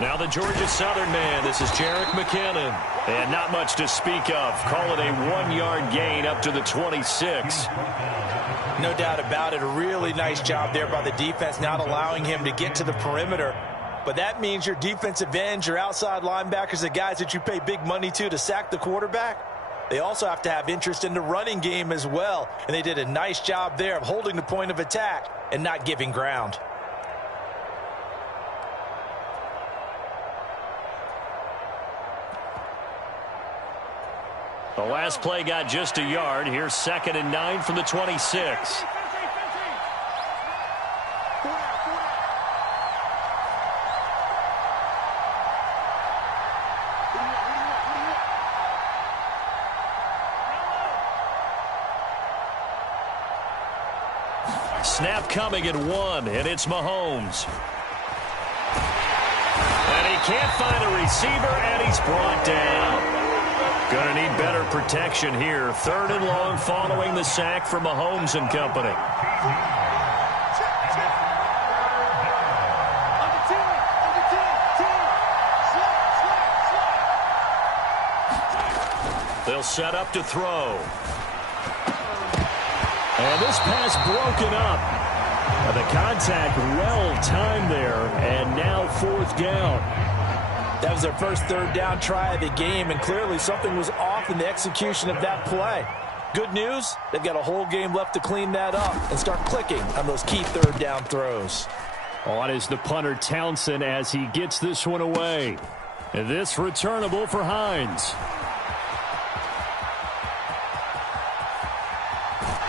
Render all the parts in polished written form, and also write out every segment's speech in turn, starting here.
Now the Georgia Southern man, this is Jerick McKinnon. And not much to speak of. Call it a 1-yard gain up to the 26. No doubt about it. A really nice job there by the defense, not allowing him to get to the perimeter. But that means your defensive ends, your outside linebackers, the guys that you pay big money to sack the quarterback, they also have to have interest in the running game as well. And they did a nice job there of holding the point of attack and not giving ground. The last play got just a yard. Here's 2nd and 9 from the 26. Snap coming at 1, and it's Mahomes. And he can't find a receiver, and he's brought down. Going to need better protection here. 3rd and long following the sack for Mahomes and company. They'll set up to throw. And this pass broken up. The contact well timed there, and now 4th down. That was their first 3rd down try of the game, and clearly something was off in the execution of that play. Good news, they've got a whole game left to clean that up and start clicking on those key 3rd down throws. On is the punter Townsend as he gets this one away. And this returnable for Hines.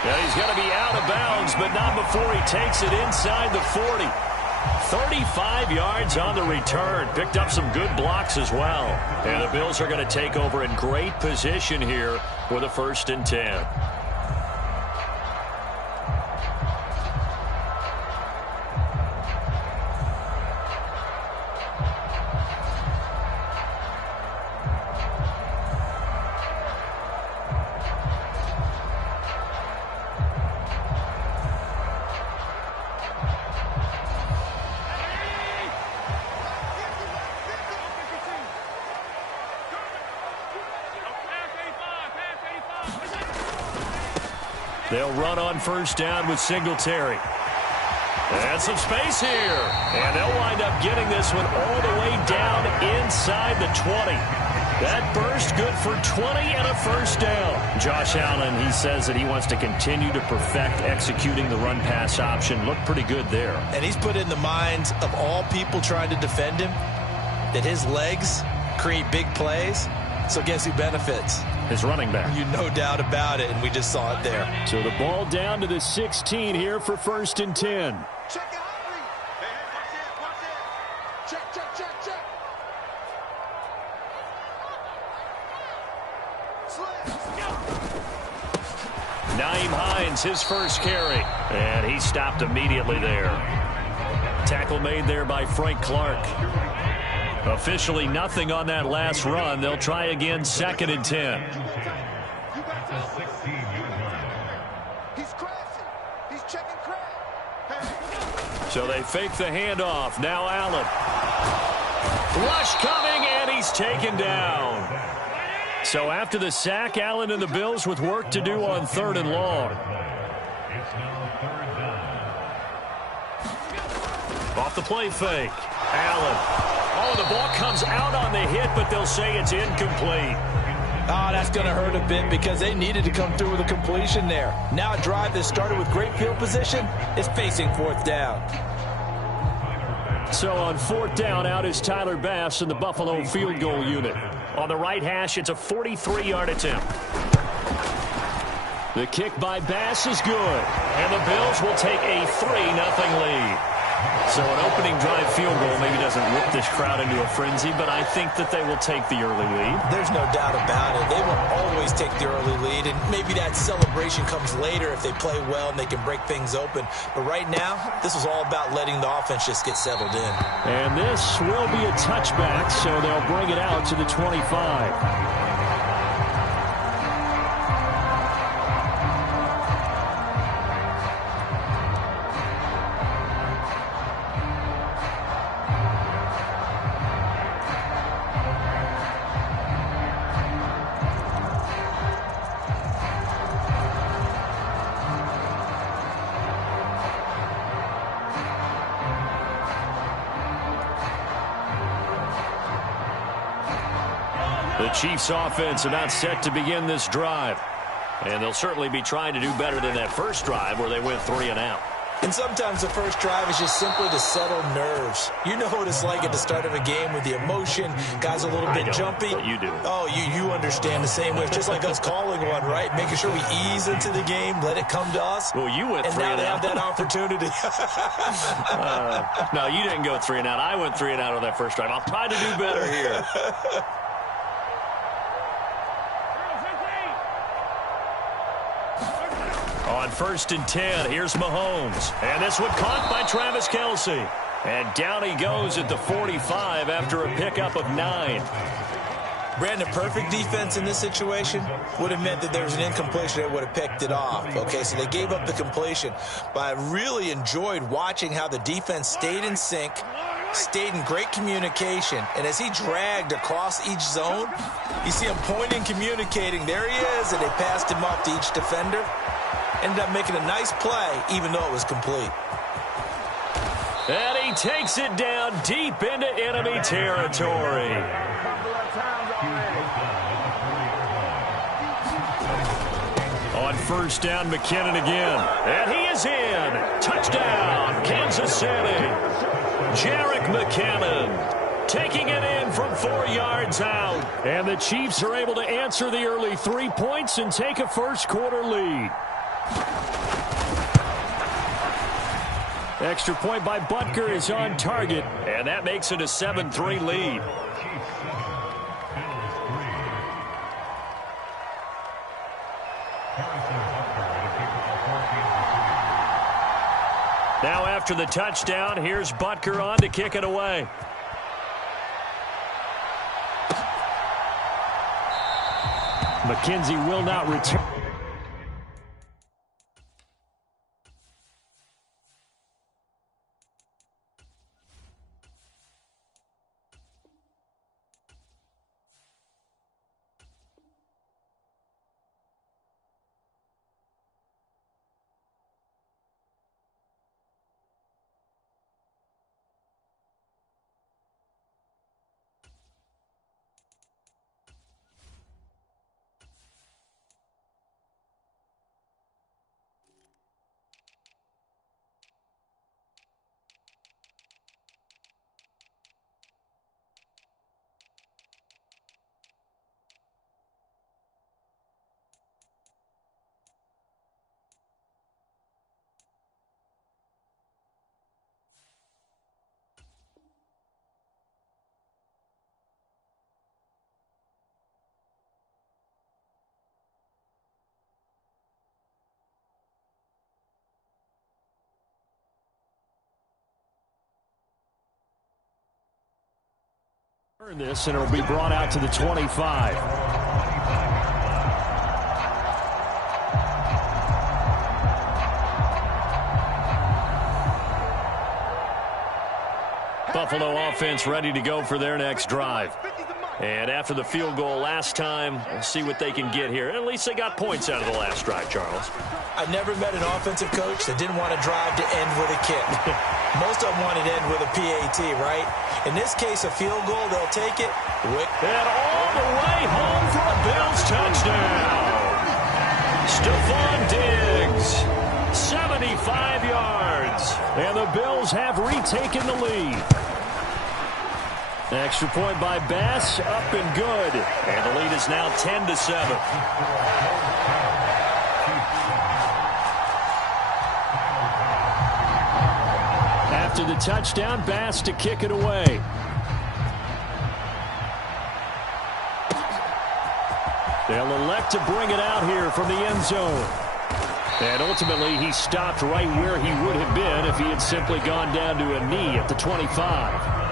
And he's going to be out of bounds, but not before he takes it inside the 40. 35 yards on the return. Picked up some good blocks as well. And the Bills are going to take over in great position here with a 1st and 10. They'll run on 1st down with Singletary. And some space here. And they'll wind up getting this one all the way down inside the 20. That burst good for 20 and a 1st down. Josh Allen, he says that he wants to continue to perfect executing the run-pass option. Looked pretty good there. And he's put in the minds of all people trying to defend him that his legs create big plays. So guess who benefits? His running back. You no doubt about it, and we just saw it there. So the ball down to the 16 here for 1st and 10. Check it out, hey, watch it. Check. Nyheim Hines, his first carry. And he stopped immediately there. Tackle made there by Frank Clark. Officially nothing on that last run. They'll try again 2nd and 10. He's crashing. He's checking crash. So they fake the handoff. Now Allen. Rush coming, and he's taken down. So after the sack, Allen and the Bills with work to do on 3rd and long. Off the play fake. Allen. Oh, the ball comes out on the hit, but they'll say it's incomplete. Oh, that's going to hurt a bit because they needed to come through with a completion there. Now a drive that started with great field position is facing 4th down. So on 4th down, out is Tyler Bass in the Buffalo field goal unit. On the right hash, it's a 43-yard attempt. The kick by Bass is good, and the Bills will take a 3-0 lead. So an opening drive field goal maybe doesn't whip this crowd into a frenzy, but I think that they will take the early lead. There's no doubt about it. They will always take the early lead, and maybe that celebration comes later if they play well and they can break things open. But right now, this is all about letting the offense just get settled in. And this will be a touchback, so they'll bring it out to the 25. The Chiefs offense about set to begin this drive. And they'll certainly be trying to do better than that first drive where they went 3 and out. And sometimes the first drive is just simply to settle nerves. You know what it's like at the start of a game with the emotion. Guys a little bit jumpy. But you do. Oh, you understand the same way. It's just like us calling one, right? Making sure we ease into the game, let it come to us. Well, you went 3 and out. And now they have that opportunity. No, you didn't go 3 and out. I went 3 and out on that first drive. I'll try to do better here. On 1st and 10, here's Mahomes. And this one caught by Travis Kelce. And down he goes at the 45 after a pickup of 9. Brandon, perfect defense in this situation would have meant that there was an incompletion that would have picked it off. Okay, so they gave up the completion. But I really enjoyed watching how the defense stayed in sync, stayed in great communication. And as he dragged across each zone, you see him pointing, communicating. There he is, and they passed him off to each defender. Ended up making a nice play, even though it was complete. And he takes it down deep into enemy territory. On 1st down, McKinnon again. And he is in. Touchdown, Kansas City. Jerick McKinnon taking it in from 4 yards out. And the Chiefs are able to answer the early 3 points and take a first-quarter lead. Extra point by Butker is on target, and that makes it a 7-3 lead. Now after the touchdown, here's Butker on to kick it away. McKenzie will not return. This, and it'll be brought out to the 25. Buffalo offense ready to go for their next drive. And after the field goal last time, we'll see what they can get here. At least they got points out of the last drive, Charles. I've never met an offensive coach that didn't want to drive to end with a kick. Most of them wanted to end with a PAT, right? In this case, a field goal, they'll take it. And all the way home for a Bills touchdown. Stephon Diggs, 75 yards. And the Bills have retaken the lead. Extra point by Bass, up and good. And the lead is now 10-7. After the touchdown, Bass to kick it away. They'll elect to bring it out here from the end zone. And ultimately, he stopped right where he would have been if he had simply gone down to a knee at the 25.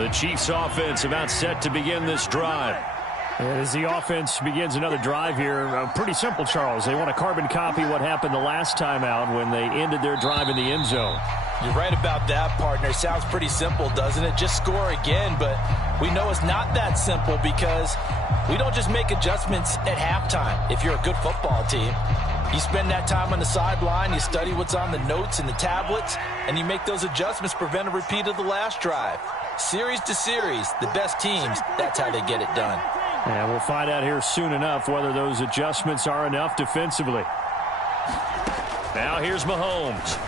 The Chiefs offense about set to begin this drive. And as the offense begins another drive here, pretty simple, Charles. They want to carbon copy what happened the last time out when they ended their drive in the end zone. You're right about that, partner. Sounds pretty simple, doesn't it? Just score again, but we know it's not that simple because we don't just make adjustments at halftime if you're a good football team. You spend that time on the sideline, you study what's on the notes and the tablets, and you make those adjustments to prevent a repeat of the last drive. Series to series, the best teams, that's how they get it done. And we'll find out here soon enough whether those adjustments are enough defensively. Now here's Mahomes.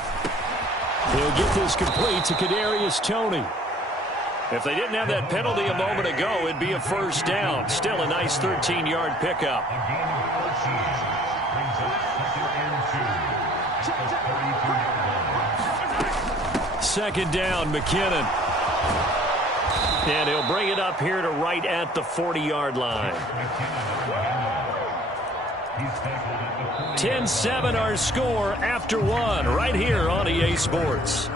He'll get this complete to Kadarius Toney. If they didn't have that penalty a moment ago, it'd be a first down. Still a nice 13-yard pickup. Second down, McKinnon. And he'll bring it up here to right at the 40-yard line. 10-7 our score after one right here on EA Sports.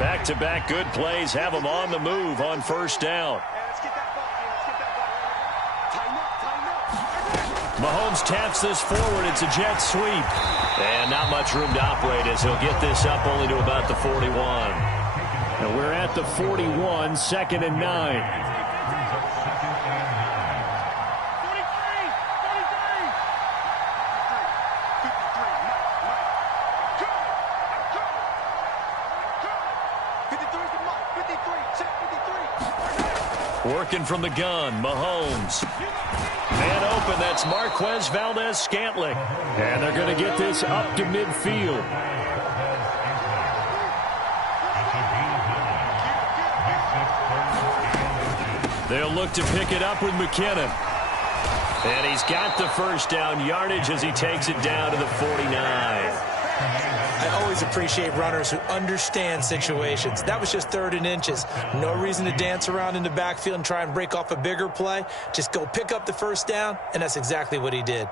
Back-to-back good plays have them on the move on first down. Mahomes taps this forward. It's a jet sweep. And not much room to operate as he'll get this up only to about the 41. And we're at the 41, 2nd and 9. Working from the gun, Mahomes. Man open, that's Marquez Valdes-Scantling. And they're going to get this up to midfield. They'll look to pick it up with McKinnon. And he's got the first down yardage as he takes it down to the 49. I always appreciate runners who understand situations. That was just 3rd and inches. No reason to dance around in the backfield and try and break off a bigger play. Just go pick up the first down, and that's exactly what he did.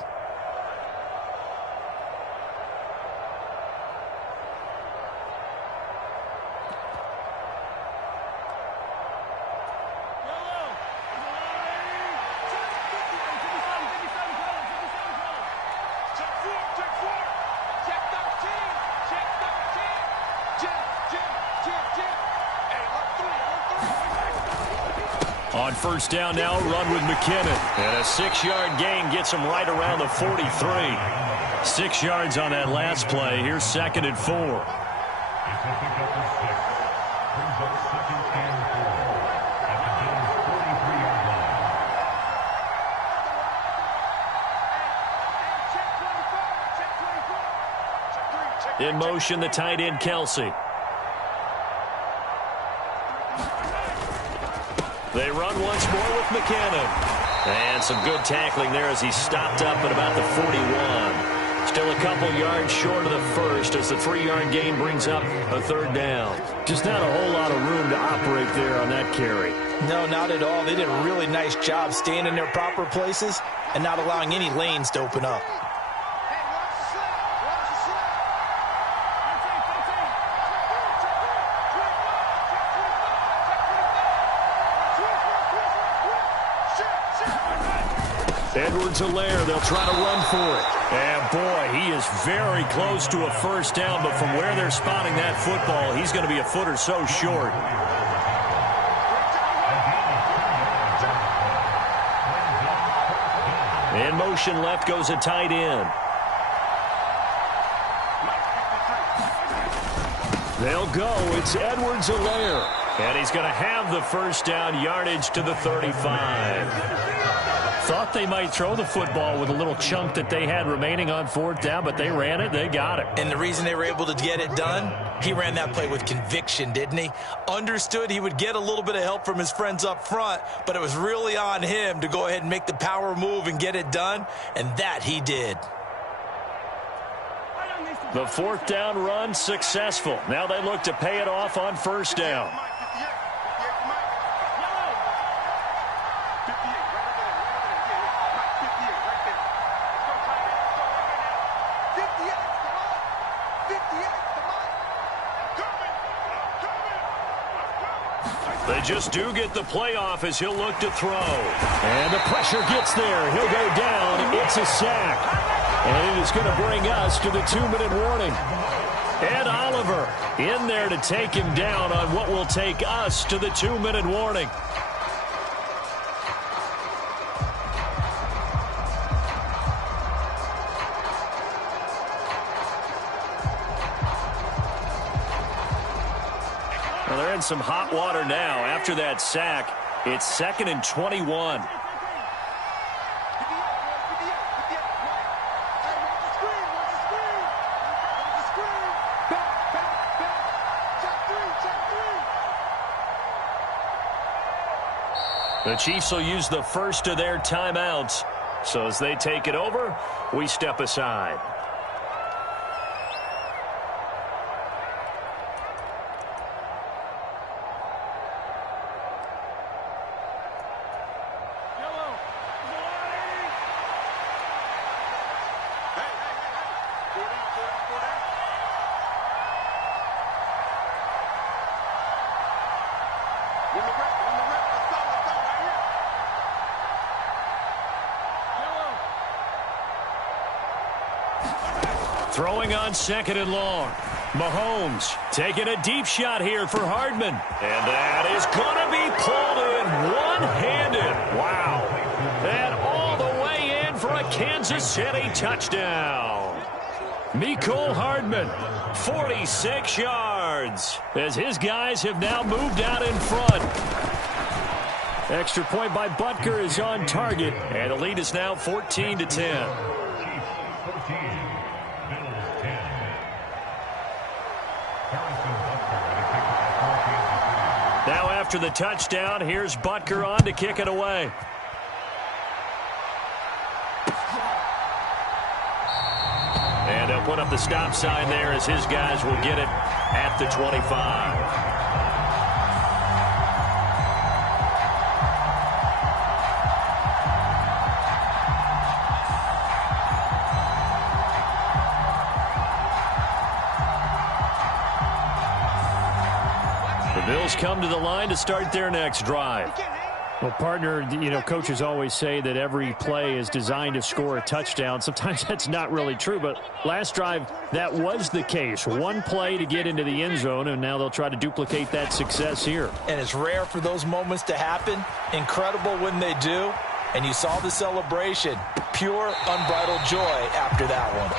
On first down now, run with McKinnon. And a 6-yard gain gets him right around the 43. 6 yards on that last play. Here's 2nd and 4. In motion, the tight end, Kelsey. They run once more with McKinnon. And some good tackling there as he stopped up at about the 41. Still a couple yards short of the first as the 3-yard gain brings up a 3rd down. Just not a whole lot of room to operate there on that carry. No, not at all. They did a really nice job staying in their proper places and not allowing any lanes to open up. Edwards-Helaire, they'll try to run for it. And boy, he is very close to a first down, but from where they're spotting that football, he's going to be a foot or so short. In motion left goes a tight end. They'll go. It's Edwards-Helaire. And he's going to have the first down yardage to the 35. Thought they might throw the football with a little chunk that they had remaining on 4th down, but they ran it. They got it. And the reason they were able to get it done, he ran that play with conviction, didn't he? Understood he would get a little bit of help from his friends up front, but it was really on him to go ahead and make the power move and get it done, and that he did. The 4th down run successful. Now they look to pay it off on first down. They just do get the playoff as he'll look to throw. And the pressure gets there. He'll go down. It's a sack. And it is going to bring us to the 2-minute warning. Ed Oliver in there to take him down on what will take us to the 2-minute warning. Well, they're in some hot water now. After that sack, it's 2nd and 21. The Chiefs will use the first of their timeouts. So as they take it over, we step aside. Throwing on 2nd and long. Mahomes taking a deep shot here for Hardman. And that is going to be pulled in one-handed. Wow. And all the way in for a Kansas City touchdown. Mecole Hardman, 46 yards, as his guys have now moved out in front. Extra point by Butker is on target, and the lead is now 14-10. Now after the touchdown, here's Butker on to kick it away. And they'll put up the stop sign there as his guys will get it at the 25. Bills come to the line to start their next drive. Well, partner, you know, coaches always say that every play is designed to score a touchdown. Sometimes that's not really true, but last drive, that was the case. One play to get into the end zone, and now they'll try to duplicate that success here. And it's rare for those moments to happen. Incredible when they do. And you saw the celebration. Pure, unbridled joy after that one.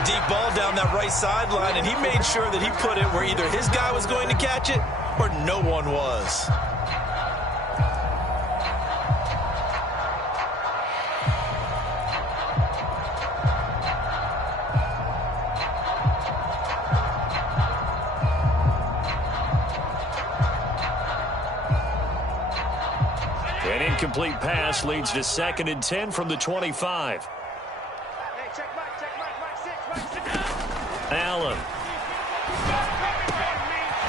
A deep ball down that right sideline, and he made sure that he put it where either his guy was going to catch it or no one was. An incomplete pass leads to 2nd and 10 from the 25. Allen.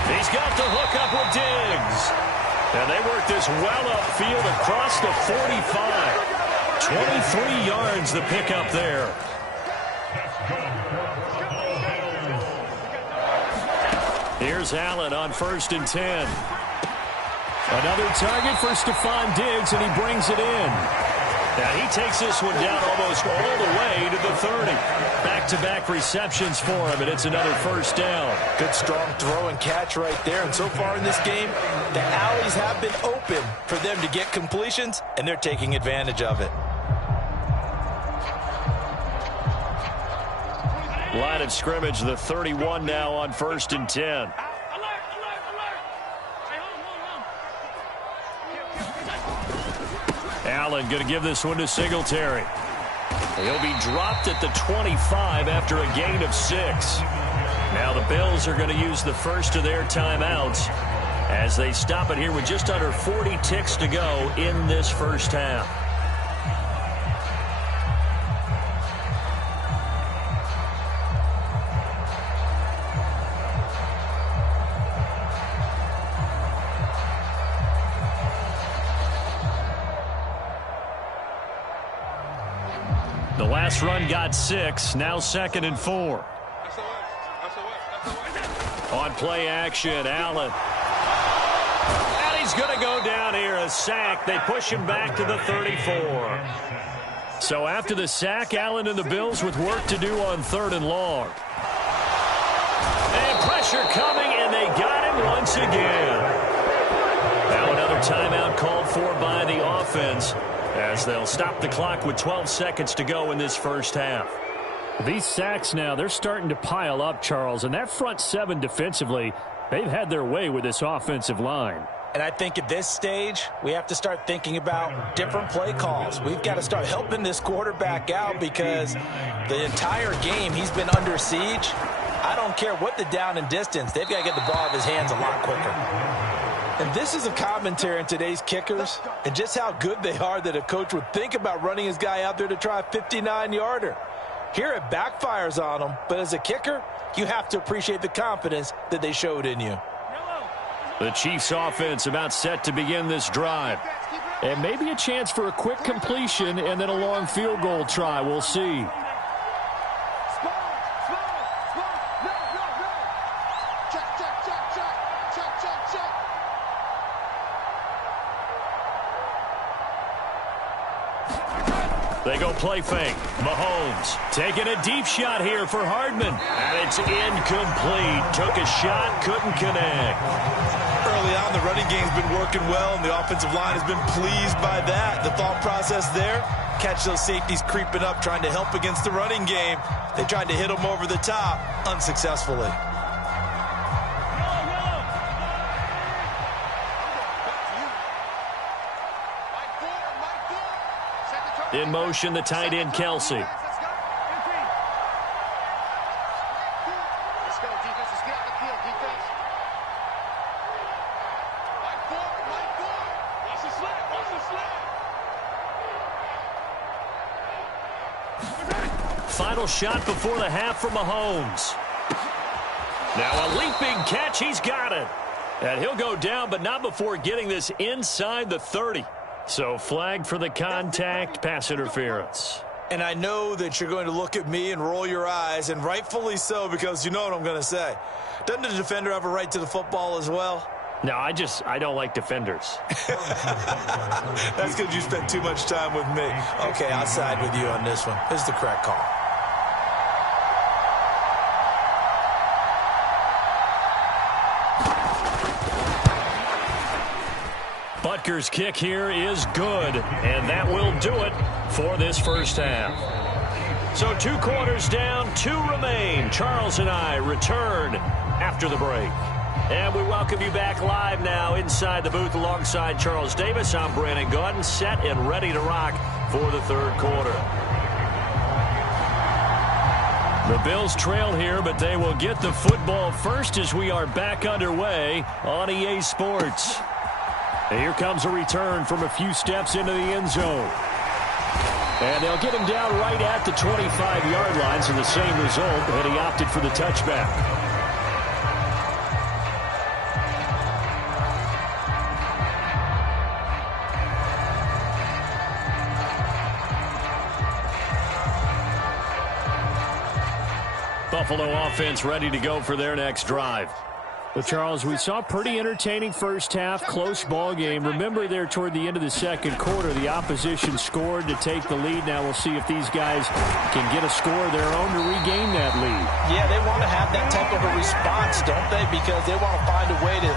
He's got the hook up with Diggs. And they work this well upfield across the 45. 23 yards the pickup there. Here's Allen on 1st and 10. Another target for Stephon Diggs, and he brings it in. Now he takes this one down almost all the way to the 30. Back-to-back receptions for him, and it's another first down. Good strong throw and catch right there. And so far in this game, the alleys have been open for them to get completions, and they're taking advantage of it. Line of scrimmage, the 31 now on 1st and 10. Allen going to give this one to Singletary. He'll be dropped at the 25 after a gain of 6. Now the Bills are going to use the first of their timeouts as they stop it here with just under 40 ticks to go in this first half. The last run got 6, now 2nd and 4. On play action, Allen. And he he's going to go down here, a sack. They push him back to the 34. So after the sack, Allen and the Bills with work to do on 3rd and long. And pressure coming, and they got him once again. Now another timeout called for by the offense as they'll stop the clock with 12 seconds to go in this first half. These sacks now, they're starting to pile up, Charles, and that front seven defensively, they've had their way with this offensive line. And I think at this stage, we have to start thinking about different play calls. We've got to start helping this quarterback out because the entire game he's been under siege. I don't care what the down and distance. They've got to get the ball out of his hands a lot quicker. And this is a commentary on today's kickers and just how good they are that a coach would think about running his guy out there to try a 59-yarder. Here it backfires on him, but as a kicker, you have to appreciate the confidence that they showed in you. The Chiefs offense about set to begin this drive. And maybe a chance for a quick completion and then a long field goal try. We'll see. They go play fake. Mahomes taking a deep shot here for Hardman. And it's incomplete. Took a shot, couldn't connect. Early on, the running game's been working well, and the offensive line has been pleased by that. The thought process there, catch those safeties creeping up, trying to help against the running game. They tried to hit them over the top, unsuccessfully. In motion, the tight end, Kelsey. Let's go, defense. Let's get out the field, defense. Mike Ford. Watch the slip. Final shot before the half for Mahomes. Now a leaping catch. He's got it. And he'll go down, but not before getting this inside the 30. So flagged for the contact, pass interference. And I know that you're going to look at me and roll your eyes, and rightfully so, because you know what I'm going to say. Doesn't the defender have a right to the football as well? No, I don't like defenders. That's because you spent too much time with me. Okay, I'll side with you on this one. This is the correct call. Butker's kick here is good, and that will do it for this first half. So 2 quarters down, 2 remain. Charles and I return after the break. And we welcome you back live now inside the booth alongside Charles Davis. I'm Brandon Gaudin, set and ready to rock for the 3rd quarter. The Bills trail here, but they will get the football first as we are back underway on EA Sports. And here comes a return from a few steps into the end zone. And they'll get him down right at the 25-yard line, so the same result, and he opted for the touchback. Buffalo offense ready to go for their next drive. Well, Charles, we saw a pretty entertaining first half, close ball game. Remember there toward the end of the 2nd quarter, the opposition scored to take the lead. Now we'll see if these guys can get a score of their own to regain that lead. Yeah, they want to have that type of a response, don't they? Because they want to find a way to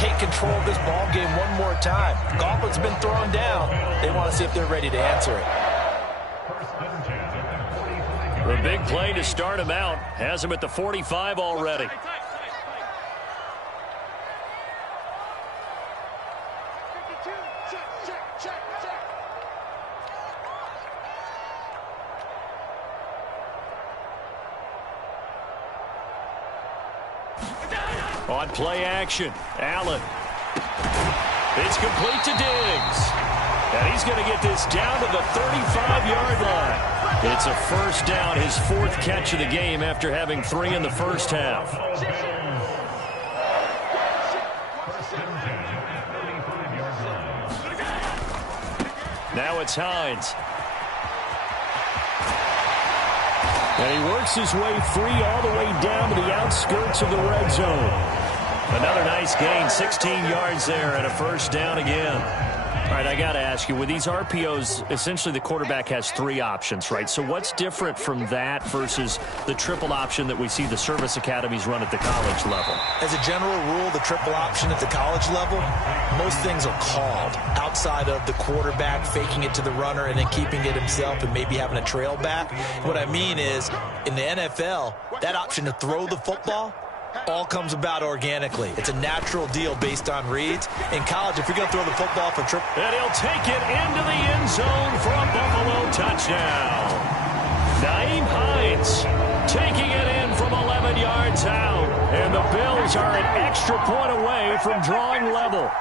take control of this ball game one more time. Gauntlet's been thrown down. They want to see if they're ready to answer it. The big play to start him out has him at the 45 already. On play action, Allen. It's complete to Diggs. And he's going to get this down to the 35-yard line. It's a first down, his 4th catch of the game after having 3 in the first half. Now it's Hines. And he works his way free all the way down to the outskirts of the red zone. Another nice gain, 16 yards there and a first down again. All right, I got to ask you, with these RPOs, essentially the quarterback has 3 options, right? So what's different from that versus the triple option that we see the service academies run at the college level? As a general rule, the triple option at the college level, most things are called outside of the quarterback faking it to the runner and then keeping it himself and maybe having a trail back. What I mean is, in the NFL, that option to throw the football all comes about organically. It's a natural deal based on reads. In college, if you're going to throw the football for triple... And he'll take it into the end zone for a Buffalo touchdown. Nyheim Hines taking it in from 11 yards out. And the Bills are an extra point away from drawing level.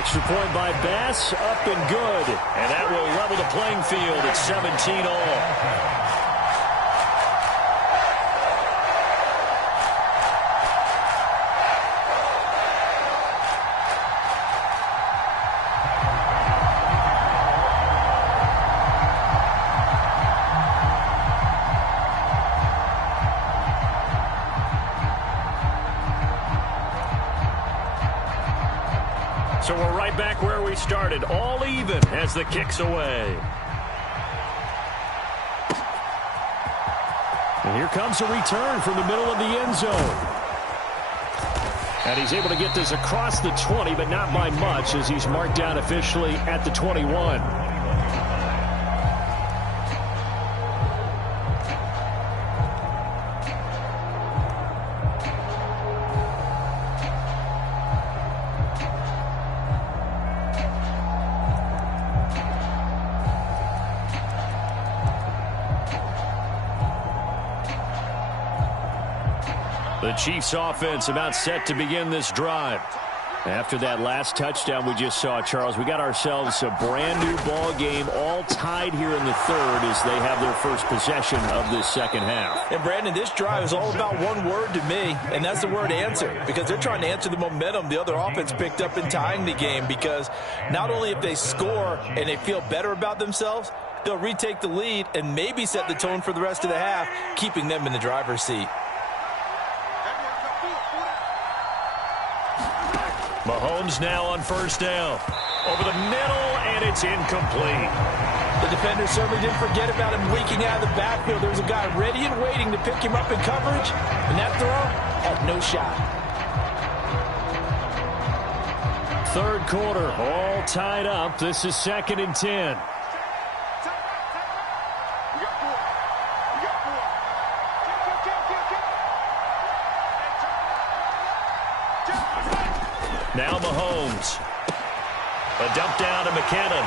Extra point by Bass, up and good. And that will level the playing field at 17 all. So we're right back where we started, all even as the kick's away. And here comes a return from the middle of the end zone. And he's able to get this across the 20, but not by much, as he's marked down officially at the 21. The Chiefs offense about set to begin this drive. After that last touchdown we just saw, Charles, we got ourselves a brand new ball game, all tied here in the third as they have their first possession of this second half. And Brandon, this drive is all about one word to me, and that's the word answer, because they're trying to answer the momentum the other offense picked up in tying the game, because not only if they score and they feel better about themselves, they'll retake the lead and maybe set the tone for the rest of the half, keeping them in the driver's seat. Mahomes now on first down. Over the middle, and it's incomplete. The defender certainly didn't forget about him leaking out of the backfield. There's a guy ready and waiting to pick him up in coverage, and that throw had no shot. Third quarter, all tied up. This is 2nd and 10. Now Mahomes. A dump down to McKinnon.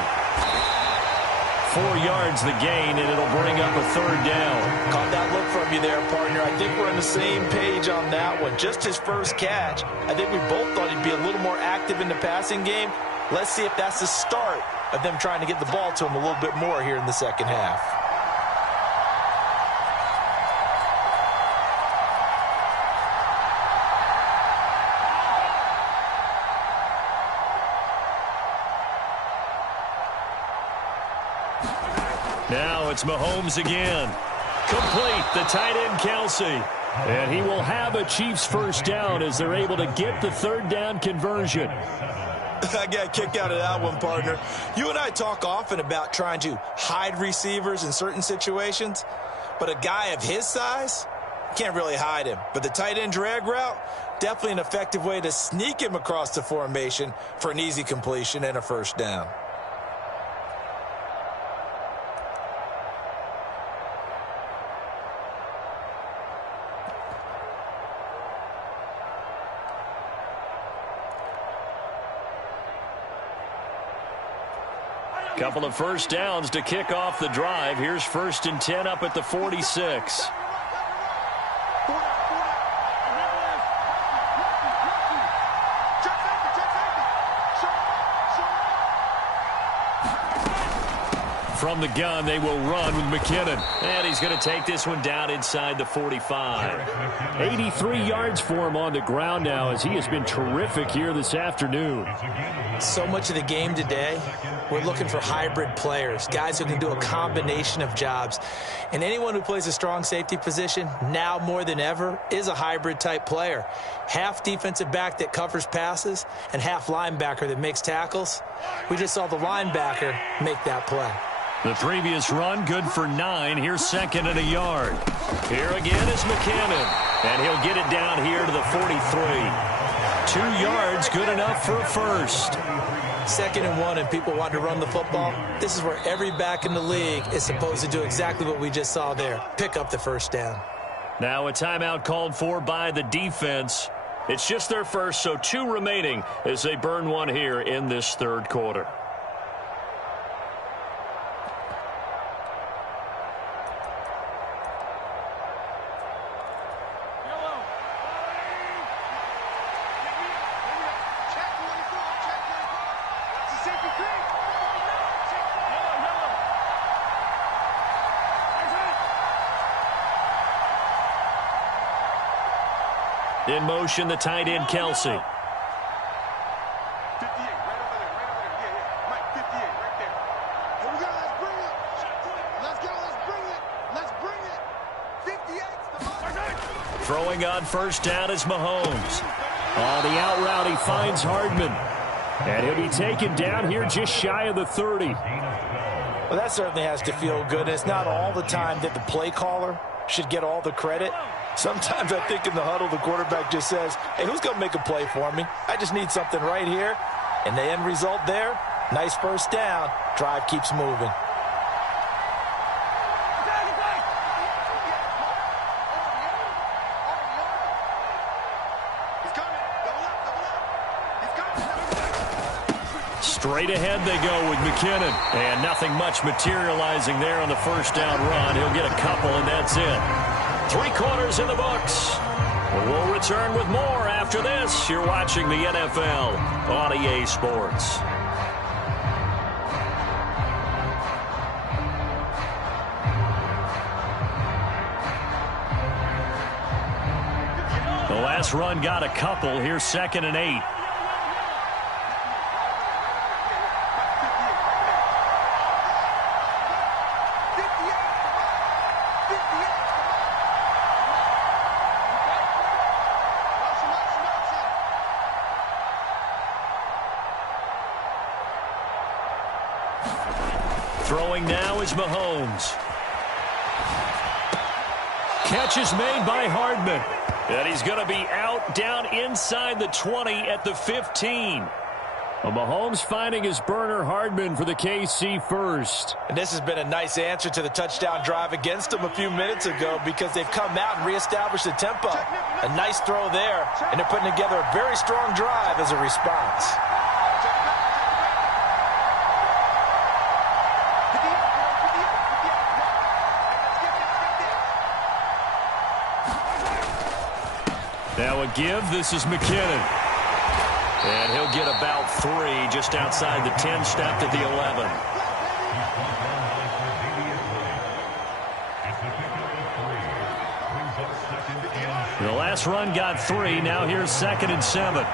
4 yards the gain, and it'll bring up a third down. Caught that look from you there, partner. I think we're on the same page on that one. Just his first catch. I think we both thought he'd be a little more active in the passing game. Let's see if that's the start of them trying to get the ball to him a little bit more here in the second half. Now it's Mahomes again. Complete, the tight end Kelsey. And he will have a Chiefs first down as they're able to get the third down conversion. I got a kick out of that one, partner. You and I talk often about trying to hide receivers in certain situations, but a guy of his size, can't really hide him. But the tight end drag route, definitely an effective way to sneak him across the formation for an easy completion and a first down. Couple of first downs to kick off the drive. Here's 1st and 10 up at the 46. from the gun, they will run with McKinnon. And he's going to take this one down inside the 45. 83 yards for him on the ground now as he has been terrific here this afternoon. So much of the game today, we're looking for hybrid players, guys who can do a combination of jobs. And anyone who plays a strong safety position, now more than ever, is a hybrid type player. Half defensive back that covers passes and half linebacker that makes tackles. We just saw the linebacker make that play. The previous run, good for 9. Here's second and a yard. Here again is McKinnon. And he'll get it down here to the 43. 2 yards, good enough for a first. 2nd and 1, and people want to run the football. This is where every back in the league is supposed to do exactly what we just saw there. Pick up the first down. Now a timeout called for by the defense. It's just their first, so 2 remaining as they burn one here in this third quarter. In motion, the tight end, Kelsey. 58, right over there, Yeah. Mike, 58, right there. Here we go, let's bring it. Let's go, let's bring it. Let's bring it. 58's the mark. Throwing on first down is Mahomes. On the out route, he finds Hardman. And he'll be taken down here just shy of the 30. Well, that certainly has to feel good. It's not all the time that the play caller should get all the credit. Sometimes I think in the huddle, the quarterback just says, hey, who's going to make a play for me? I just need something right here. And the end result there, nice first down. Drive keeps moving. Straight ahead they go with McKinnon. And nothing much materializing there on the first down run. He'll get a couple, and that's it. 3 quarters in the books. We'll return with more after this. You're watching the NFL on EA Sports. The last run got a couple. Here's 2nd and 8. Throwing now is Mahomes. Catch is made by Hardman. And he's going to be out down inside the 20 at the 15. Well, Mahomes finding his burner, Hardman, for the KC first. And this has been a nice answer to the touchdown drive against them a few minutes ago because they've come out and reestablished the tempo. A nice throw there, and they're putting together a very strong drive as a response. Now a give. This is McKinnon. And he'll get about 3 just outside the 10, stopped at the 11. The last run got 3. Now here's 2nd and 7.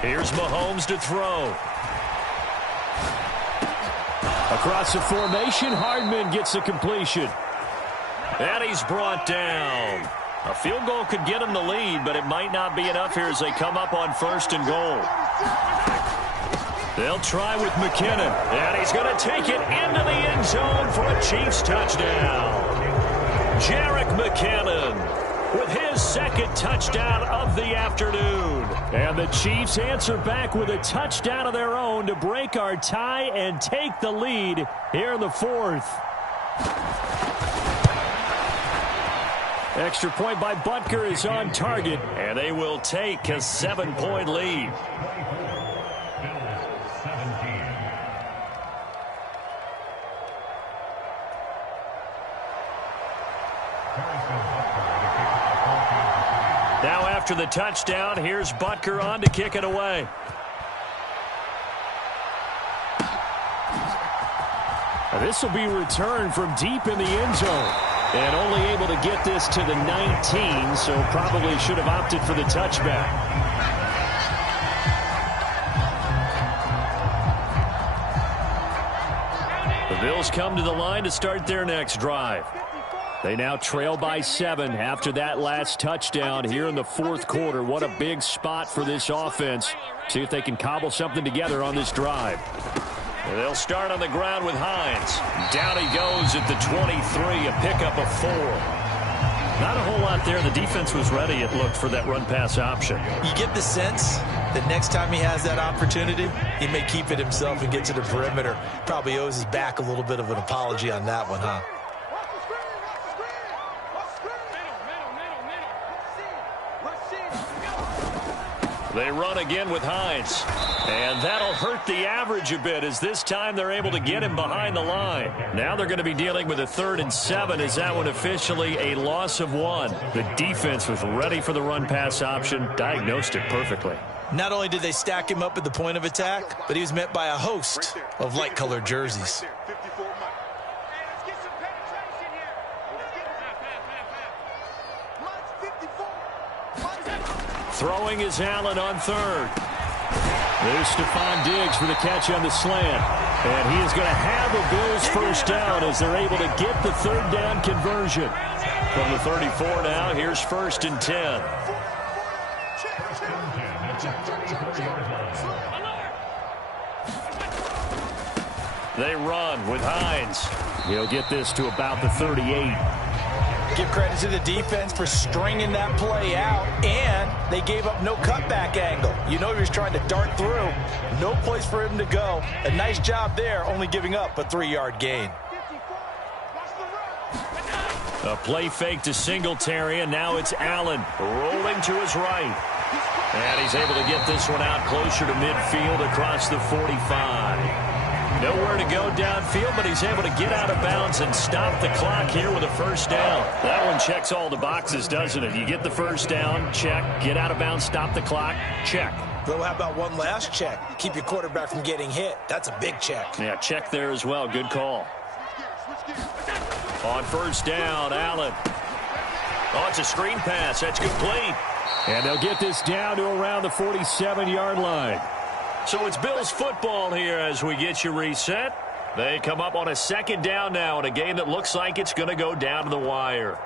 Here's Mahomes to throw. Across the formation, Hardman gets the completion. And he's brought down. A field goal could get him the lead, but it might not be enough here as they come up on 1st and goal. They'll try with McKinnon. And he's going to take it into the end zone for a Chiefs touchdown. Jerick McKinnon with his 2nd touchdown of the afternoon. And the Chiefs answer back with a touchdown of their own to break our tie and take the lead here in the 4th. Extra point by Butker is on target. And they will take a 7-point lead. Now after the touchdown, here's Butker on to kick it away. This will be returned from deep in the end zone. And only able to get this to the 19, so probably should have opted for the touchback. The Bills come to the line to start their next drive. They now trail by 7 after that last touchdown here in the fourth quarter. What a big spot for this offense. See if they can cobble something together on this drive. They'll start on the ground with Hines. Down he goes at the 23, a pickup of 4. Not a whole lot there. The defense was ready, it looked, for that run-pass option. You get the sense that next time he has that opportunity, he may keep it himself and get to the perimeter. Probably owes his back a little bit of an apology on that one, huh? They run again with Hines. And that'll hurt the average a bit, as this time they're able to get him behind the line. Now they're going to be dealing with a 3rd and 7. Is that one officially a loss of 1? The defense was ready for the run-pass option, diagnosed it perfectly. Not only did they stack him up at the point of attack, but he was met by a host of light-colored jerseys. Throwing is Allen on 3rd. There's Stephon Diggs for the catch on the slant. And he is going to have a Bills first down as they're able to get the 3rd down conversion. From the 34 now, here's 1st and 10. They run with Hines. He'll get this to about the 38. Give credit to the defense for stringing that play out, and they gave up no cutback angle. You know he was trying to dart through. No place for him to go. A nice job there, only giving up a 3-yard gain. A play fake to Singletary, and now it's Allen rolling to his right. And he's able to get this one out closer to midfield across the 45. Nowhere to go downfield, but he's able to get out of bounds and stop the clock here with a first down. That one checks all the boxes, doesn't it? You get the first down, check. Get out of bounds, stop the clock, check. Well, how about one last check? Keep your quarterback from getting hit. That's a big check. Yeah, check there as well. Good call. On first down, Allen. Oh, it's a screen pass. That's complete. And they'll get this down to around the 47-yard line. So it's Bills football here as we get you reset. They come up on a 2nd down now in a game that looks like it's going to go down to the wire.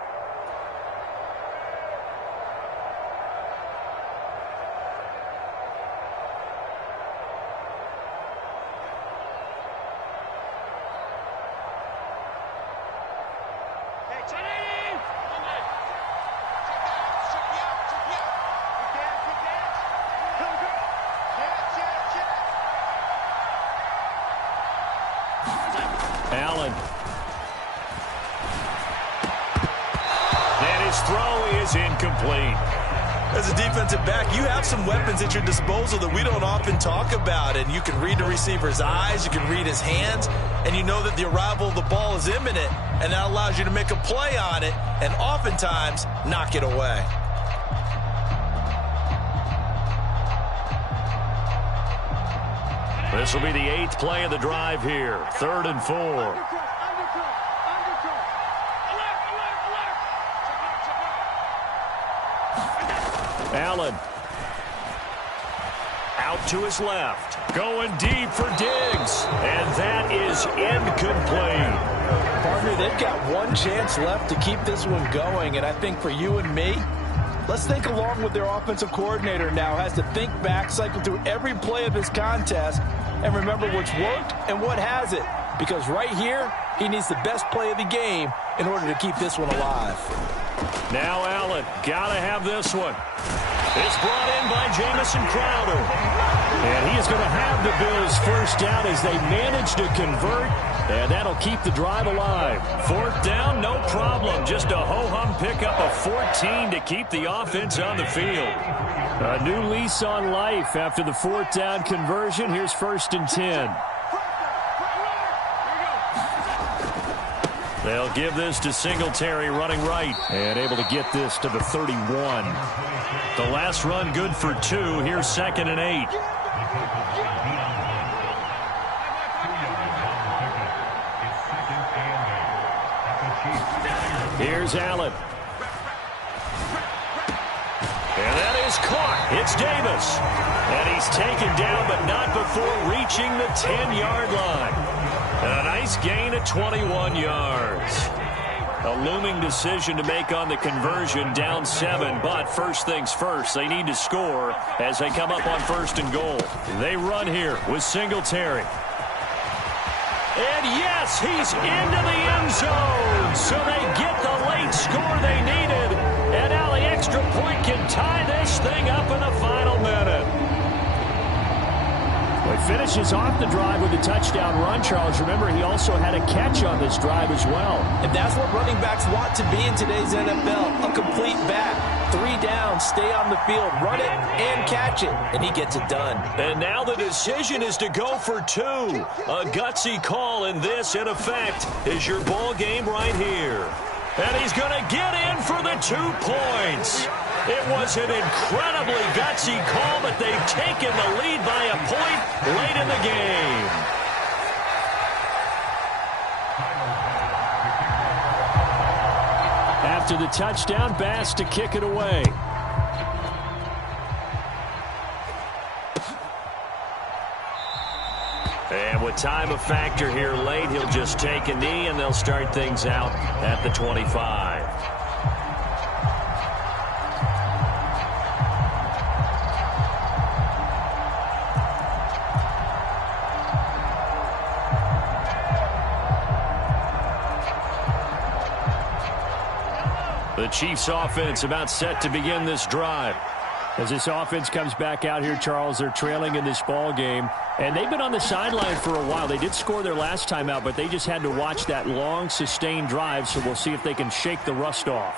Allen. And his throw is incomplete. As a defensive back, you have some weapons at your disposal that we don't often talk about. And you can read the receiver's eyes, you can read his hands, and you know that the arrival of the ball is imminent, and that allows you to make a play on it and oftentimes knock it away. This will be the 8th play of the drive here. 3rd and 4. Allen. Out to his left. Going deep for Diggs. And that is incomplete. Partner, they've got one chance left to keep this one going, and I think for you and me, let's think along with their offensive coordinator now. Has to think back, cycle through every play of this contest, and remember what's worked and what hasn't. Because right here, he needs the best play of the game in order to keep this one alive. Now Allen, gotta have this one. It's brought in by Jamison Crowder. And he is going to have the Bills first down as they manage to convert. And that'll keep the drive alive. 4th down, no problem. Just a ho-hum pickup of 14 to keep the offense on the field. A new lease on life after the 4th down conversion. Here's 1st and 10. They'll give this to Singletary running right. And able to get this to the 31. The last run good for 2. Here's 2nd and 8. Here's Allen. And that is caught. It's Davis. And he's taken down, but not before reaching the 10-yard line. And a nice gain of 21 yards. A looming decision to make on the conversion, down 7. But first things first, they need to score as they come up on 1st and goal. They run here with Singletary. And yes, he's into the end zone. So they get the late score they needed. And now the extra point can tie this thing up in the final minute. Well, he finishes off the drive with a touchdown run, Charles. Remember, he also had a catch on this drive as well. And that's what running backs want to be in today's NFL, a complete back. 3 down, stay on the field, run it, and catch it. And he gets it done. And now the decision is to go for 2. A gutsy call, and this, in effect, is your ball game right here. And he's going to get in for the 2 points. It was an incredibly gutsy call, but they've taken the lead by a point late in the game. After the touchdown, Bass to kick it away. And with time a factor here late, he'll just take a knee, and they'll start things out at the 25. The Chiefs offense about set to begin this drive. As this offense comes back out here, Charles, they're trailing in this ball game. And they've been on the sideline for a while. They did score their last time out, but they just had to watch that long, sustained drive, so we'll see if they can shake the rust off.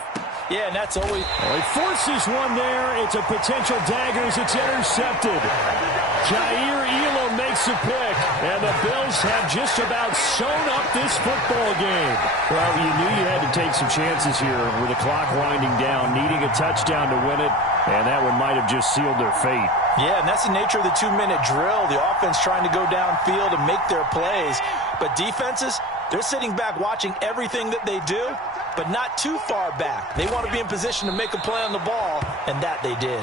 Yeah, and that's always... Well, he forces one there. It's a potential dagger as it's intercepted. Jair Elam makes a pick, and the Bills have just about sewn up this football game. Well, you knew you had to take some chances here with the clock winding down, needing a touchdown to win it, and that one might have just sealed their fate. Yeah, and that's the nature of the 2-minute drill. The offense trying to go downfield and make their plays. But defenses, they're sitting back watching everything that they do, but not too far back. They want to be in position to make a play on the ball, and that they did.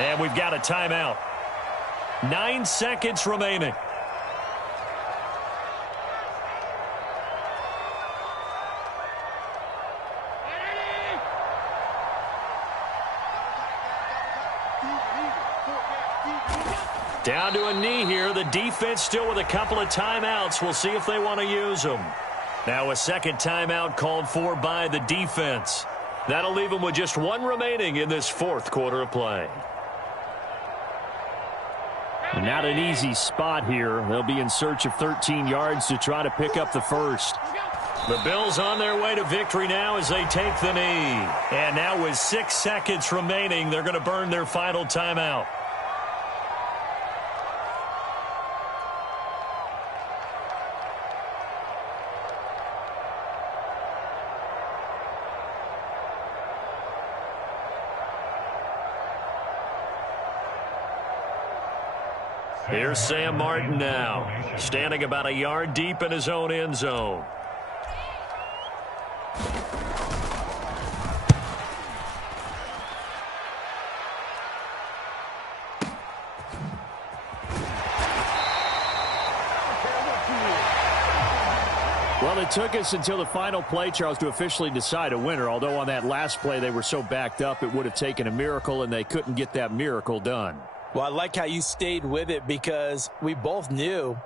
And we've got a timeout. 9 seconds remaining. Down to a knee here. The defense still with a couple of timeouts. We'll see if they want to use them. Now a second timeout called for by the defense. That'll leave them with just 1 remaining in this 4th quarter of play. Not an easy spot here. They'll be in search of 13 yards to try to pick up the first. The Bills on their way to victory now as they take the knee. And now with 6 seconds remaining, they're going to burn their final timeout. Here's Sam Martin now, standing about a yard deep in his own end zone. Well, it took us until the final play, Charles, to officially decide a winner, although on that last play they were so backed up it would have taken a miracle, and they couldn't get that miracle done. Well, I like how you stayed with it because we both knew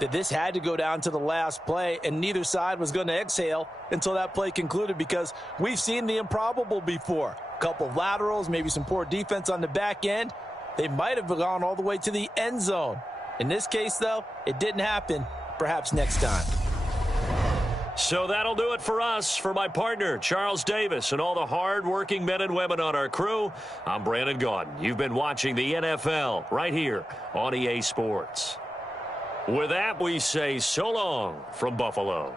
that this had to go down to the last play, and neither side was going to exhale until that play concluded because we've seen the improbable before. A couple of laterals, maybe some poor defense on the back end. They might have gone all the way to the end zone. In this case, though, it didn't happen. Perhaps next time. So that'll do it for us. For my partner, Charles Davis, and all the hard-working men and women on our crew, I'm Brandon Gaudin. You've been watching the NFL right here on EA Sports. With that, we say so long from Buffalo.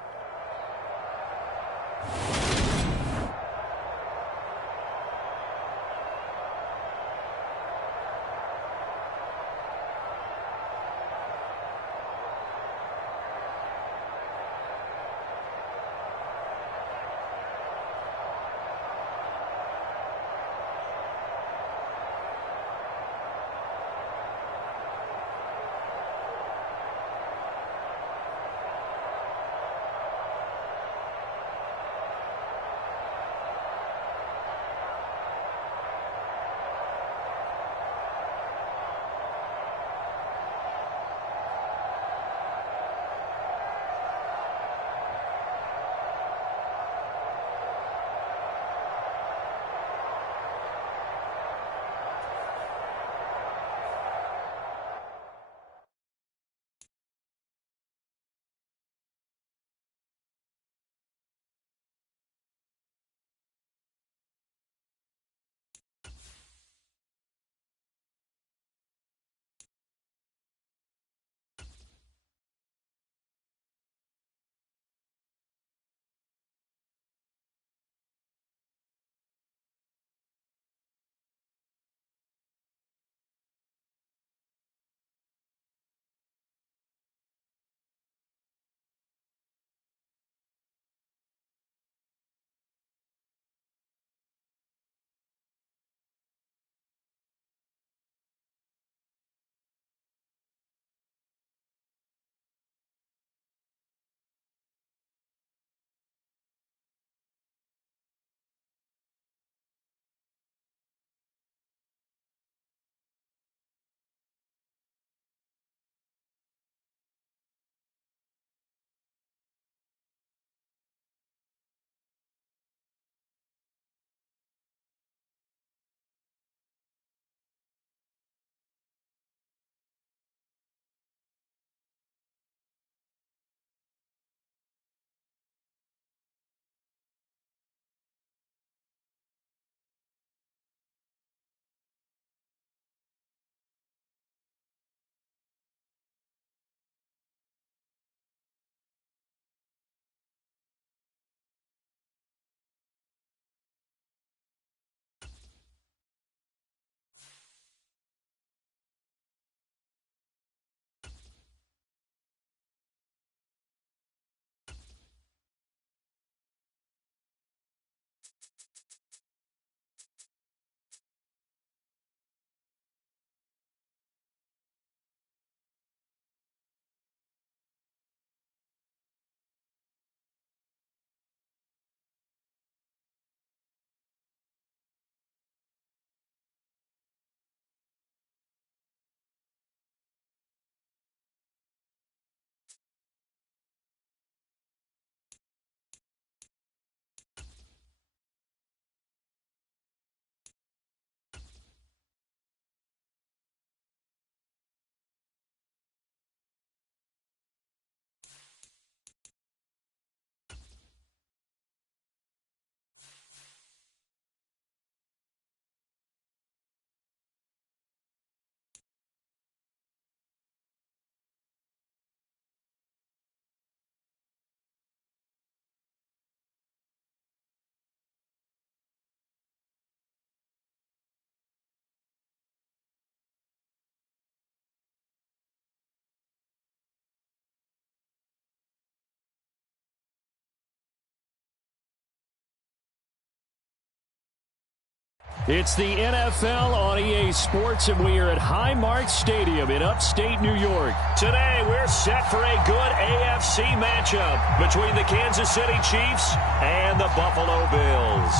It's the NFL on EA Sports, and we are at Highmark Stadium in upstate New York. Today, we're set for a good AFC matchup between the Kansas City Chiefs and the Buffalo Bills.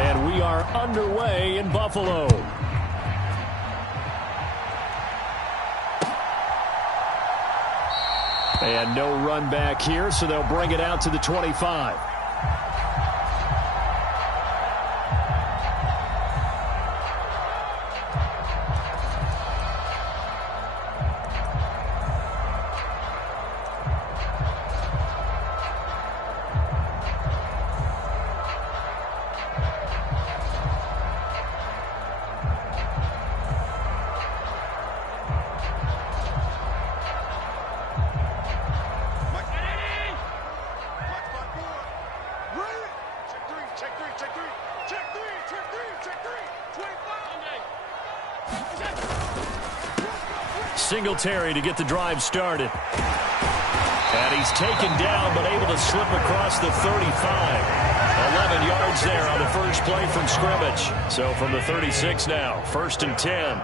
And we are underway in Buffalo. And no run back here, so they'll bring it out to the 25. Singletary to get the drive started. And he's taken down, but able to slip across the 35. 11 yards there on the first play from scrimmage. So from the 36 now, 1st and 10.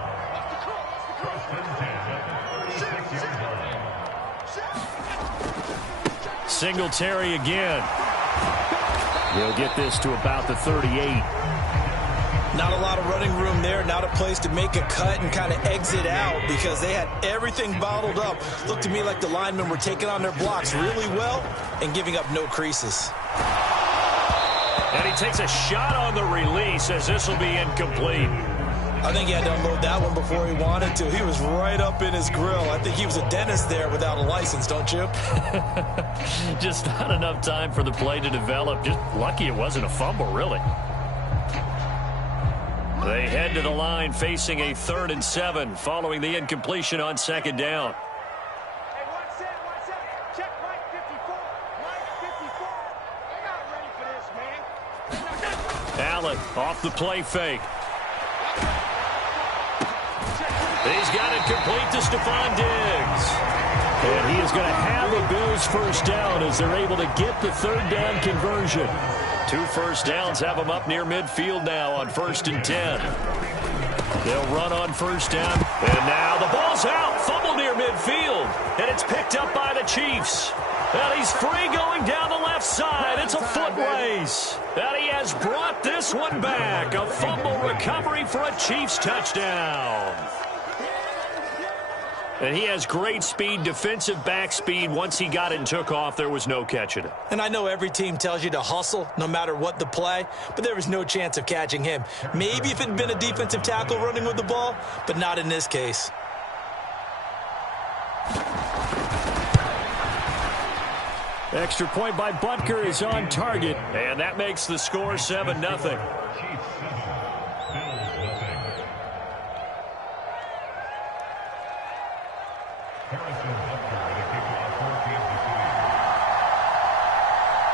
Singletary again. He'll get this to about the 38. Not a lot of running room there. Not a place to make a cut and kind of exit out because they had everything bottled up. Looked to me like the linemen were taking on their blocks really well and giving up no creases. And he takes a shot on the release as this will be incomplete. I think he had to unload that one before he wanted to. He was right up in his grill. I think he was a dentist there without a license, don't you? Just not enough time for the play to develop. Just lucky it wasn't a fumble, really. They head to the line facing a 3rd and 7 following the incompletion on 2nd down. Hey, one set. Check Mike 54. Mike 54. They're not ready for this, man. Allen off the play fake. He's got it complete to Stephon Diggs. And he is going to have a Bills first down as they're able to get the 3rd down conversion. 2 first downs have them up near midfield now on 1st and 10. They'll run on 1st down. And now the ball's out. Fumble near midfield. And it's picked up by the Chiefs. And he's free going down the left side. It's a foot race. And he has brought this one back. A fumble recovery for a Chiefs touchdown. And he has great speed, defensive back speed. Once he got it and took off, there was no catching it. And I know every team tells you to hustle no matter what the play, but there was no chance of catching him. Maybe if it had been a defensive tackle running with the ball, but not in this case. Extra point by Butker is on target. And that makes the score 7-0.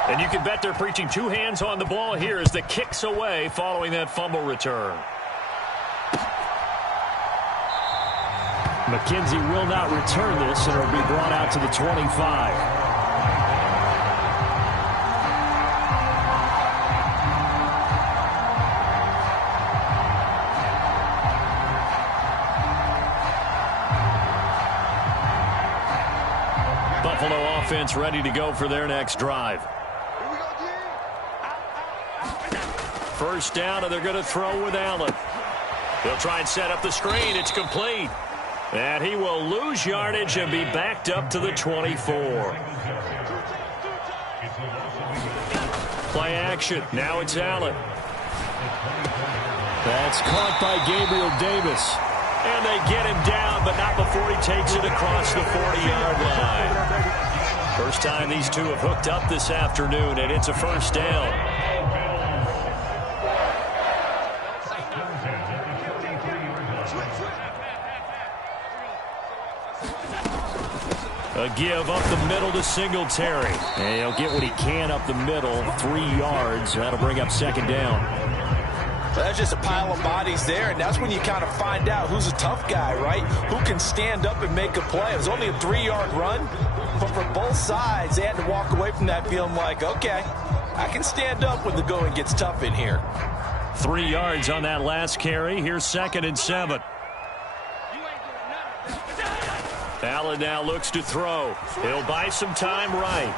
And you can bet they're preaching 2 hands on the ball here as the kick's away following that fumble return. McKenzie will not return this, and it'll be brought out to the 25. Buffalo offense ready to go for their next drive. Here we go, G. First down, and they're going to throw with Allen. They'll try and set up the screen. It's complete. And he will lose yardage and be backed up to the 24. Play action. Now it's Allen. That's caught by Gabriel Davis. And they get him down, but not before he takes it across the 40-yard line. First time these two have hooked up this afternoon, and it's a first down. A give up the middle to Singletary. And he'll get what he can up the middle, 3 yards. That'll bring up 2nd down. That's just a pile of bodies there, and that's when you kind of find out who's a tough guy, right? Who can stand up and make a play. It was only a 3-yard run, but for both sides, they had to walk away from that feeling like, okay, I can stand up when the going gets tough in here. 3 yards on that last carry. Here's 2nd and 7. Allen now looks to throw. He'll buy some time right.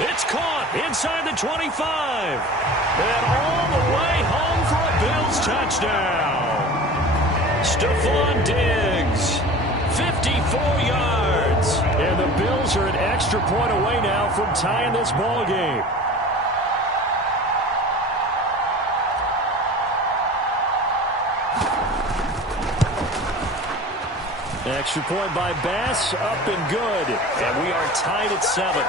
It's caught inside the 25. And all the way home for a Bills touchdown. Stephon Diggs, 54 yards. And the Bills are an extra point away now from tying this ball game. Extra point by Bass, up and good. And we are tied at 7.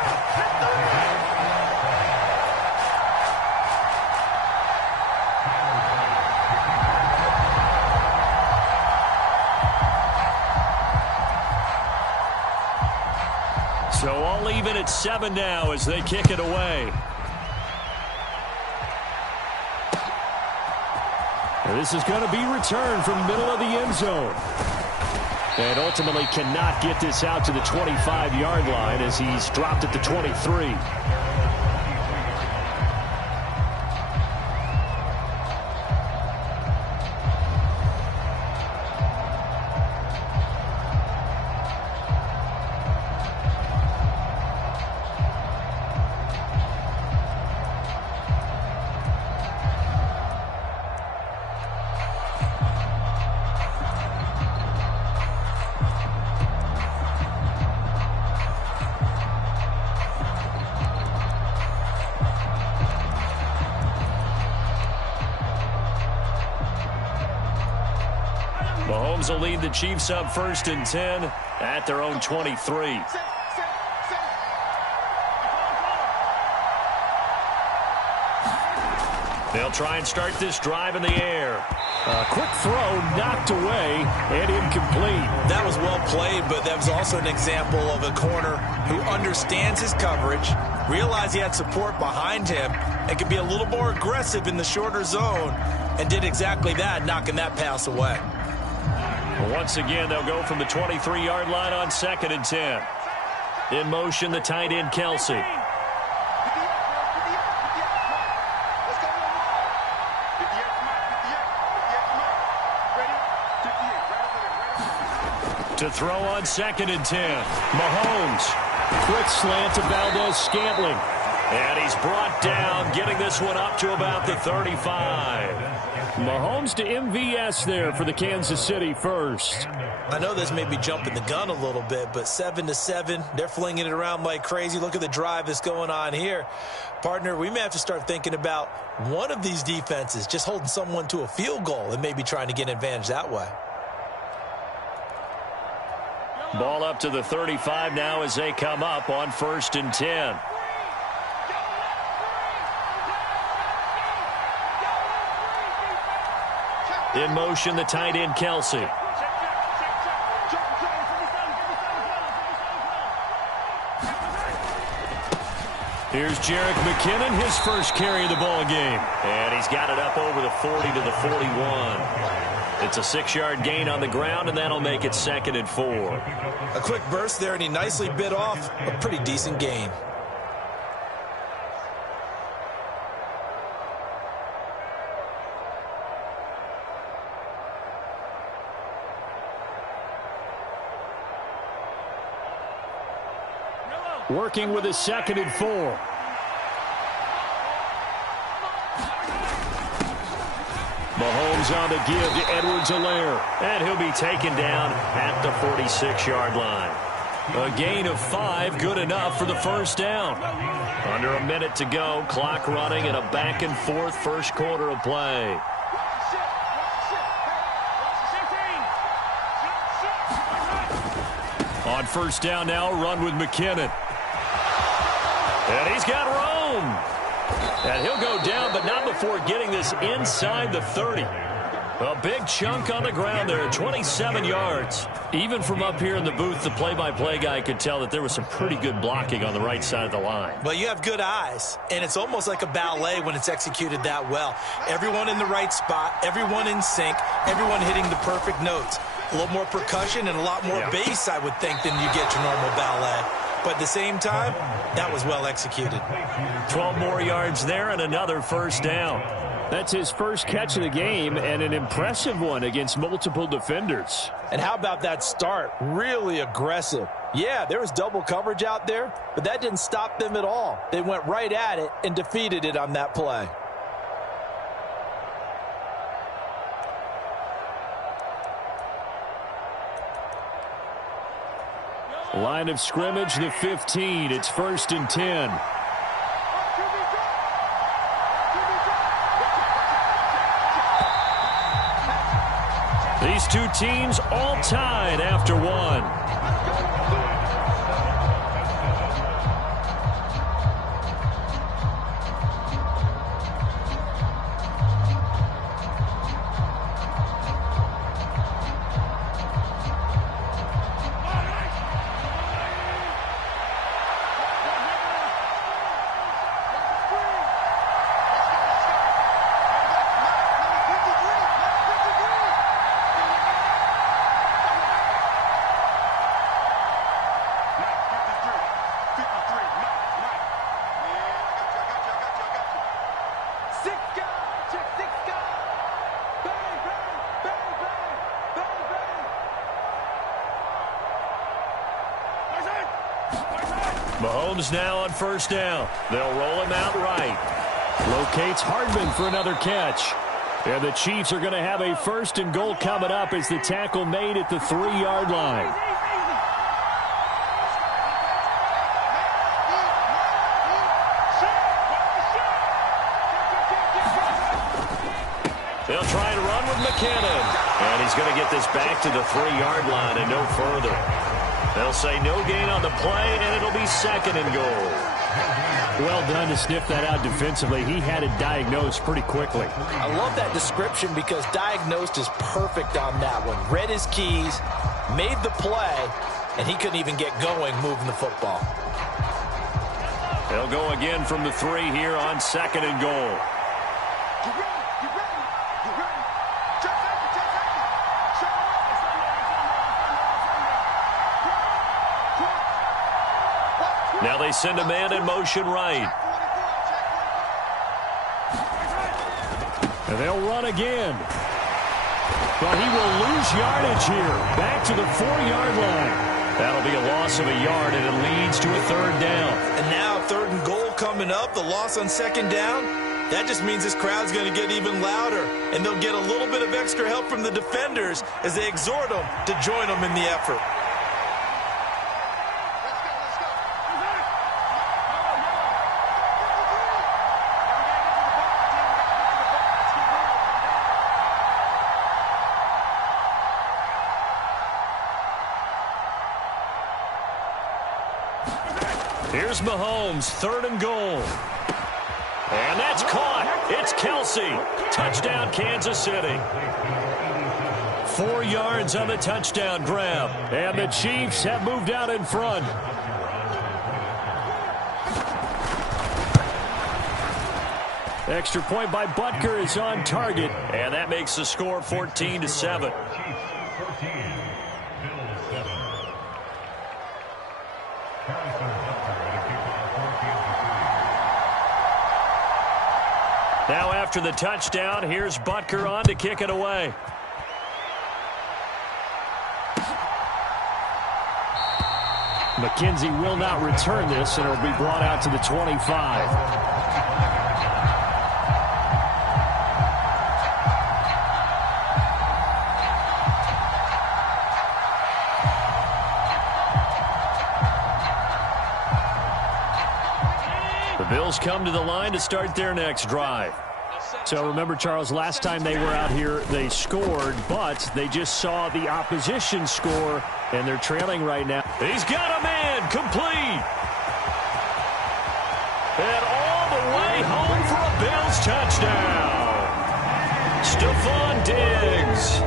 So all even at 7 now as they kick it away. And this is going to be returned from the middle of the end zone. And ultimately cannot get this out to the 25-yard line as he's dropped at the 23. Mahomes will lead the Chiefs up 1st and 10 at their own 23. They'll try and start this drive in the air. A quick throw knocked away and incomplete. That was well played, but that was also an example of a corner who understands his coverage, realized he had support behind him, and could be a little more aggressive in the shorter zone, and did exactly that, knocking that pass away. Once again, they'll go from the 23-yard line on 2nd and 10. In motion, the tight end, Kelsey. To throw on 2nd and 10. Mahomes. Quick slant to Valdez-Scantling. And he's brought down, getting this one up to about the 35. Mahomes to MVS there for the Kansas City first. I know this may be jumping the gun a little bit, but 7-7, they're flinging it around like crazy. Look at the drive that's going on here. Partner, we may have to start thinking about one of these defenses just holding someone to a field goal and maybe trying to get an advantage that way. Ball up to the 35 now as they come up on 1st and 10. In motion, the tight end, Kelsey. Here's Jerick McKinnon, his first carry of the ball game. And he's got it up over the 40 to the 41. It's a 6-yard gain on the ground, and that'll make it 2nd and 4. A quick burst there, and he nicely bit off a pretty decent gain. Working with a 2nd and 4. Mahomes on the give to Edwards-Helaire. And he'll be taken down at the 46-yard line. A gain of 5, good enough for the first down. Under a minute to go, clock running, and a back-and-forth first quarter of play. On first down now, run with McKinnon. And he's got room. And he'll go down, but not before getting this inside the 30. A big chunk on the ground there, 27 yards. Even from up here in the booth, the play-by-play guy could tell that there was some pretty good blocking on the right side of the line. Well, you have good eyes, and it's almost like a ballet when it's executed that well. Everyone in the right spot, everyone in sync, everyone hitting the perfect notes. A little more percussion and a lot more bass, I would think, than you get your normal ballet. But at the same time, that was well executed. 12 more yards there and another first down. That's his first catch of the game and an impressive one against multiple defenders. And how about that start? Really aggressive. Yeah, there was double coverage out there, but that didn't stop them at all. They went right at it and defeated it on that play. Line of scrimmage, the 15. It's 1st and 10. These two teams all tied after one. Mahomes now on first down. They'll roll him out right. Locates Hardman for another catch. And the Chiefs are going to have a 1st and goal coming up as the tackle made at the 3-yard line. They'll try and run with McKinnon. And he's going to get this back to the 3-yard line and no further. They'll say no gain on the play, and it'll be 2nd and goal. Well done to sniff that out defensively. He had it diagnosed pretty quickly. I love that description because diagnosed is perfect on that one. Read his keys, made the play, and he couldn't even get going moving the football. They'll go again from the 3 here on 2nd and goal. Now they send a man in motion right. And they'll run again. But he will lose yardage here. Back to the 4-yard line. That'll be a loss of a yard, and it leads to a 3rd down. And now 3rd and goal coming up, the loss on 2nd down. That just means this crowd's going to get even louder, and they'll get a little bit of extra help from the defenders as they exhort them to join them in the effort. Here's Mahomes, 3rd and goal. And that's caught. It's Kelsey. Touchdown, Kansas City. 4 yards on the touchdown grab. And the Chiefs have moved out in front. Extra point by Butker is on target. And that makes the score 14-7. Now after the touchdown, here's Butker on to kick it away. McKenzie will not return this, and it'll be brought out to the 25. The Bills come to the line to start their next drive. So remember, Charles, last time they were out here, they scored, but they just saw the opposition score, and they're trailing right now. He's got a man complete. And all the way home for a Bills touchdown. Stephon Diggs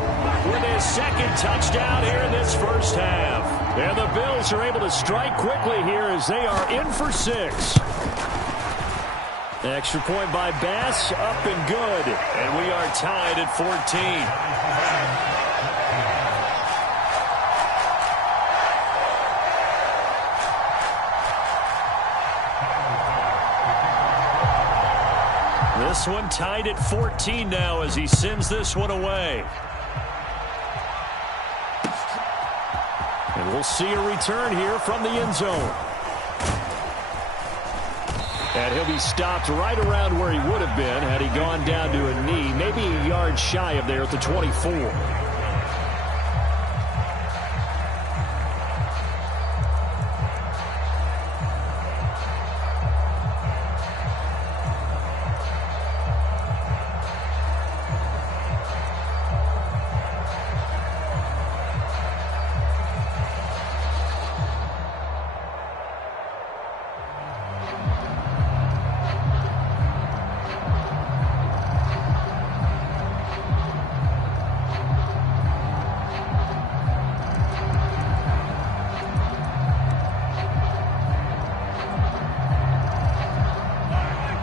with his 2nd touchdown here in this first half. And the Bills are able to strike quickly here as they are in for 6. Extra point by Bass, up and good. And we are tied at 14. This one tied at 14 now as he sends this one away. And we'll see a return here from the end zone. And he'll be stopped right around where he would have been had he gone down to a knee, maybe a yard shy of there at the 24.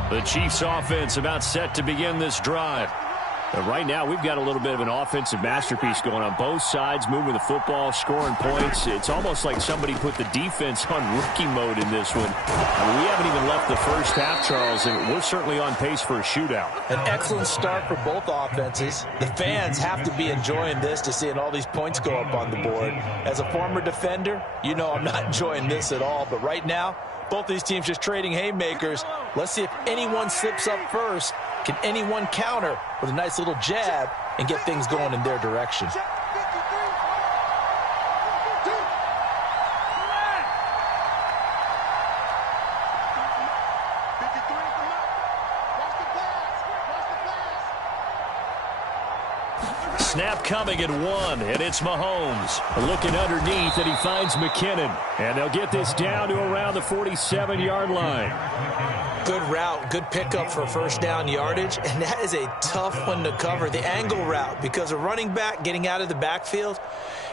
The Chiefs offense about set to begin this drive. But right now, we've got a little bit of an offensive masterpiece going on both sides, moving the football, scoring points. It's almost like somebody put the defense on rookie mode in this one. I mean, we haven't even left the first half, Charles, and we're certainly on pace for a shootout. An excellent start for both offenses. The fans have to be enjoying this to seeing all these points go up on the board. As a former defender, you know I'm not enjoying this at all. But right now, Both these teams just trading haymakers. Let's see if anyone slips up first. Can anyone counter with a nice little jab and get things going in their direction? Snap coming at 1, and it's Mahomes. Looking underneath, and he finds McKinnon. And they'll get this down to around the 47-yard line. Good route, good pickup for first down yardage, and that is a tough one to cover, the angle route, because a running back getting out of the backfield,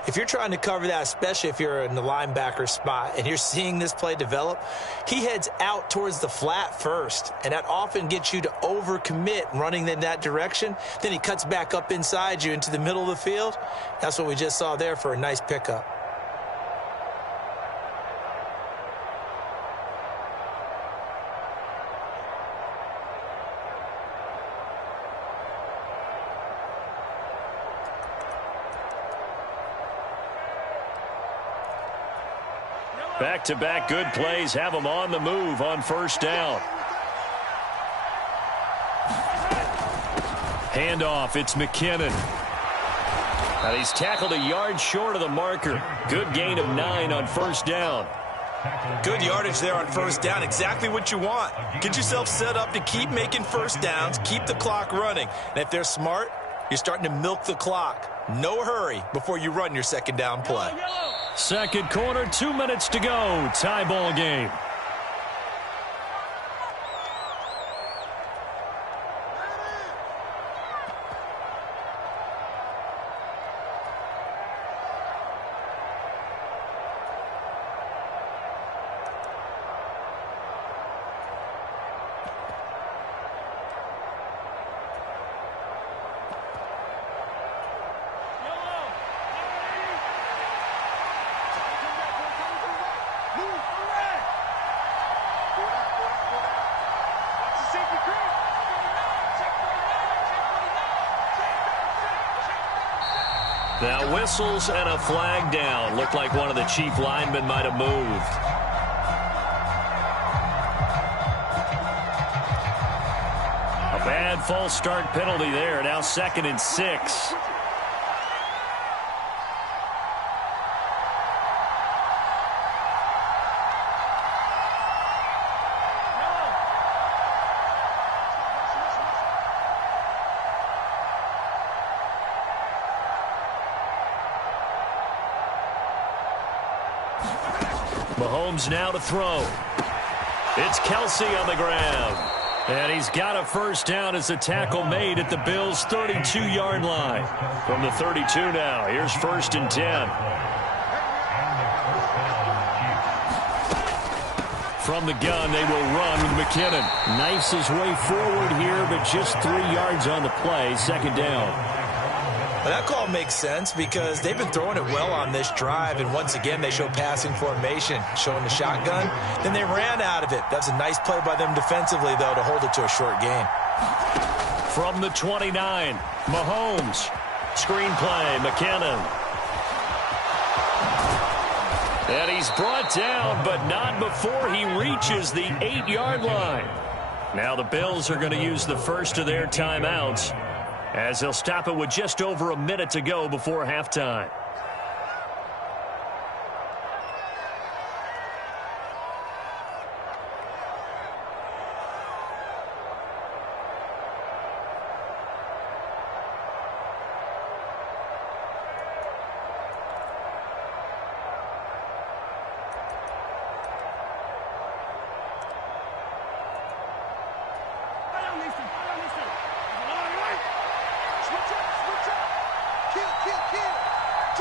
if you're trying to cover that, especially if you're in the linebacker spot and you're seeing this play develop, he heads out towards the flat first, and that often gets you to overcommit running in that direction. Then he cuts back up inside you into the middle of the field. That's what we just saw there for a nice pickup. Back-to-back good plays have him on the move on first down. Handoff, it's McKinnon. And he's tackled a yard short of the marker. Good gain of 9 on first down. Good yardage there on first down, exactly what you want. Get yourself set up to keep making first downs, keep the clock running. And if they're smart, you're starting to milk the clock. No hurry before you run your second down play. Second quarter, 2 minutes to go. Tie ball game. Now whistles and a flag down. Looked like one of the chief linemen might have moved. A bad false start penalty there. Now 2nd and 6. Mahomes now to throw. It's Kelsey on the ground. And he's got a first down as a tackle made at the Bills' 32-yard line. From the 32 now, here's 1st and 10. From the gun, they will run with McKinnon. Knifes his way forward here, but just 3 yards on the play. 2nd down. Well, that call makes sense because they've been throwing it well on this drive, and once again they show passing formation, showing the shotgun. Then they ran out of it. That's a nice play by them defensively, though, to hold it to a short gain. From the 29, Mahomes. Screen play, McKinnon. And he's brought down, but not before he reaches the 8-yard line. Now the Bills are going to use the first of their timeouts, as they'll stop it with just over a minute to go before halftime.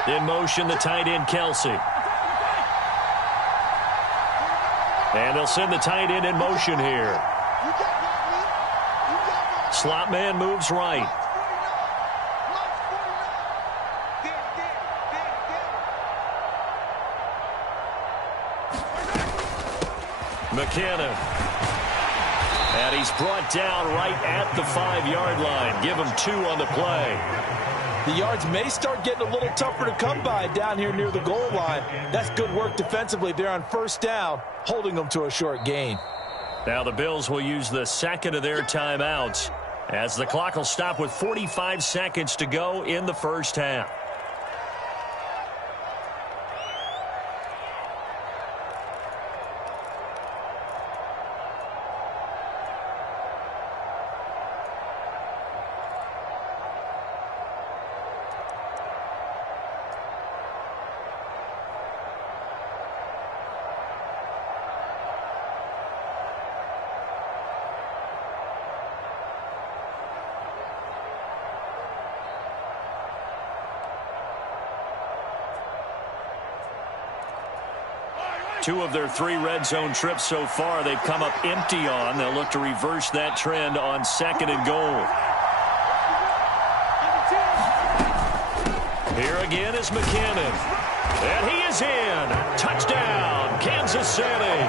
In motion, the tight end, Kelsey. And they'll send the tight end in motion here. Slot man moves right. McKinnon. And he's brought down right at the 5-yard line. Give him 2 on the play. The yards may start getting a little tougher to come by down here near the goal line. That's good work defensively there on first down, holding them to a short gain. Now the Bills will use the second of their timeouts as the clock will stop with 45 seconds to go in the first half. Two of their 3 red zone trips so far, they've come up empty on. They'll look to reverse that trend on second and goal. Here again is McKinnon. And he is in. Touchdown, Kansas City.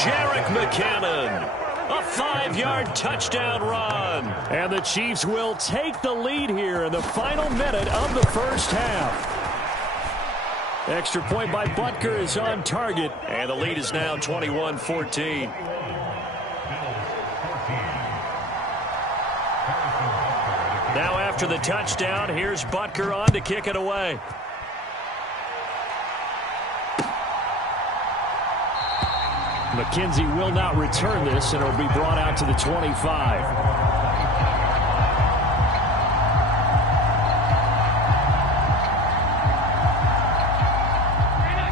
Jerick McKinnon. A 5-yard touchdown run. And the Chiefs will take the lead here in the final minute of the first half. Extra point by Butker is on target. And the lead is now 21-14. Now after the touchdown, here's Butker on to kick it away. McKenzie will not return this, and it'll be brought out to the 25.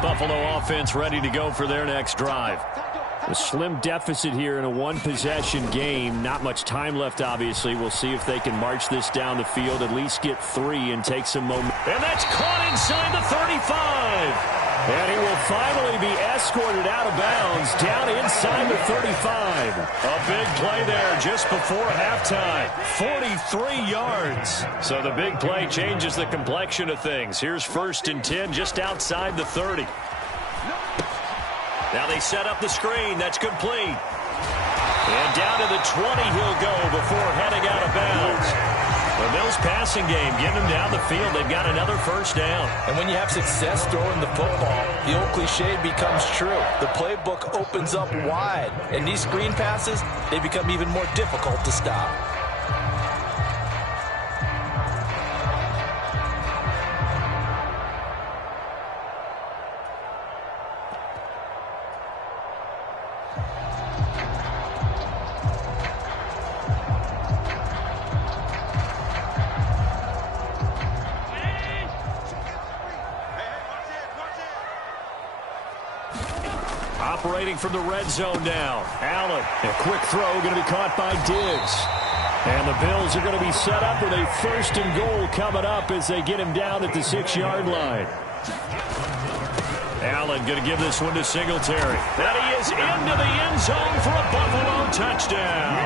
Buffalo offense ready to go for their next drive. A slim deficit here in a one-possession game. Not much time left, obviously. We'll see if they can march this down the field, at least get 3 and take some momentum. And that's caught inside the 35. And he will finally be escorted out of bounds down inside the 35. A big play there just before halftime. 43 yards. So the big play changes the complexion of things. Here's 1st and 10 just outside the 30. Now they set up the screen. That's complete. And down to the 20 he'll go before heading out of bounds. The Bills passing game, getting them down the field. They've got another first down. And when you have success throwing the football, the old cliche becomes true. The playbook opens up wide. And these screen passes, they become even more difficult to stop. Operating from the red zone now. Allen. A quick throw going to be caught by Diggs. And the Bills are going to be set up with a 1st and goal coming up as they get him down at the 6-yard line. Allen going to give this one to Singletary. And he is into the end zone for a Buffalo touchdown.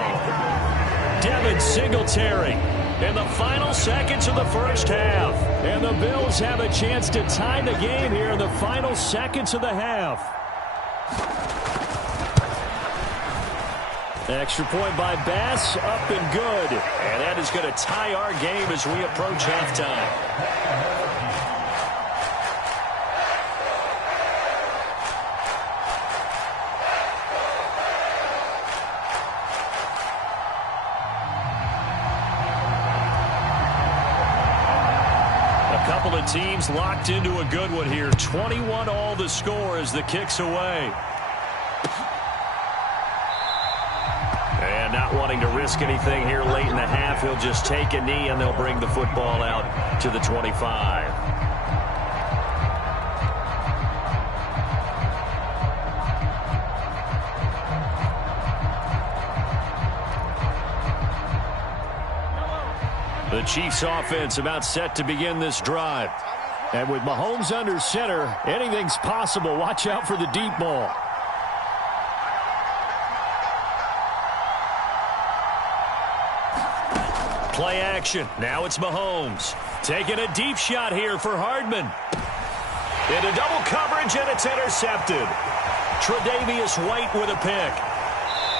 Devin Singletary in the final seconds of the first half. And the Bills have a chance to tie the game here in the final seconds of the half. Extra point by Bass, up and good. And that is going to tie our game as we approach halftime. A couple of teams locked into a good one here. 21 all the score as the kick's away. And not wanting to risk anything here late in the half, he'll just take a knee and they'll bring the football out to the 25. The Chiefs offense about set to begin this drive. And with Mahomes under center, anything's possible. Watch out for the deep ball. Play action. Now it's Mahomes. Taking a deep shot here for Hardman. Into double coverage, and it's intercepted. Tre'Davious White with a pick.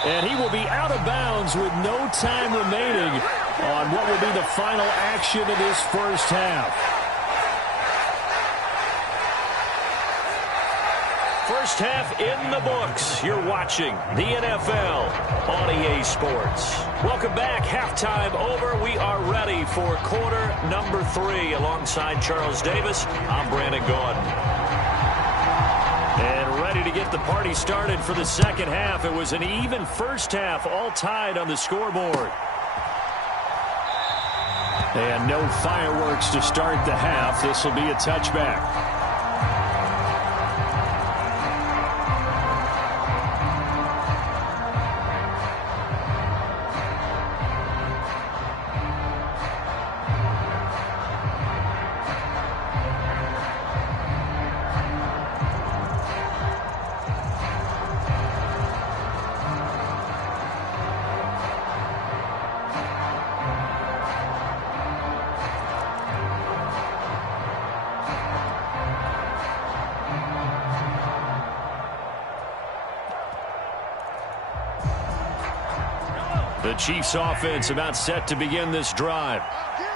And he will be out of bounds with no time remaining on what will be the final action of this first half. First half in the books. You're watching the NFL on EA Sports. Welcome back. Halftime over. We are ready for quarter number 3. Alongside Charles Davis, I'm Brandon Gaudin. And ready to get the party started for the second half. It was an even first half, all tied on the scoreboard. And no fireworks to start the half. This will be a touchback. The Chiefs offense about set to begin this drive.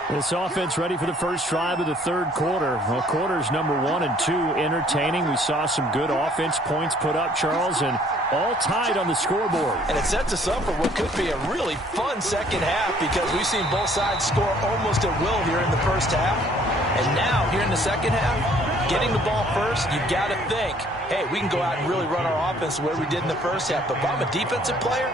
This offense ready for the first drive of the third quarter. Well, quarters number 1 and 2 entertaining. We saw some good offense points put up, Charles, and all tied on the scoreboard. And it sets us up for what could be a really fun second half because we've seen both sides score almost at will here in the first half. And now, here in the second half, getting the ball first, you've got to think, hey, we can go out and really run our offense the way we did in the first half. But if I'm a defensive player,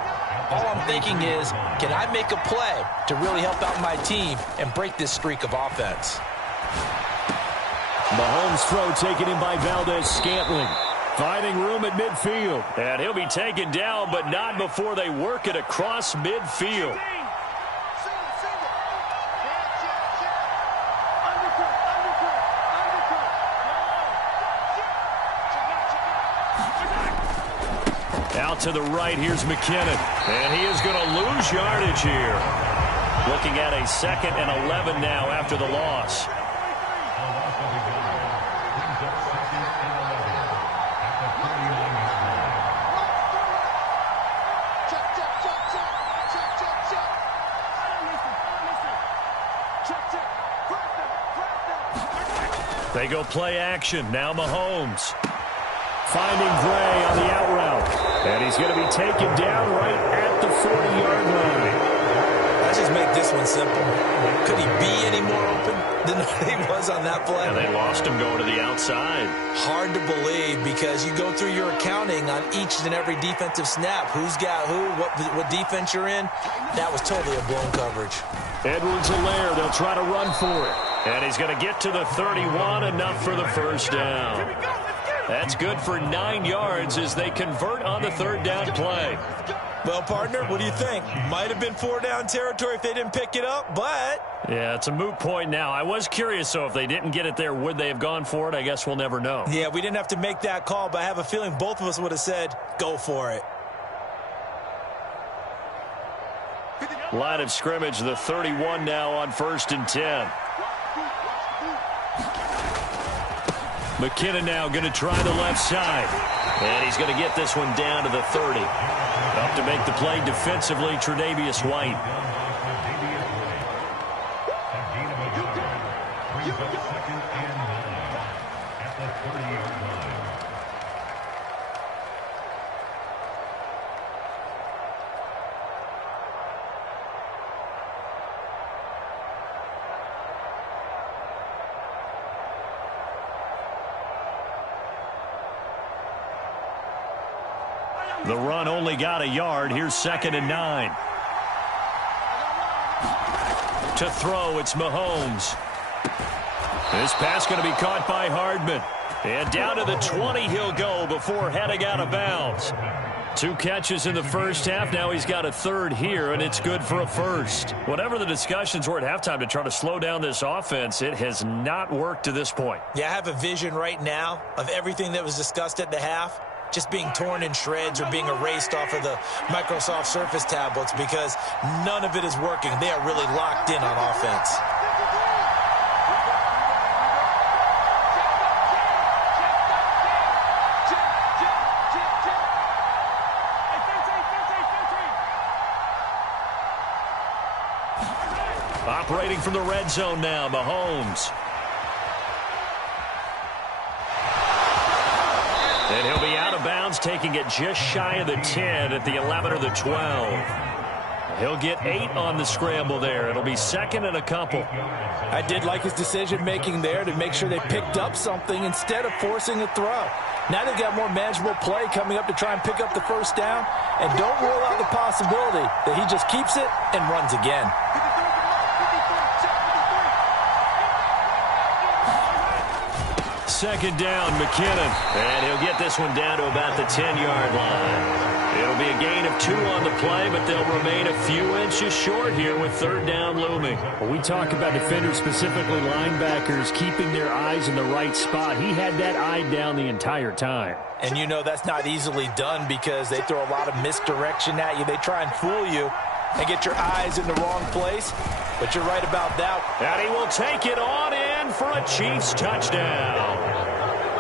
all I'm thinking is, can I make a play to really help out my team and break this streak of offense? Mahomes' throw taken in by Valdez-Scantling. Finding room at midfield. And he'll be taken down, but not before they work it across midfield. Out to the right, here's McKinnon. And he is going to lose yardage here. Looking at a 2nd and 11 now after the loss. They go play action. Now Mahomes. Finding Gray on the out route. And he's going to be taken down right at the 40-yard line. Let's just make this one simple. Could he be any more open than he was on that play? And they lost him going to the outside. Hard to believe because you go through your accounting on each and every defensive snap. Who's got who, what defense you're in. That was totally a blown coverage. Edwards-Helaire, they'll try to run for it. And he's going to get to the 31, enough for the first down. That's good for 9 yards as they convert on the third down play. Well, partner, what do you think? Might have been 4-down territory if they didn't pick it up, but... Yeah, it's a moot point now. I was curious, so if they didn't get it there, would they have gone for it? I guess we'll never know. Yeah, we didn't have to make that call, but I have a feeling both of us would have said, go for it. Line of scrimmage, the 31 now on 1st and 10. McKinnon now going to try the left side. And he's going to get this one down to the 30. Up to make the play defensively, Tre'Davious White. The run only got a yard. Here's 2nd and 9. To throw, it's Mahomes. This pass going to be caught by Hardman. And down to the 20 he'll go before heading out of bounds. 2 catches in the first half. Now he's got a 3rd here, and it's good for a 1st. Whatever the discussions were at halftime to try to slow down this offense, it has not worked to this point. Yeah, I have a vision right now of everything that was discussed at the half just being torn in shreds or being erased off of the Microsoft Surface tablets because none of it is working. They are really locked in on offense. operating from the red zone now, Mahomes. And he'll be out of bounds, taking it just shy of the 10 at the 11 or the 12. He'll get 8 on the scramble there. It'll be second and a couple. I did like his decision-making there to make sure they picked up something instead of forcing a throw. Now they've got more manageable play coming up to try and pick up the first down. And don't rule out the possibility that he just keeps it and runs again. Second down, McKinnon. And he'll get this one down to about the 10-yard line. It'll be a gain of 2 on the play, but they'll remain a few inches short here with third down looming. When we talk about defenders, specifically linebackers, keeping their eyes in the right spot, he had that eye down the entire time. And you know that's not easily done because they throw a lot of misdirection at you. They try and fool you and get your eyes in the wrong place. But you're right about that. And he will take it on in for a Chiefs touchdown.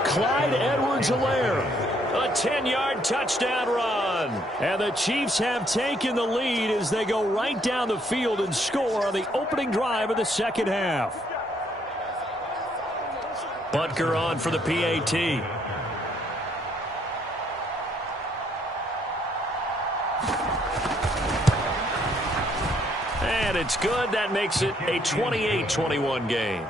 Clyde Edwards-Helaire. A 10-yard touchdown run. And the Chiefs have taken the lead as they go right down the field and score on the opening drive of the second half. Butker on for the PAT. And it's good. That makes it a 28-21 game.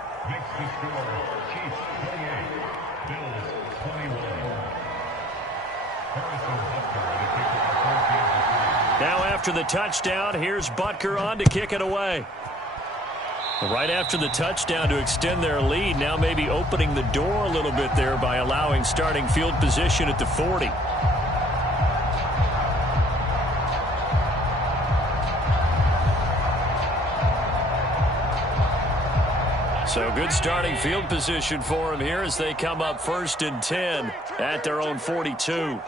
Now after the touchdown, here's Butker on to kick it away. Right after the touchdown to extend their lead, now maybe opening the door a little bit there by allowing starting field position at the 40. So good starting field position for them here as they come up 1st and 10 at their own 42.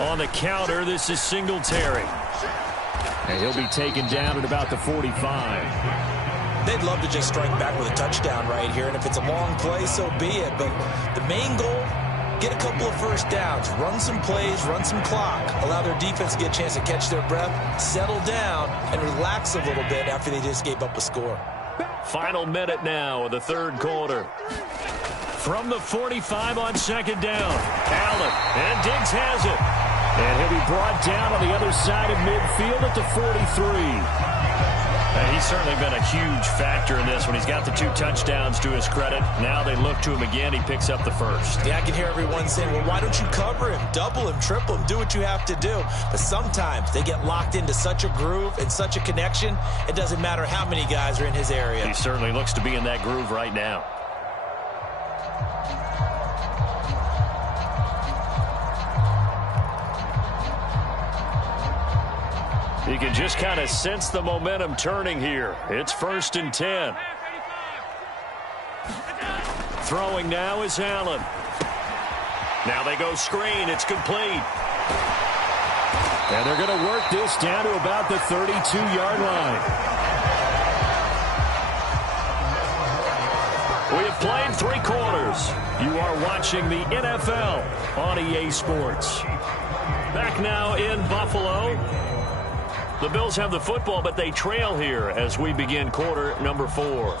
On the counter, this is Singletary. And he'll be taken down at about the 45. They'd love to just strike back with a touchdown right here, and if it's a long play, so be it. But the main goal, get a couple of first downs, run some plays, run some clock, allow their defense to get a chance to catch their breath, settle down, and relax a little bit after they just gave up a score. Final minute now of the third quarter. From the 45 on second down, Allen, and Diggs has it. And he'll be brought down on the other side of midfield at the 43. And he's certainly been a huge factor in this when he's got the 2 touchdowns to his credit. Now they look to him again. He picks up the first. Yeah, I can hear everyone saying, well, why don't you cover him, double him, triple him, do what you have to do. But sometimes they get locked into such a groove and such a connection, it doesn't matter how many guys are in his area. He certainly looks to be in that groove right now. You can just kind of sense the momentum turning here. It's 1st and 10. Throwing now is Allen. Now they go screen. It's complete. And they're going to work this down to about the 32-yard line. We have played 3 quarters. You are watching the NFL on EA Sports. Back now in Buffalo. The Bills have the football, but they trail here as we begin quarter number 4.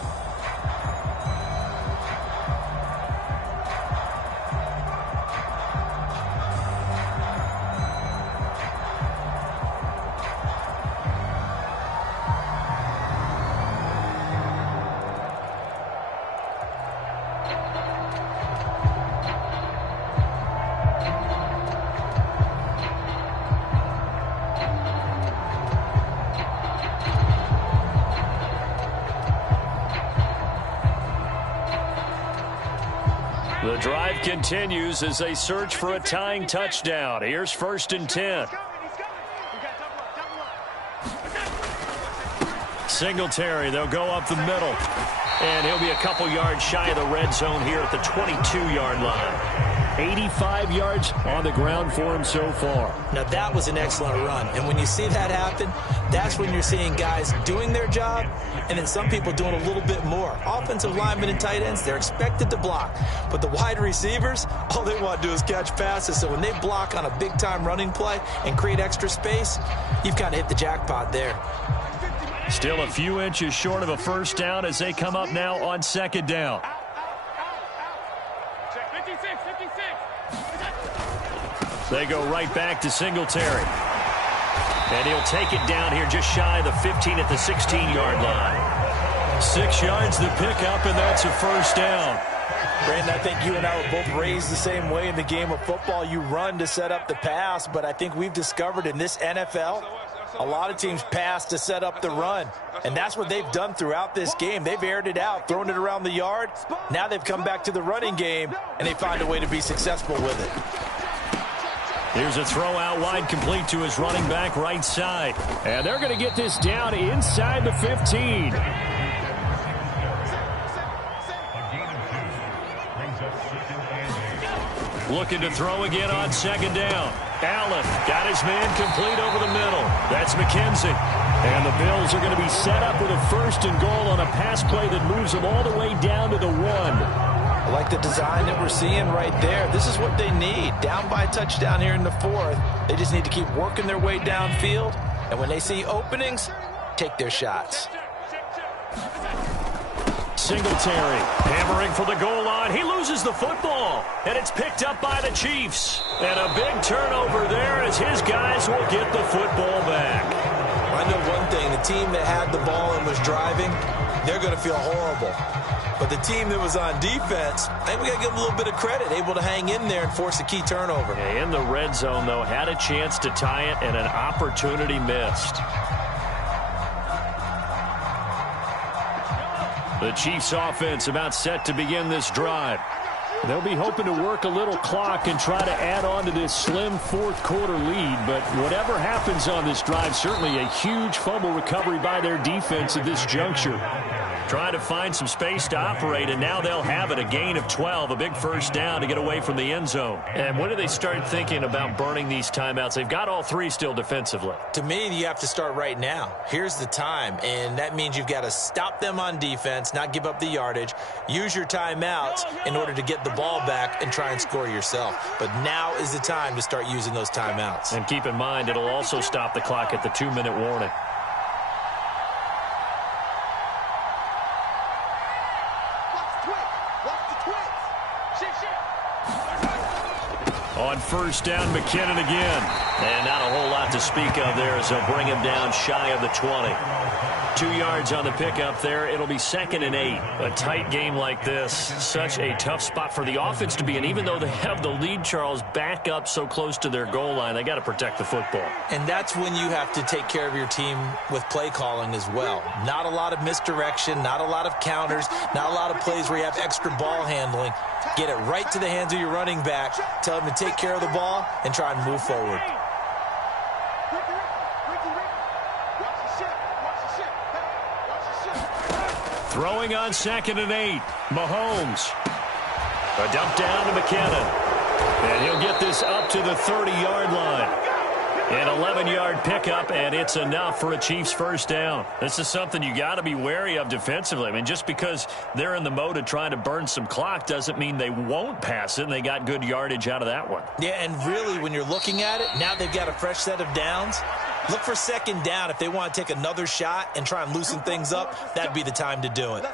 The drive continues as they search for a tying touchdown. Here's 1st and 10. Singletary, they'll go up the middle. And he'll be a couple yards shy of the red zone here at the 22-yard line. 85 yards on the ground for him so far. Now, that was an excellent run. And when you see that happen, that's when you're seeing guys doing their job and then some people doing a little bit more. Offensive linemen and tight ends, they're expected to block. But the wide receivers, all they want to do is catch passes. So when they block on a big-time running play and create extra space, you've kind of hit the jackpot there. Still a few inches short of a first down as they come up now on second down. They go right back to Singletary. And he'll take it down here just shy of the 15 at the 16-yard line. 6 yards the pickup, and that's a first down. Brandon, I think you and I were both raised the same way in the game of football. You run to set up the pass, but I think we've discovered in this NFL, a lot of teams pass to set up the run. And that's what they've done throughout this game. They've aired it out, thrown it around the yard. Now they've come back to the running game, and they find a way to be successful with it. Here's a throw out wide, complete to his running back right side. And they're going to get this down inside the 15. Looking to throw again on second down. Allen got his man complete over the middle. That's McKenzie. And the Bills are going to be set up with a first and goal on a pass play that moves them all the way down to the 1. I like the design that we're seeing right there. This is what they need. Down by a touchdown here in the 4th. They just need to keep working their way downfield. And when they see openings, take their shots. Singletary hammering for the goal line. He loses the football, and it's picked up by the Chiefs. And a big turnover there as his guys will get the football back. I know one thing. The team that had the ball and was driving, they're going to feel horrible. But the team that was on defense, I think we got to give them a little bit of credit, able to hang in there and force a key turnover. Yeah, in the red zone, though, had a chance to tie it and an opportunity missed. The Chiefs offense about set to begin this drive. They'll be hoping to work a little clock and try to add on to this slim fourth quarter lead. But whatever happens on this drive, certainly a huge fumble recovery by their defense at this juncture. Trying to find some space to operate, and now they'll have it. A gain of 12, a big first down to get away from the end zone. And when do they start thinking about burning these timeouts? They've got all three still defensively. To me, you have to start right now. Here's the time, and that means you've got to stop them on defense, not give up the yardage, use your timeouts in order to get the ball back and try and score yourself. But now is the time to start using those timeouts. And keep in mind, it'll also stop the clock at the 2-minute warning. On first down, McKinnon again. And not a whole lot to speak of there as they'll bring him down shy of the 20. 2 yards on the pickup there. It'll be 2nd and 8. A tight game like this, such a tough spot for the offense to be in. Even though they have the lead, Charles, back up so close to their goal line, they got to protect the football. And that's when you have to take care of your team with play calling as well. Not a lot of misdirection, not a lot of counters, not a lot of plays where you have extra ball handling. Get it right to the hands of your running back. Tell him to take care of the ball and try and move forward. Throwing on 2nd and 8. Mahomes. A dump down to McKinnon. And he'll get this up to the 30-yard line. An 11-yard pickup, and it's enough for a Chiefs first down. This is something you got to be wary of defensively. I mean, just because they're in the mode of trying to burn some clock doesn't mean they won't pass it, and they got good yardage out of that one. Yeah, and really, when you're looking at it, now they've got a fresh set of downs. Look for 2nd down. If they want to take another shot and try and loosen things up, that'd be the time to do it.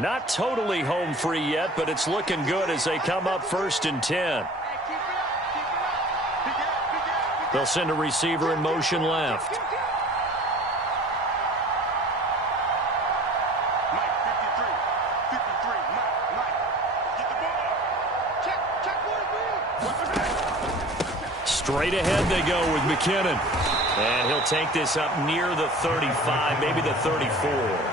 Not totally home free yet, but it's looking good as they come up 1st and 10. They'll send a receiver in motion left. Straight ahead they go with McKinnon. And he'll take this up near the 35, maybe the 34.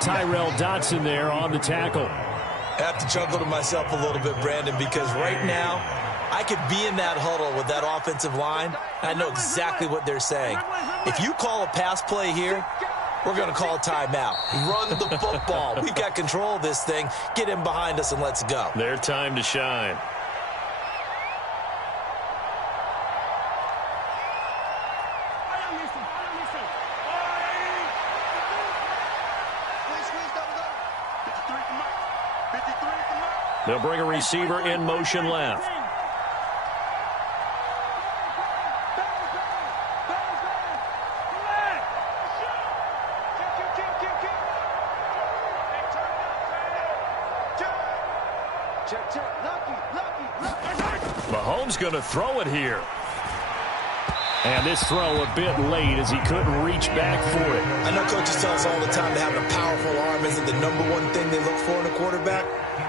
Tyrell Dodson there on the tackle. I have to chuckle to myself a little bit, Brandon, because right now I could be in that huddle with that offensive line. I know exactly what they're saying. If you call a pass play here, We're going to call timeout. Run the football. We've got control of this thing. Get him behind us and let's go. Their time to shine. They'll bring a receiver in motion left. Mahomes going to throw it here. And this throw a bit late as he couldn't reach back for it. I know coaches tell us all the time that having a powerful arm isn't the #1 thing they look for in a quarterback.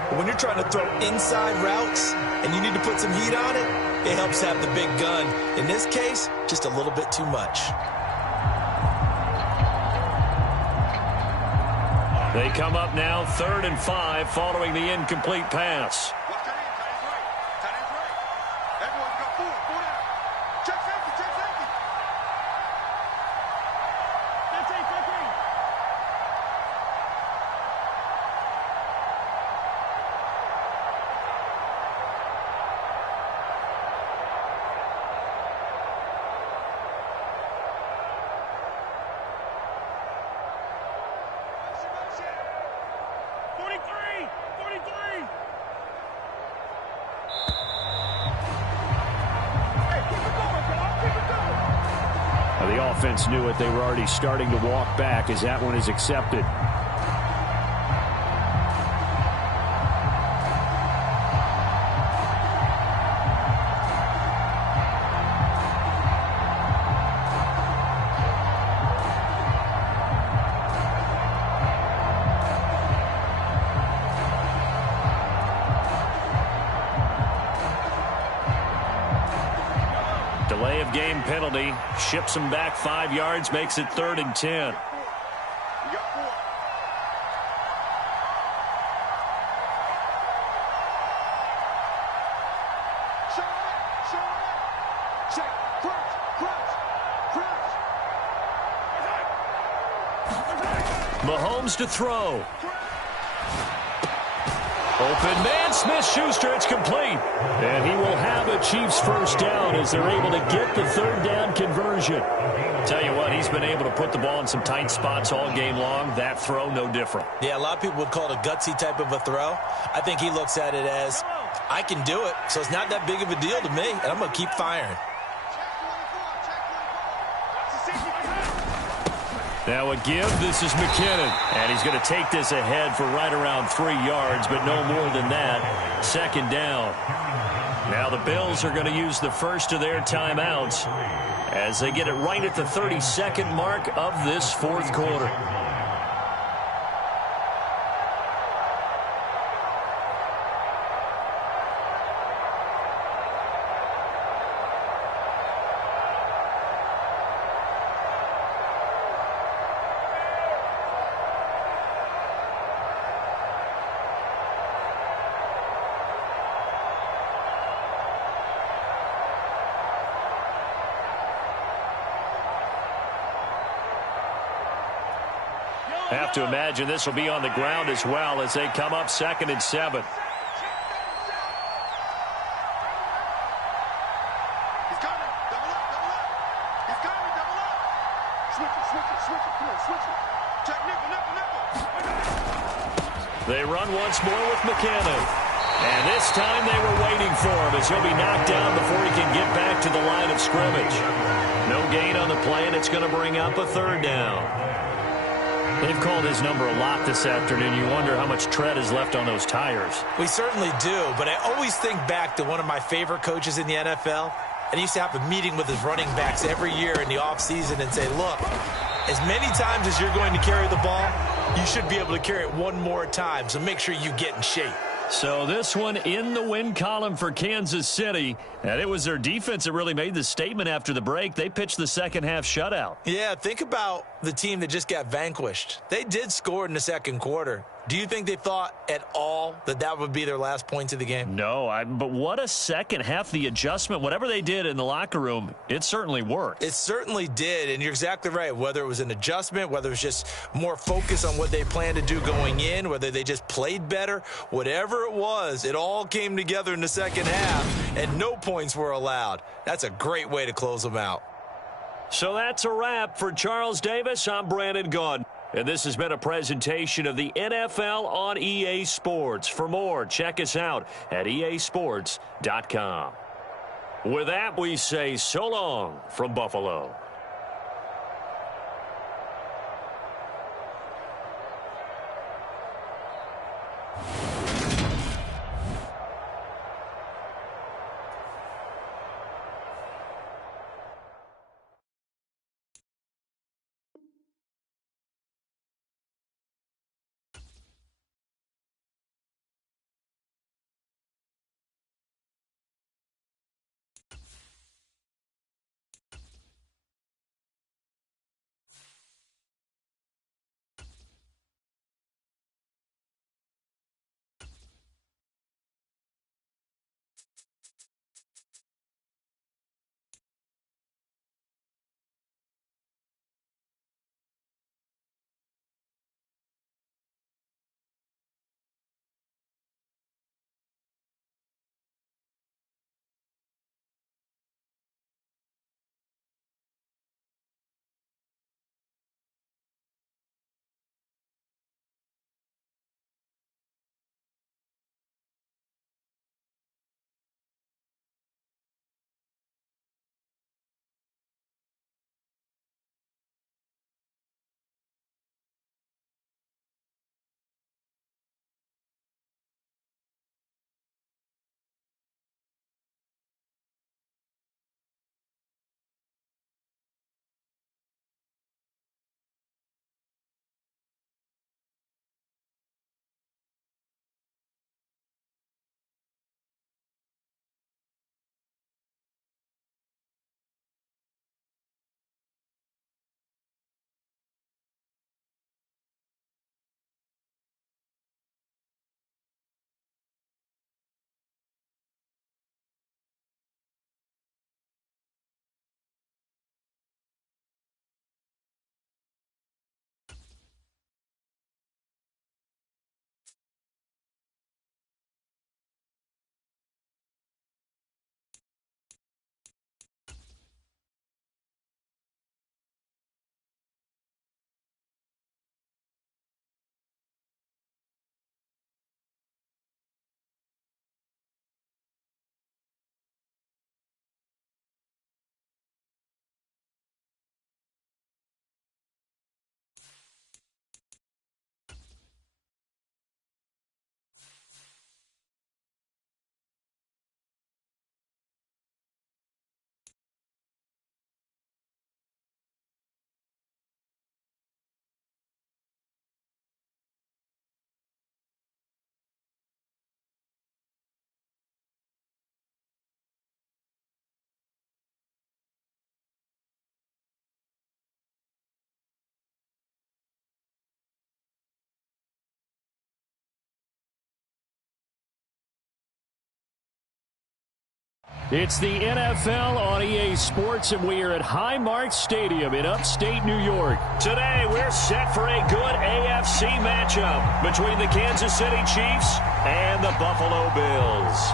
But when you're trying to throw inside routes and you need to put some heat on it, it helps have the big gun. In this case, just a little bit too much. They come up now 3rd and 5 following the incomplete pass. The offense knew it. They were already starting to walk back as that one is accepted. Delay of game penalty. Ships him back 5 yards. Makes it 3rd and 10. Mahomes to throw. Open man, Smith-Schuster, it's complete. And he will have a Chiefs first down as they're able to get the 3rd down conversion. Tell you what, he's been able to put the ball in some tight spots all game long. That throw, no different. Yeah, a lot of people would call it a gutsy type of a throw. I think he looks at it as, I can do it, so it's not that big of a deal to me, and I'm going to keep firing. Now a give, this is McKinnon. And he's going to take this ahead for right around 3 yards, but no more than that. 2nd down. Now the Bills are going to use the first of their timeouts as they get it right at the 32nd mark of this 4th quarter. Have to imagine this will be on the ground as well as they come up 2nd and 7. They run once more with McKinnon. And this time they were waiting for him as he'll be knocked down before he can get back to the line of scrimmage. No gain on the play, and it's going to bring up a 3rd down. They've called his number a lot this afternoon. You wonder how much tread is left on those tires. We certainly do, but I always think back to one of my favorite coaches in the NFL. And he used to have a meeting with his running backs every year in the offseason and say, look, as many times as you're going to carry the ball, you should be able to carry it one more time, so make sure you get in shape. So this one in the win column for Kansas City. And it was their defense that really made the statement after the break. They pitched the second half shutout. Yeah, think about the team that just got vanquished. They did score in the second quarter. Do you think they thought at all that that would be their last points of the game? No, but what a second half. The adjustment, whatever they did in the locker room, it certainly worked. It certainly did, and you're exactly right. Whether it was an adjustment, whether it was just more focus on what they planned to do going in, whether they just played better, whatever it was, it all came together in the second half, and no points were allowed. That's a great way to close them out. So that's a wrap for Charles Davis. I'm Brandon Gaudin. And this has been a presentation of the NFL on EA Sports. For more, check us out at easports.com. With that, we say so long from Buffalo. It's the NFL on EA Sports, and we are at Highmark Stadium in upstate New York. Today, we're set for a good AFC matchup between the Kansas City Chiefs and the Buffalo Bills.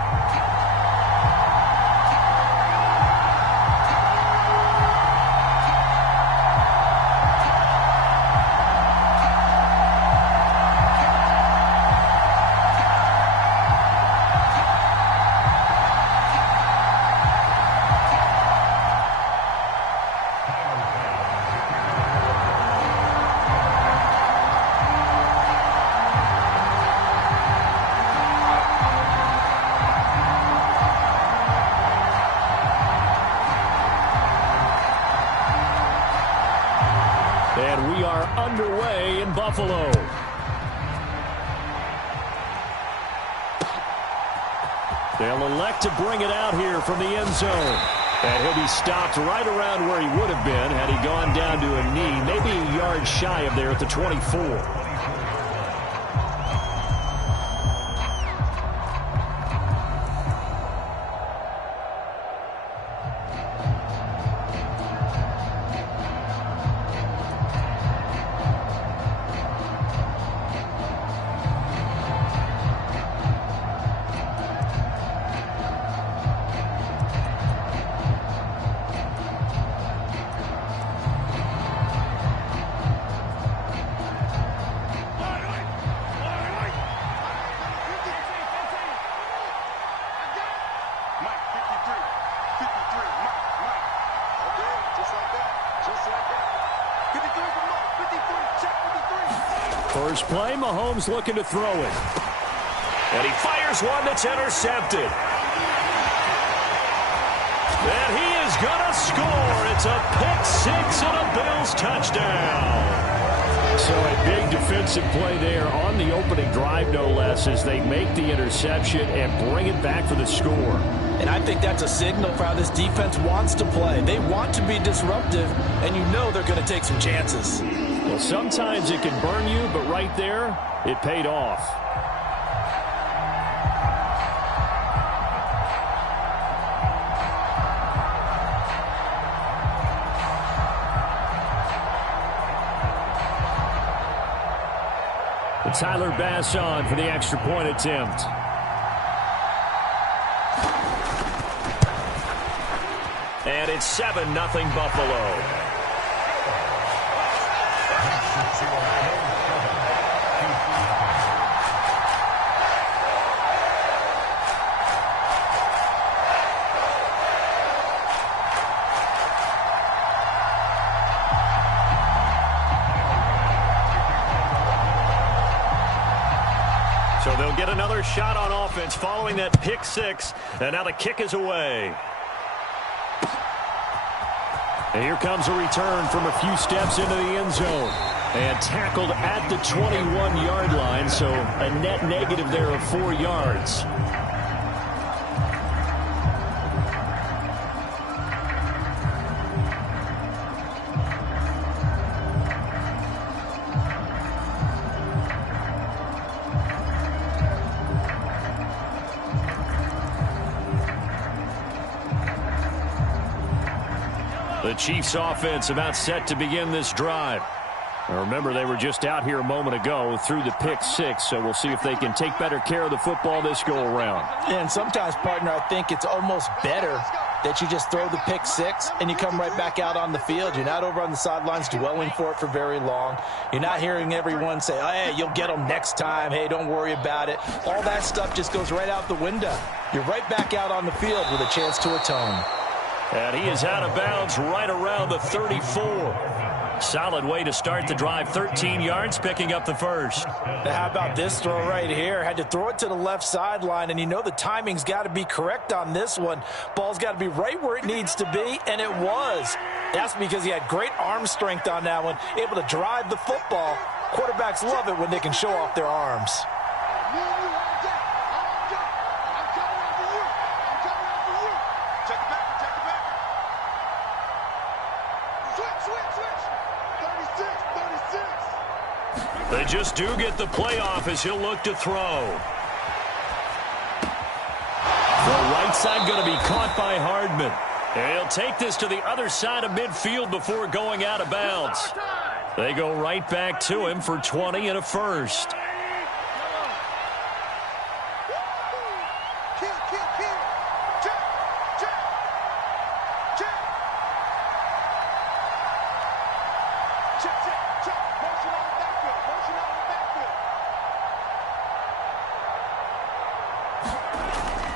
And we are underway in Buffalo. They'll elect to bring it out here from the end zone. And he'll be stopped right around where he would have been had he gone down to a knee, maybe a yard shy of there at the 24. First play, Mahomes looking to throw it. And he fires one that's intercepted. And he is going to score. It's a pick six and a Bills touchdown. So a big defensive play there on the opening drive, no less, as they make the interception and bring it back for the score. And I think that's a signal for how this defense wants to play. They want to be disruptive, and you know they're going to take some chances. Well, sometimes it can burn you, but right there, it paid off. Tyler Bass on for the extra point attempt. And it's 7-0 Buffalo. So they'll get another shot on offense following that pick six. And now the kick is away. And here comes a return from a few steps into the end zone. And tackled at the 21-yard line, so a net negative there of 4 yards. The Chiefs offense about set to begin this drive. Now remember, they were just out here a moment ago through the pick six, so we'll see if they can take better care of the football this go-around. And sometimes, partner, I think it's almost better that you just throw the pick six and you come right back out on the field. You're not over on the sidelines dwelling for it for very long. You're not hearing everyone say, oh, hey, you'll get them next time. Hey, don't worry about it. All that stuff just goes right out the window. You're right back out on the field with a chance to atone. And he is out of bounds right around the 34. Solid way to start the drive. 13 yards, picking up the first. Now, how about this throw right here? Had to throw it to the left sideline, and you know the timing's got to be correct on this one. Ball's got to be right where it needs to be, and it was. That's because he had great arm strength on that one, able to drive the football. Quarterbacks love it when they can show off their arms. They just do get the playoff as he'll look to throw. The right side going to be caught by Hardman. And he'll take this to the other side of midfield before going out of bounds. They go right back to him for 20 and a first.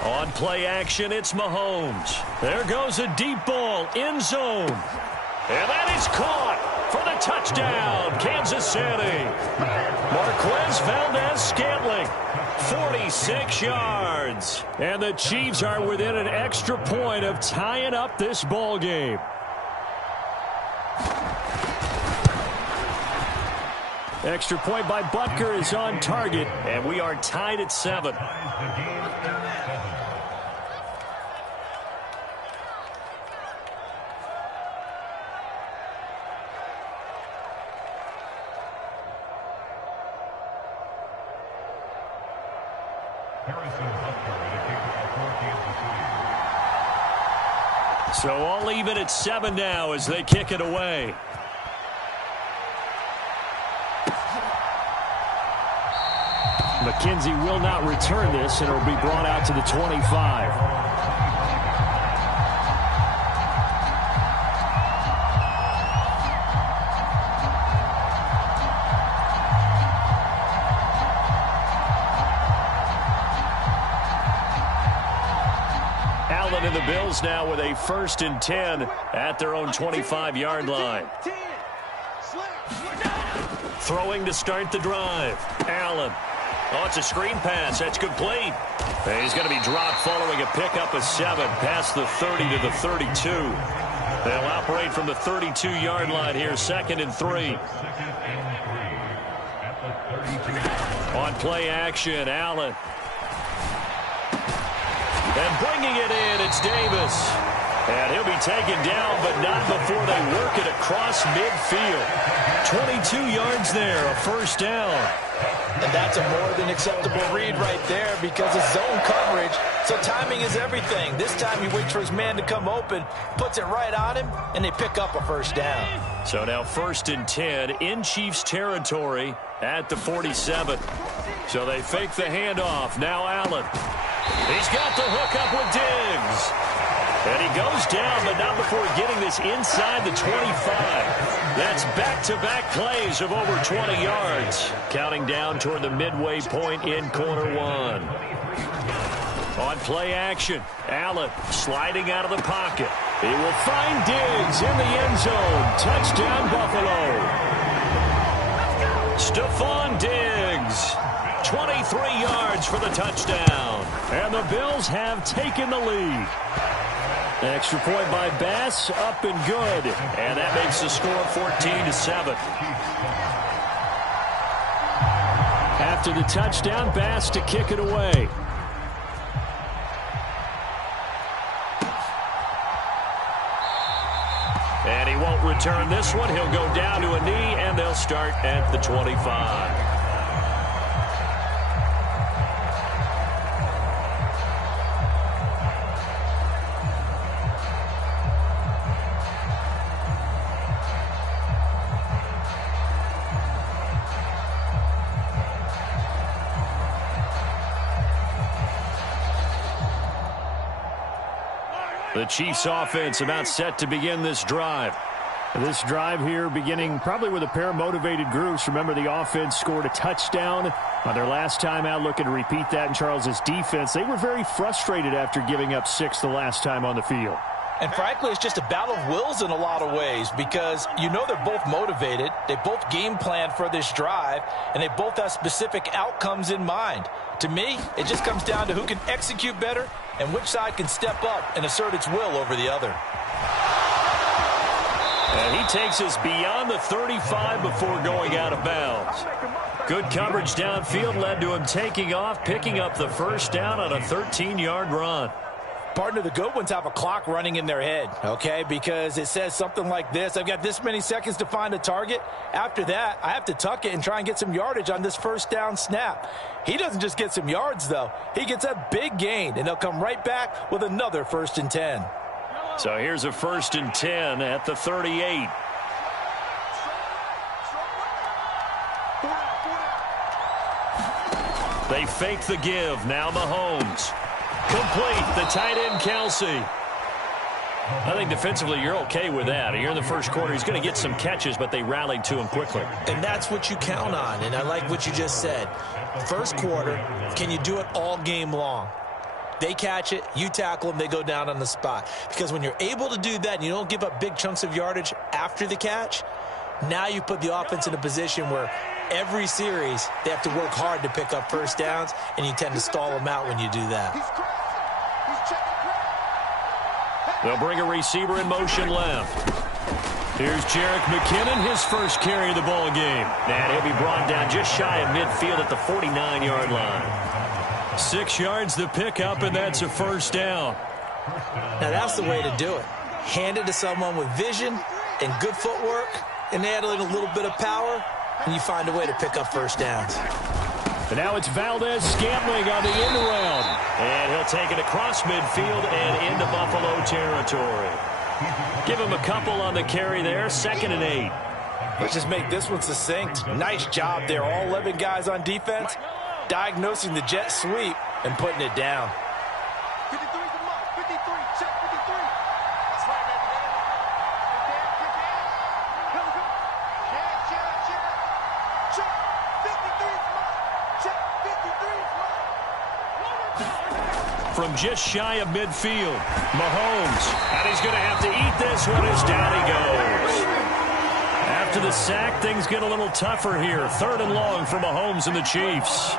On play action, it's Mahomes. There goes a deep ball, end zone. And that is caught for the touchdown, Kansas City. Marquez Valdes-Scantling, 46 yards. And the Chiefs are within an extra point of tying up this ball game. Extra point by Butker is on target. And we are tied at 7. So all even at 7 now as they kick it away. McKenzie will not return this, and it will be brought out to the 25. Allen and the Bills now with a 1st and 10 at their own 25-yard line. Slow Throwing to start the drive. Allen. Oh, it's a screen pass. That's complete. And he's going to be dropped following a pickup of 7 past the 30 to the 32. They'll operate from the 32-yard line here, 2nd and 3. On play action, Allen. And bringing it in, it's Davis. And he'll be taken down, but not before they work it across midfield. 22 yards there, a first down. And that's a more than acceptable read right there because it's zone coverage, so timing is everything. This time he waits for his man to come open, puts it right on him, and they pick up a first down. So now 1st and 10 in Chiefs territory at the 47. So they fake the handoff. Now Allen. He's got the hook up with Diggs. And he goes down, but not before getting this inside the 25. That's back-to-back plays of over 20 yards. Counting down toward the midway point in quarter 1. On play action, Allen sliding out of the pocket. He will find Diggs in the end zone. Touchdown, Buffalo. Stephon Diggs. 23 yards for the touchdown. And the Bills have taken the lead. Extra point by Bass, up and good. And that makes the score 14-7. After the touchdown, Bass to kick it away. And he won't return this one. He'll go down to a knee, and they'll start at the 25. The Chiefs offense about set to begin this drive. This drive here beginning probably with a pair of motivated groups. Remember, the offense scored a touchdown on their last time out, looking to repeat that in Charles's defense. They were very frustrated after giving up 6 the last time on the field. And frankly, it's just a battle of wills in a lot of ways because you know they're both motivated. They both game planned for this drive, and they both have specific outcomes in mind. To me, it just comes down to who can execute better and which side can step up and assert its will over the other. And he takes us beyond the 35 before going out of bounds. Good coverage downfield led to him taking off, picking up the first down on a 13-yard run. Partner, the good ones have a clock running in their head, okay, because it says something like this. I've got this many seconds to find a target. After that, I have to tuck it and try and get some yardage on this first down snap. He doesn't just get some yards, though. He gets a big gain, and they'll come right back with another 1st and 10. So here's a 1st and 10 at the 38. They fake the give. Now Mahomes. Complete. The tight end, Kelsey. I think defensively you're okay with that. Here in the first quarter, he's going to get some catches, but they rallied to him quickly. And that's what you count on, and I like what you just said. First quarter, can you do it all game long? They catch it, you tackle them, they go down on the spot. Because when you're able to do that and you don't give up big chunks of yardage after the catch, now you put the offense in a position where every series they have to work hard to pick up first downs, and you tend to stall them out when you do that. They'll bring a receiver in motion left. Here's Jerick McKinnon, his first carry of the ball game. And he'll be brought down just shy of midfield at the 49-yard line. 6 yards to pick up, and that's a first down. Now that's the way to do it. Hand it to someone with vision and good footwork, and add in a little bit of power, and you find a way to pick up first downs. And now it's Valdez-Scantling on the end around. And he'll take it across midfield and into Buffalo territory. Give him a couple on the carry there, 2nd and 8. Let's just make this one succinct. Nice job there. All 11 guys on defense, diagnosing the jet sweep and putting it down. 53 is the mark. 53. Check 53. That's right, baby. Here we go. Check. 53 is mark. Check. 53 is mark. From just shy of midfield, Mahomes. And he's going to have to eat this one as down he goes. After the sack, things get a little tougher here. 3rd and long for Mahomes and the Chiefs.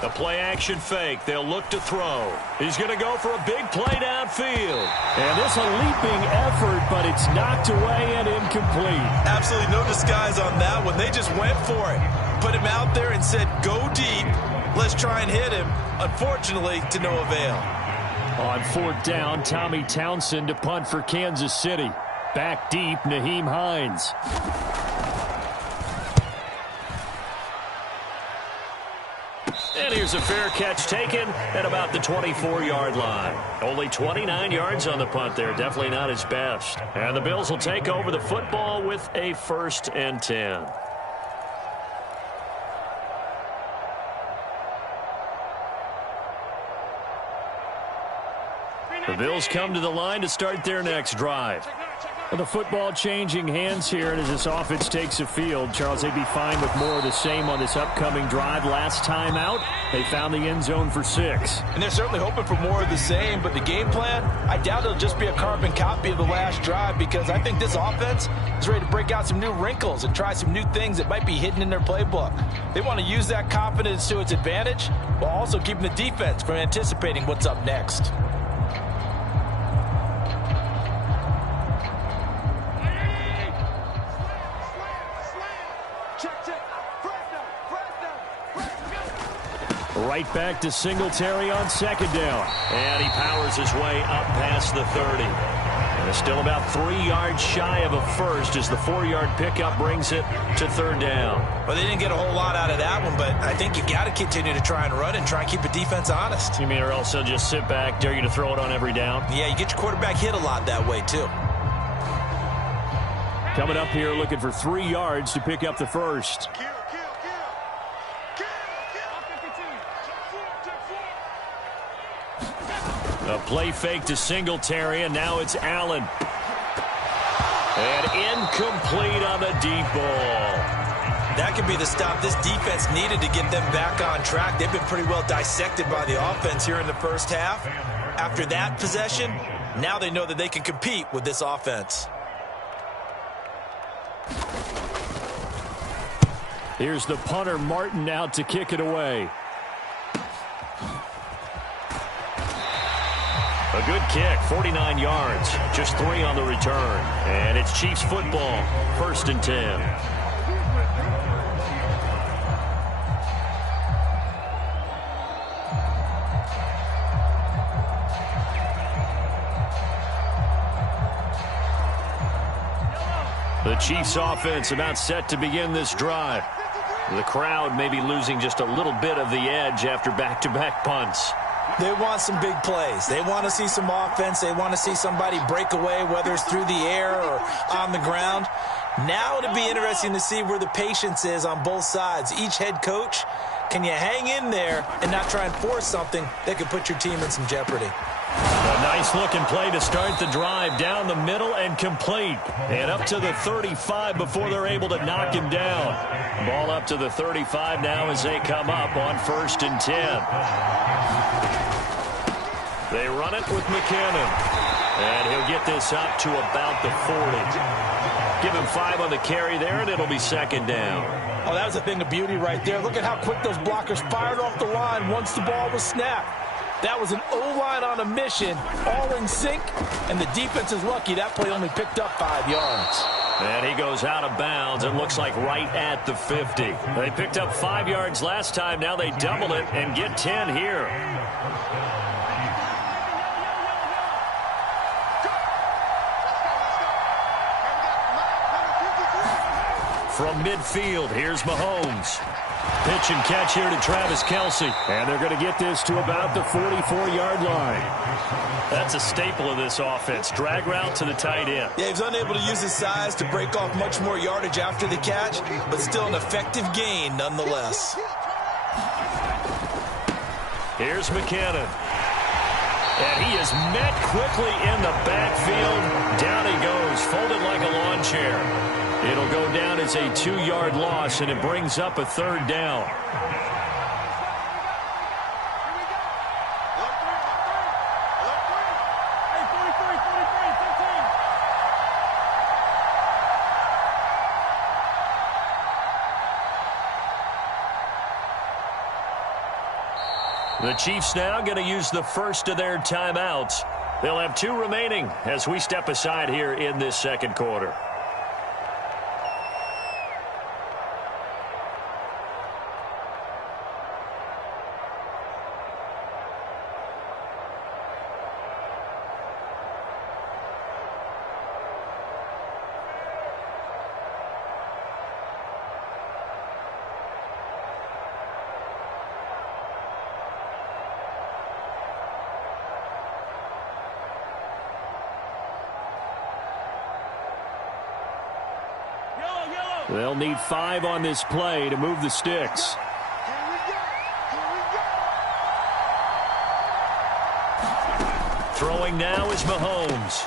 The play-action fake. They'll look to throw. He's going to go for a big play downfield. And this a leaping effort, but it's knocked away and incomplete. Absolutely no disguise on that one. They just went for it. Put him out there and said, go deep. Let's try and hit him. Unfortunately, to no avail. On 4th down, Tommy Townsend to punt for Kansas City. Back deep, Nyheim Hines. And here's a fair catch taken at about the 24-yard line. Only 29 yards on the punt there. Definitely not his best. And the Bills will take over the football with a 1st and 10. The Bills come to the line to start their next drive. Well, the football changing hands here, and as this offense takes the field, Charles, they'd be fine with more of the same on this upcoming drive. Last time out, they found the end zone for 6. And they're certainly hoping for more of the same, but the game plan, I doubt it'll just be a carbon copy of the last drive, because I think this offense is ready to break out some new wrinkles and try some new things that might be hidden in their playbook. They want to use that confidence to its advantage while also keeping the defense from anticipating what's up next. Right back to Singletary on 2nd down. And he powers his way up past the 30. And it's still about 3 yards shy of a first as the 4-yard pickup brings it to 3rd down. Well, they didn't get a whole lot out of that one, but I think you got to continue to try and run and try and keep the defense honest. You mean or else they'll just sit back, dare you to throw it on every down? Yeah, you get your quarterback hit a lot that way, too. Coming up here looking for 3 yards to pick up the first. A play fake to Singletary, and now it's Allen. And incomplete on the deep ball. That could be the stop this defense needed to get them back on track. They've been pretty well dissected by the offense here in the first half. After that possession, now they know that they can compete with this offense. Here's the punter, Martin, out to kick it away. A good kick, 49 yards, just 3 on the return. And it's Chiefs football, 1st and 10. The Chiefs offense about set to begin this drive. The crowd may be losing just a little bit of the edge after back-to-back punts. They want some big plays. They want to see some offense. They want to see somebody break away, whether it's through the air or on the ground. Now it'll be interesting to see where the patience is on both sides. Each head coach, can you hang in there and not try and force something that could put your team in some jeopardy? A nice-looking play to start the drive down the middle and complete. And up to the 35 before they're able to knock him down. Ball up to the 35 now as they come up on 1st and 10. They run it with McKinnon. And he'll get this up to about the 40. Give him 5 on the carry there, and it'll be 2nd down. Oh, that was a thing of beauty right there. Look at how quick those blockers fired off the line once the ball was snapped. That was an O-line on a mission, all in sync, and the defense is lucky that play only picked up 5 yards. And he goes out of bounds, it looks like right at the 50. They picked up 5 yards last time, now they double it and get 10 here. From midfield, here's Mahomes. Pitch and catch here to Travis Kelce. And they're going to get this to about the 44-yard line. That's a staple of this offense. Drag route to the tight end. Yeah, he was unable to use his size to break off much more yardage after the catch, but still an effective gain nonetheless. Here's McKinnon. And he is met quickly in the backfield. Down he goes, folded like a lawn chair. It'll go down as a 2-yard loss, and it brings up a third down. The Chiefs now going to use the first of their timeouts. They'll have 2 remaining as we step aside here in this second quarter. They'll need 5 on this play to move the sticks. Throwing now is Mahomes.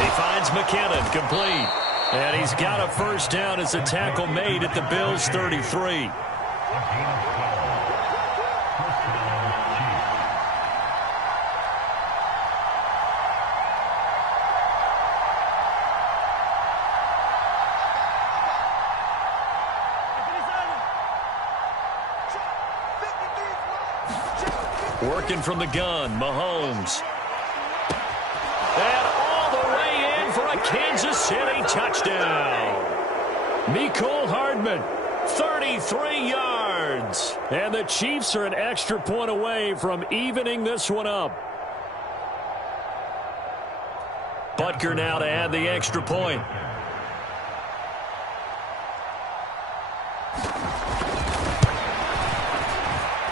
He finds McKinnon, complete. And he's got a first down as a tackle made at the Bills' 33. Working from the gun, Mahomes. And all the way in for a Kansas City touchdown. Mecole Hardman, 33 yards. And the Chiefs are an extra point away from evening this one up. Butker now to add the extra point.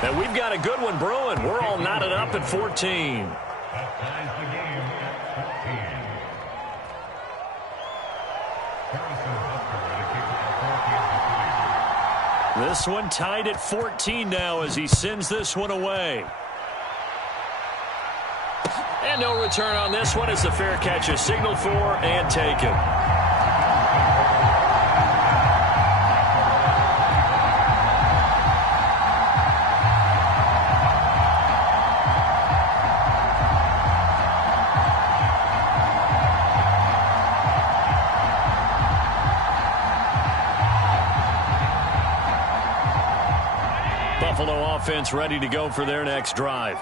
And we've got a good one brewing. We're all knotted up at 14. This one tied at 14 now as he sends this one away. And no return on this one as the fair catch is signaled for and taken. Buffalo offense ready to go for their next drive.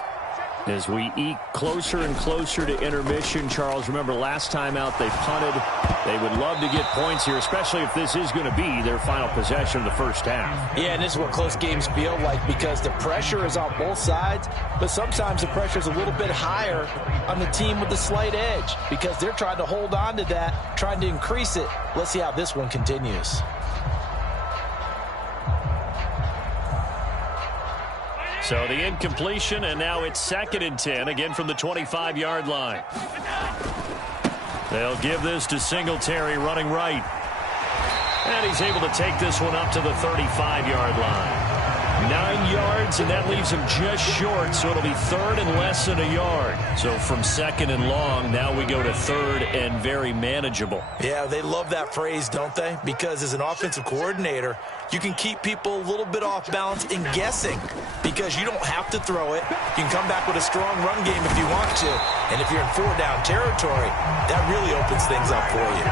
As we eke closer and closer to intermission, Charles, remember last time out they punted. They would love to get points here, especially if this is going to be their final possession of the first half. Yeah, and this is what close games feel like because the pressure is on both sides, but sometimes the pressure is a little bit higher on the team with the slight edge because they're trying to hold on to that, trying to increase it. Let's see how this one continues. So the incompletion, and now it's 2nd and 10, again from the 25-yard line. They'll give this to Singletary running right. And he's able to take this one up to the 35-yard line. 9 yards, and that leaves him just short, so it'll be 3rd and less than a yard. So from 2nd and long, now we go to 3rd and very manageable. Yeah, they love that phrase, don't they? Because as an offensive coordinator, you can keep people a little bit off balance in guessing because you don't have to throw it. You can come back with a strong run game if you want to. And if you're in 4-down territory, that really opens things up for you.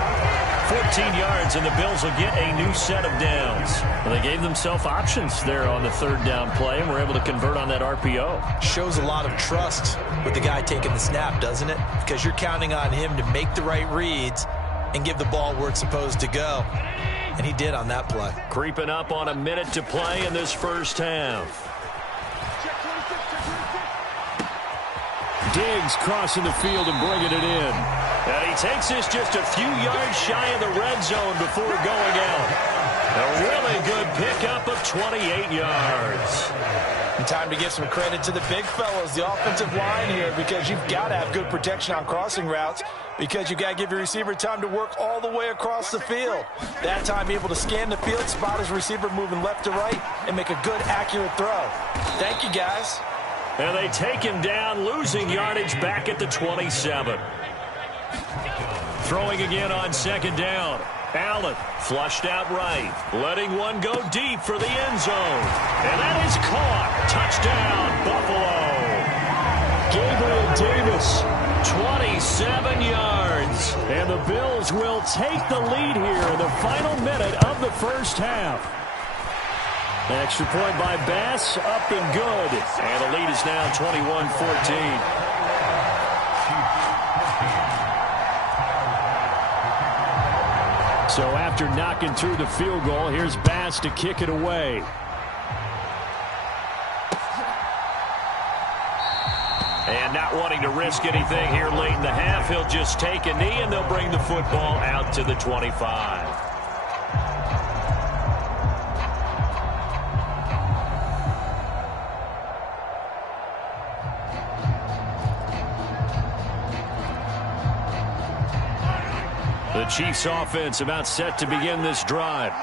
14 yards, and the Bills will get a new set of downs. Well, they gave themselves options there on the 3rd down play, and were able to convert on that RPO. Shows a lot of trust with the guy taking the snap, doesn't it? Because you're counting on him to make the right reads and give the ball where it's supposed to go. And he did on that play. Creeping up on a minute to play in this first half. Diggs crossing the field and bringing it in. And he takes this just a few yards shy of the red zone before going out. A really good pickup of 28 yards. And time to give some credit to the big fellows, the offensive line here, because you've got to have good protection on crossing routes because you've got to give your receiver time to work all the way across the field. That time able to scan the field, spot his receiver moving left to right, and make a good, accurate throw. Thank you, guys. And they take him down, losing yardage back at the 27. Throwing again on second down. Allen flushed out right, letting one go deep for the end zone. And that is caught. Touchdown, Buffalo. Gabriel Davis, 27 yards. And the Bills will take the lead here in the final minute of the first half. Extra point by Bass, up and good. And the lead is now 21-14. So after knocking through the field goal, here's Bass to kick it away. And not wanting to risk anything here late in the half, he'll just take a knee and they'll bring the football out to the 25. The Chiefs offense about set to begin this drive.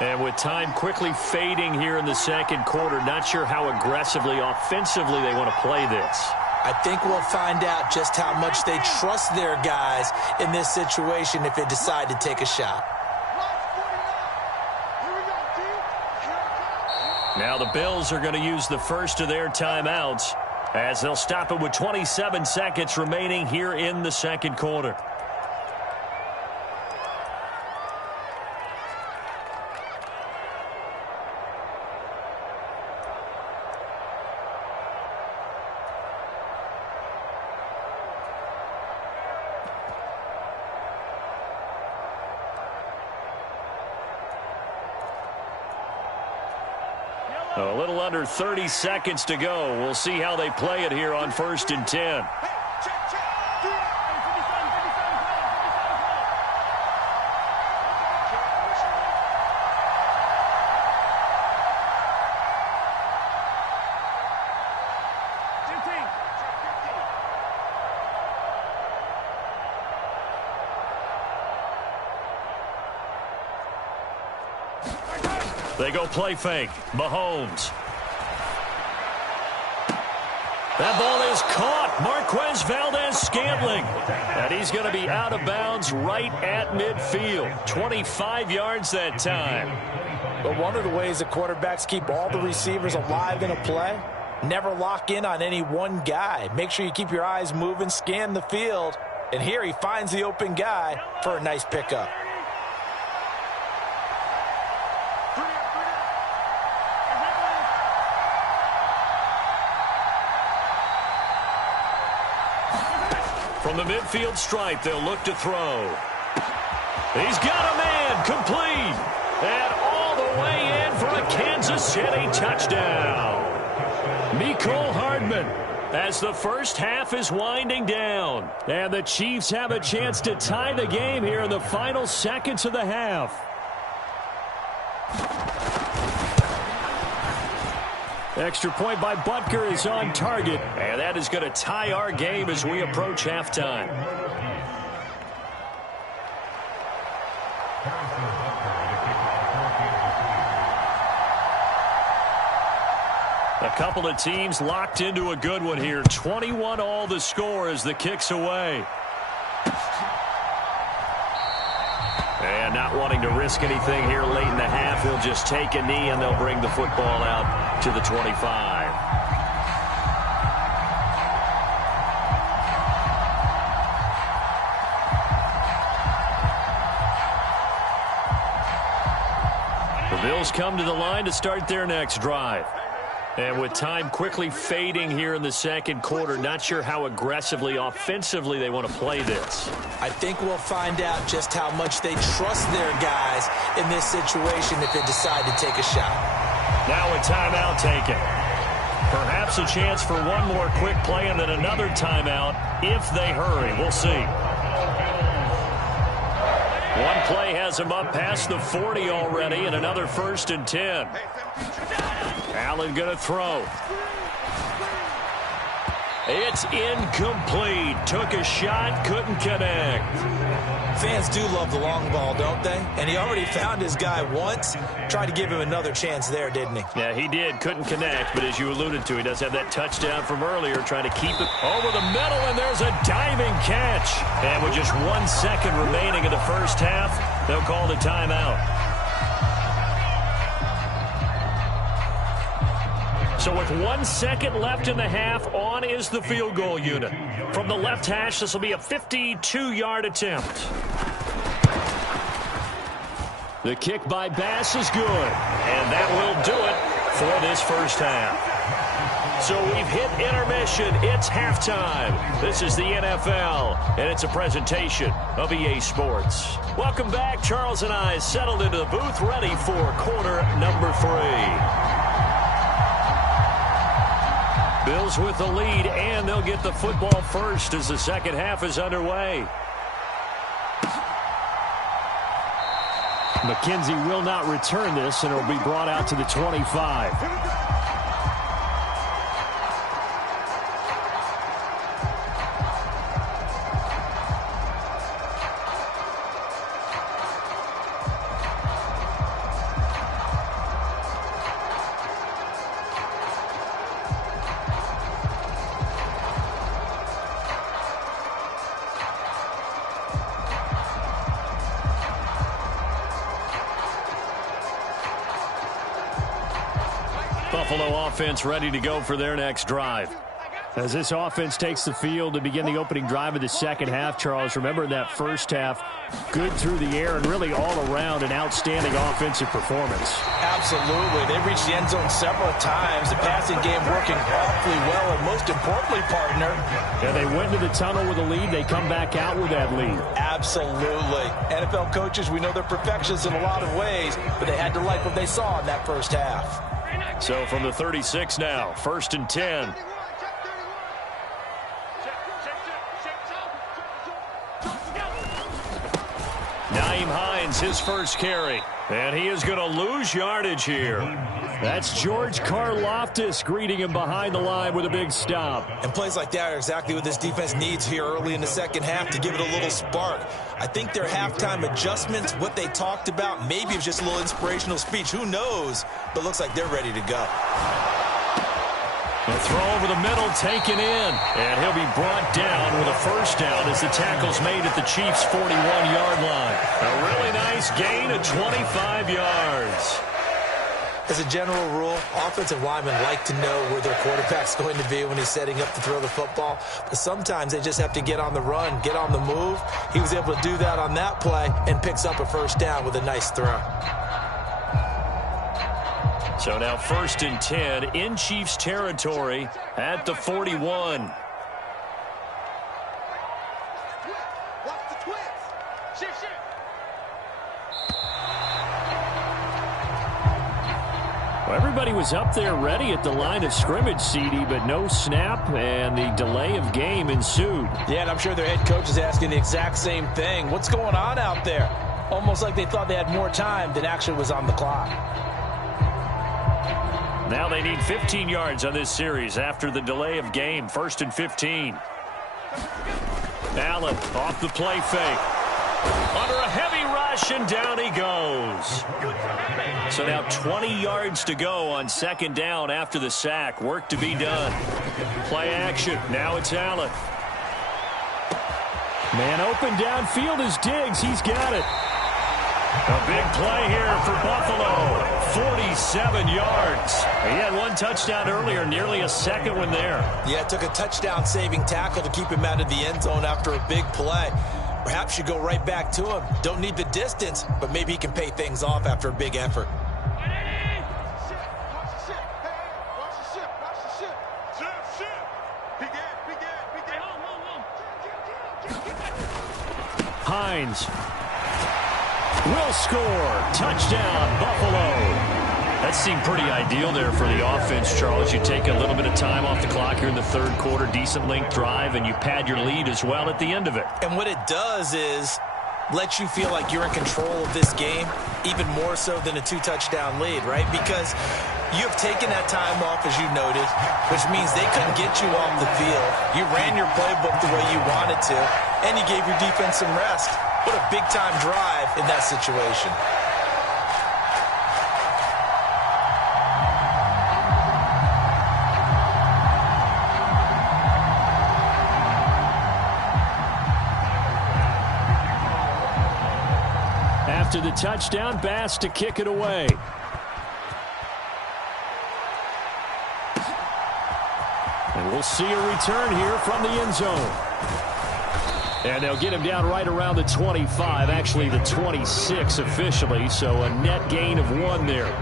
And with time quickly fading here in the second quarter, not sure how aggressively, offensively they want to play this. I think we'll find out just how much they trust their guys in this situation if they decide to take a shot. Now the Bills are going to use the first of their timeouts as they'll stop it with 27 seconds remaining here in the second quarter. A little under 30 seconds to go. We'll see how they play it here on 1st and 10. They go play fake. Mahomes. That ball is caught. Marquez Valdes-Scantling. And he's going to be out of bounds right at midfield. 25 yards that time. But one of the ways the quarterbacks keep all the receivers alive in a play, never lock in on any one guy. Make sure you keep your eyes moving, scan the field. And here he finds the open guy for a nice pickup. From the midfield stripe, they'll look to throw. He's got a man, complete. And all the way in for a Kansas City touchdown. Mecole Hardman as the first half is winding down. And the Chiefs have a chance to tie the game here in the final seconds of the half. Extra point by Butker is on target. And that is going to tie our game as we approach halftime. A couple of teams locked into a good one here. 21 all the score as the kick's away. And not wanting to risk anything here late in the half, he'll just take a knee and they'll bring the football out to the 25. The Bills come to the line to start their next drive. And with time quickly fading here in the second quarter, not sure how aggressively, offensively they want to play this. I think we'll find out just how much they trust their guys in this situation if they decide to take a shot. Now a timeout taken. Perhaps a chance for one more quick play and then another timeout if they hurry. We'll see. One play has them up past the 40 already and another 1st and 10. Allen going to throw. It's incomplete. Took a shot, couldn't connect. Fans do love the long ball, don't they? And he already found his guy once. Tried to give him another chance there, didn't he? Yeah, he did. Couldn't connect, but as you alluded to, he does have that touchdown from earlier, trying to keep it over the middle, and there's a diving catch. And with just 1 second remaining in the first half, they'll call the timeout. So with 1 second left in the half, on is the field goal unit. From the left hash, this will be a 52-yard attempt. The kick by Bass is good, and that will do it for this first half. So we've hit intermission. It's halftime. This is the NFL, and it's a presentation of EA Sports. Welcome back. Charles and I settled into the booth, ready for quarter number 3. Bills with the lead, and they'll get the football first as the second half is underway. McKenzie will not return this, and it will be brought out to the 25. Buffalo offense ready to go for their next drive. As this offense takes the field to begin the opening drive of the second half, Charles, remember that first half, good through the air and really all around an outstanding offensive performance. Absolutely. They reached the end zone several times. The passing game working awfully well, and most importantly, partner. Yeah, they went to the tunnel with a lead. They come back out with that lead. Absolutely. NFL coaches, we know they're perfectionists in a lot of ways, but they had to like what they saw in that first half. So from the 36 now, 1st and 10. Nyheim Hines, his first carry. And he is going to lose yardage here. That's George Karlaftis greeting him behind the line with a big stop. And plays like that are exactly what this defense needs here early in the second half to give it a little spark. I think their halftime adjustments, what they talked about, maybe it was just a little inspirational speech. Who knows? But looks like they're ready to go. The throw over the middle, taken in. And he'll be brought down with a first down as the tackle's made at the Chiefs' 41-yard line. A really nice gain of 25 yards. As a general rule, offensive linemen like to know where their quarterback's going to be when he's setting up to throw the football. But sometimes they just have to get on the run, get on the move. He was able to do that on that play and picks up a first down with a nice throw. So now 1st and 10 in Chiefs territory at the 41. Well, everybody was up there ready at the line of scrimmage, CD, but no snap, and the delay of game ensued. Yeah, and I'm sure their head coach is asking the exact same thing. What's going on out there? Almost like they thought they had more time than actually was on the clock. Now they need 15 yards on this series after the delay of game. 1st and 15. Allen off the play fake. Under a heavy rush, and down he goes. So now 20 yards to go on 2nd down after the sack. Work to be done. Play action. Now it's Allen. Man open downfield is Diggs. He's got it. A big play here for Buffalo. 47 yards. He had one touchdown earlier, nearly a second one there. Yeah, it took a touchdown-saving tackle to keep him out of the end zone after a big play. Perhaps you go right back to him. Don't need the distance, but maybe he can pay things off after a big effort. Hines will score. Touchdown, Buffalo. That seemed pretty ideal there for the offense, Charles. You take a little bit of time off the clock here in the 3rd quarter, decent length drive, and you pad your lead as well at the end of it. And what it does is lets you feel like you're in control of this game, even more so than a 2-touchdown lead, right? Because you have taken that time off, as you noted, which means they couldn't get you off the field. You ran your playbook the way you wanted to, and you gave your defense some rest. What a big-time drive in that situation. After the touchdown, Bass to kick it away. And we'll see a return here from the end zone. And they'll get him down right around the 25, actually the 26 officially, so a net gain of 1 there.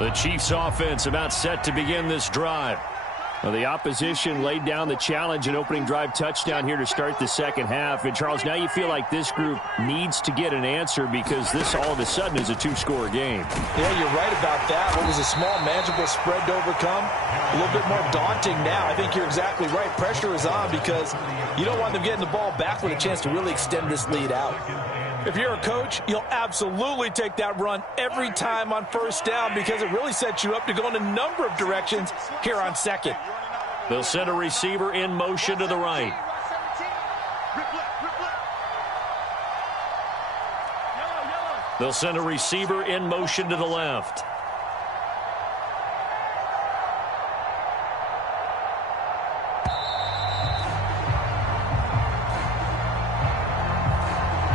The Chiefs offense about set to begin this drive. Well, the opposition laid down the challenge and opening drive touchdown here to start the second half. And, Charles, now you feel like this group needs to get an answer because this all of a sudden is a 2-score game. Yeah, you're right about that. What was a small, manageable spread to overcome, a little bit more daunting now. I think you're exactly right. Pressure is on because you don't want them getting the ball back with a chance to really extend this lead out. If you're a coach, you'll absolutely take that run every time on first down because it really sets you up to go in a number of directions here on second. They'll send a receiver in motion to the right. They'll send a receiver in motion to the left.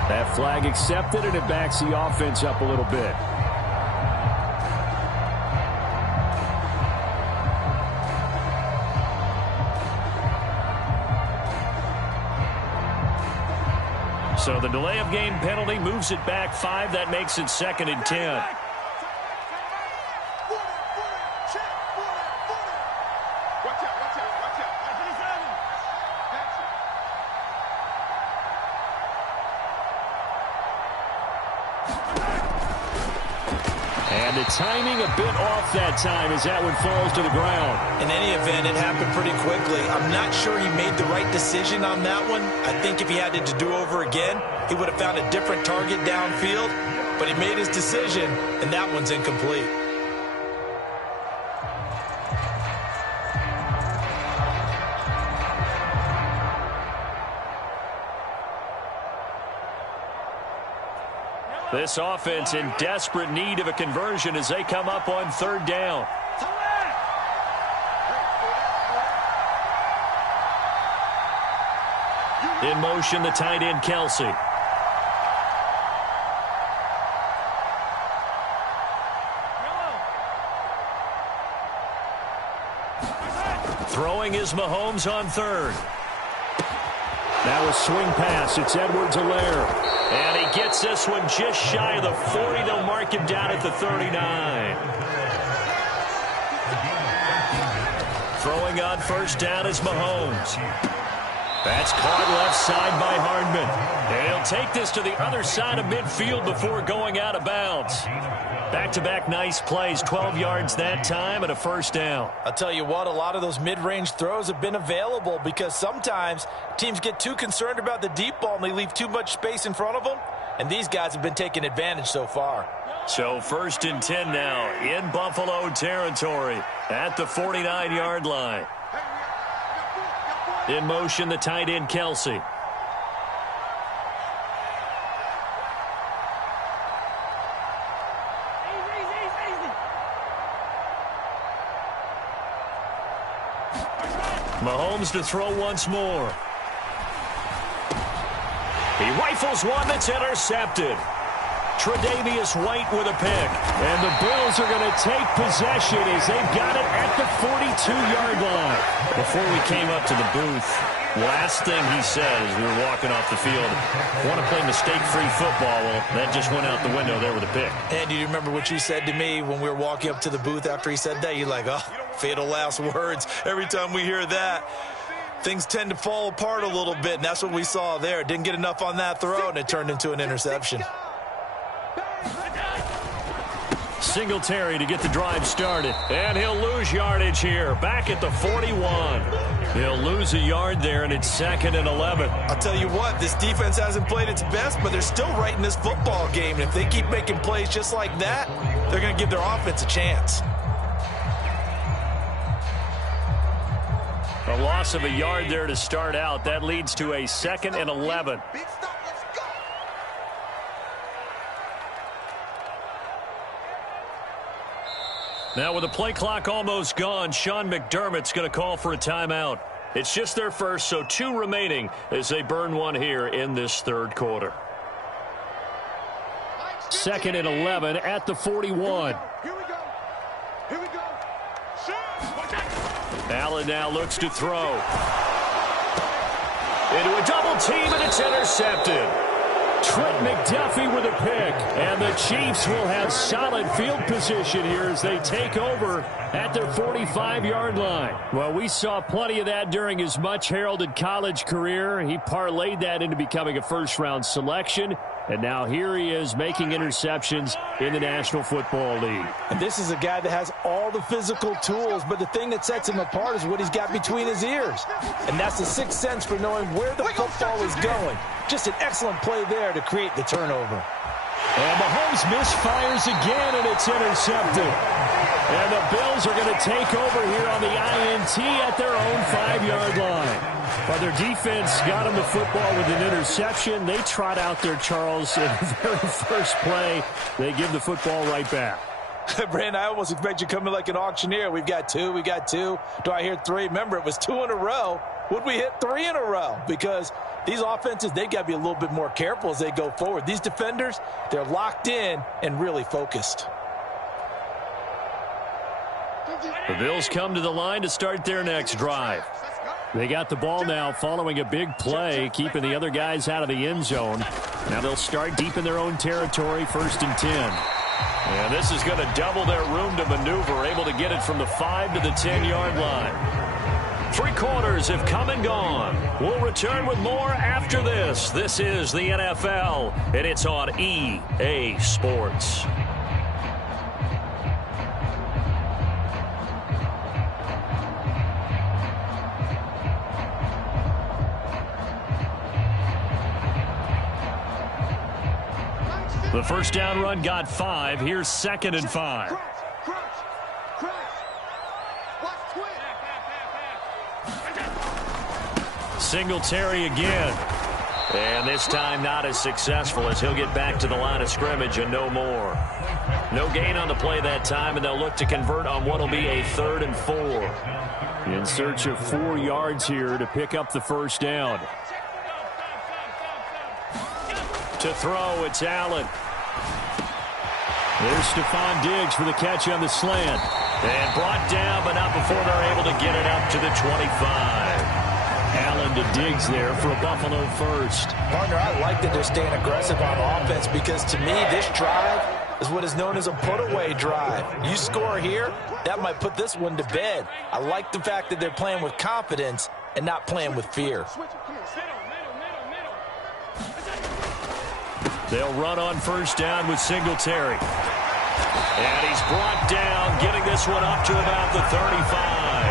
That flag accepted, and it backs the offense up a little bit. So the delay of game penalty moves it back 5. That makes it 2nd and 10. And the timing a bit off that time as that one falls to the ground. In any event, it happened pretty quickly. I'm not sure he made the right decision on that one. I think if he had it to do over again, he would have found a different target downfield. But he made his decision, and that one's incomplete. This offense in desperate need of a conversion as they come up on 3rd down. In motion, the tight end, Kelsey. Throwing is Mahomes on 3rd. Now a swing pass. It's Edwards-Helaire. And he gets this one just shy of the 40. They'll mark him down at the 39. Throwing on 1st down is Mahomes. That's caught left side by Hardman. And he'll take this to the other side of midfield before going out of bounds. Back-to-back nice plays, 12 yards that time and a 1st down. I'll tell you what, a lot of those mid-range throws have been available because sometimes teams get too concerned about the deep ball and they leave too much space in front of them, and these guys have been taking advantage so far. So 1st and 10 now in Buffalo territory at the 49-yard line. In motion, the tight end, Kelsey. Mahomes to throw once more. He rifles one that's intercepted. Tre'Davious White with a pick. And the Bills are going to take possession as they've got it at the 42-yard line. Before we came up to the booth, last thing he said as we were walking off the field, want to play mistake-free football. Well, that just went out the window there with a pick. And do you remember what you said to me when we were walking up to the booth after he said that? You're like, oh, Fatal last words. Every time we hear that, things tend to fall apart a little bit, and that's what we saw there. Didn't get enough on that throw, and it turned into an interception. Singletary to get the drive started. And he'll lose yardage here. Back at the 41. He'll lose a yard there, and it's 2nd and 11. I'll tell you what, this defense hasn't played its best, but they're still right in this football game. And if they keep making plays just like that, they're going to give their offense a chance. A loss of a yard there to start out. That leads to a 2nd and 11. Now with the play clock almost gone, Sean McDermott's going to call for a timeout. It's just their first, so 2 remaining as they burn one here in this 3rd quarter. 2nd and 11 at the 41. Here we go. Here we go. Allen now looks to throw. Into a double team, and it's intercepted. Trent McDuffie with a pick, and the Chiefs will have solid field position here as they take over at their 45-yard line. Well, we saw plenty of that during his much-heralded college career. He parlayed that into becoming a first-round selection, and now here he is making interceptions in the National Football League. And this is a guy that has all the physical tools, but the thing that sets him apart is what he's got between his ears. And that's the sixth sense for knowing where the football is going. Just an excellent play there to create the turnover. And Mahomes misfires again, and it's intercepted. And the Bills are going to take over here on the INT at their own 5-yard line. But their defense got him the football with an interception. They trot out there, Charles, in the very first play. They give the football right back. Brandon, I almost expect you coming like an auctioneer. We've got 2, we got 2. Do I hear 3? Remember, it was 2 in a row. Would we hit 3 in a row? Because these offenses, they got to be a little bit more careful as they go forward. These defenders, they're locked in and really focused. The Bills come to the line to start their next drive. They got the ball now following a big play, keeping the other guys out of the end zone. Now they'll start deep in their own territory, 1st and 10. And this is going to double their room to maneuver, able to get it from the 5 to the 10-yard line. 3 quarters have come and gone. We'll return with more after this. This is the NFL, and it's on EA Sports. The first down run got 5. Here's 2nd and 5. Singletary again. And this time not as successful as he'll get back to the line of scrimmage and no more. No gain on the play that time, and they'll look to convert on what will be a 3rd and 4. In search of 4 yards here to pick up the first down. To throw, it's Allen. There's Stephon Diggs for the catch on the slant. And brought down, but not before they're able to get it up to the 25. Allen to Diggs there for a Buffalo first. Partner, I like that they're staying aggressive on offense because to me, this drive is what is known as a put-away drive. You score here, that might put this one to bed. I like the fact that they're playing with confidence and not playing with fear. They'll run on first down with Singletary. And he's brought down, getting this one up to about the 35.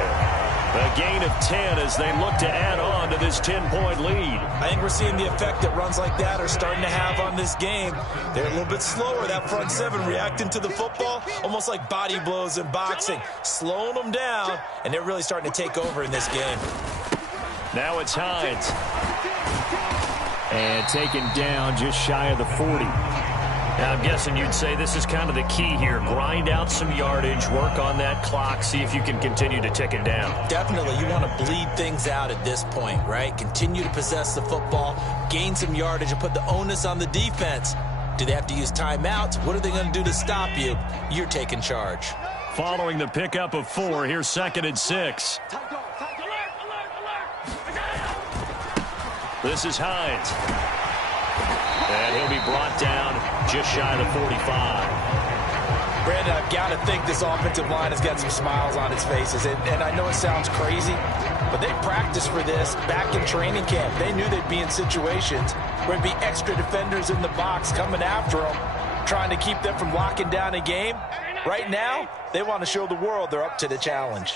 A gain of 10 as they look to add on to this 10-point lead. I think we're seeing the effect that runs like that are starting to have on this game. They're a little bit slower, that front 7, reacting to the football, almost like body blows in boxing, slowing them down, and they're really starting to take over in this game. Now it's Hines. And taken down just shy of the 40. Now, I'm guessing you'd say this is kind of the key here. Grind out some yardage, work on that clock, see if you can continue to tick it down. Definitely. You want to bleed things out at this point, right? Continue to possess the football, gain some yardage, and put the onus on the defense. Do they have to use timeouts? What are they going to do to stop you? You're taking charge. Following the pickup of 4, here's 2nd and 6. This is Hines. And he'll be brought down just shy of the 45. Brandon, I've got to think this offensive line has got some smiles on its faces. And I know it sounds crazy, but they practiced for this back in training camp. They knew they'd be in situations where there'd be extra defenders in the box coming after them, trying to keep them from locking down a game. Right now, they want to show the world they're up to the challenge.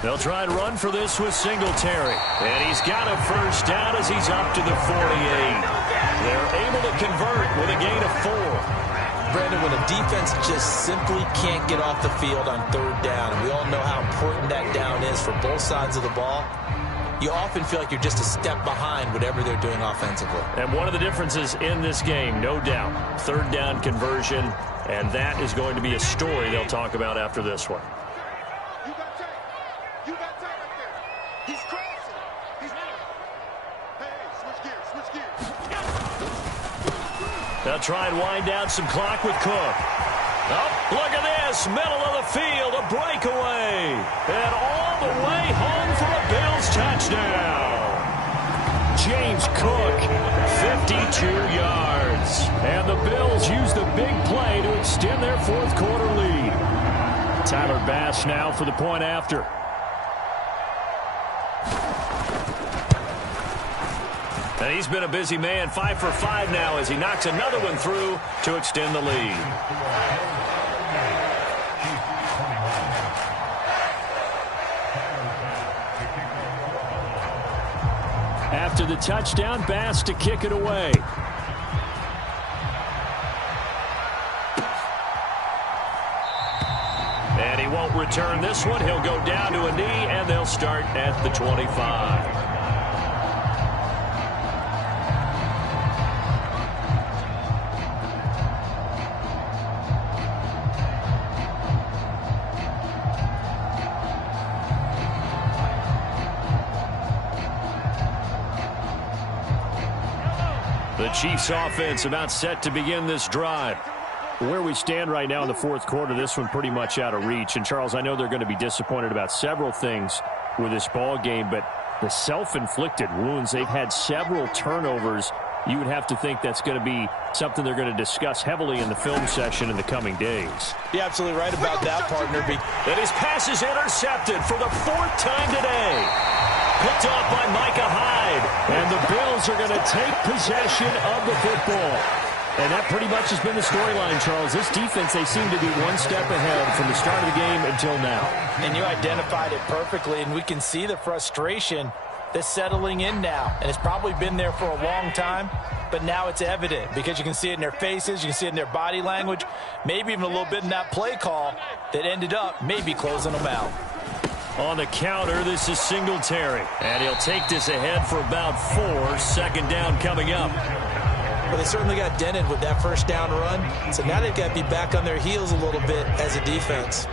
They'll try and run for this with Singletary. And he's got a first down as he's up to the 48. They're able to convert with a gain of 4. Brandon, when a defense just simply can't get off the field on third down, and we all know how important that down is for both sides of the ball, you often feel like you're just a step behind whatever they're doing offensively. And one of the differences in this game, no doubt, third down conversion, and that is going to be a story they'll talk about after this one. They'll try and wind down some clock with Cook. Oh, look at this. Middle of the field, a breakaway. And all the way home for a Bills touchdown. James Cook, 52 yards. And the Bills use the big play to extend their fourth quarter lead. Tyler Bass now for the point after. And he's been a busy man, 5 for 5 now as he knocks another one through to extend the lead. After the touchdown, Bass to kick it away. And he won't return this one. He'll go down to a knee, and they'll start at the 25. The Chiefs offense about set to begin this drive. Where we stand right now in the fourth quarter, this one pretty much out of reach. And, Charles, I know they're going to be disappointed about several things with this ball game, but the self-inflicted wounds, they've had several turnovers. You would have to think that's going to be something they're going to discuss heavily in the film session in the coming days. You're absolutely right about that, partner. And his pass is intercepted for the 4th time today. Picked off by Micah Hyde. And the Bills are going to take possession of the football. And that pretty much has been the storyline, Charles. This defense, they seem to be one step ahead from the start of the game until now. And you identified it perfectly, and we can see the frustration that's settling in now. And it's probably been there for a long time, but now it's evident because you can see it in their faces, you can see it in their body language, maybe even a little bit in that play call that ended up maybe closing them out. On the counter, this is Singletary. And he'll take this ahead for about 4. Second down coming up. Well, they certainly got dented with that first down run. So now they've got to be back on their heels a little bit as a defense.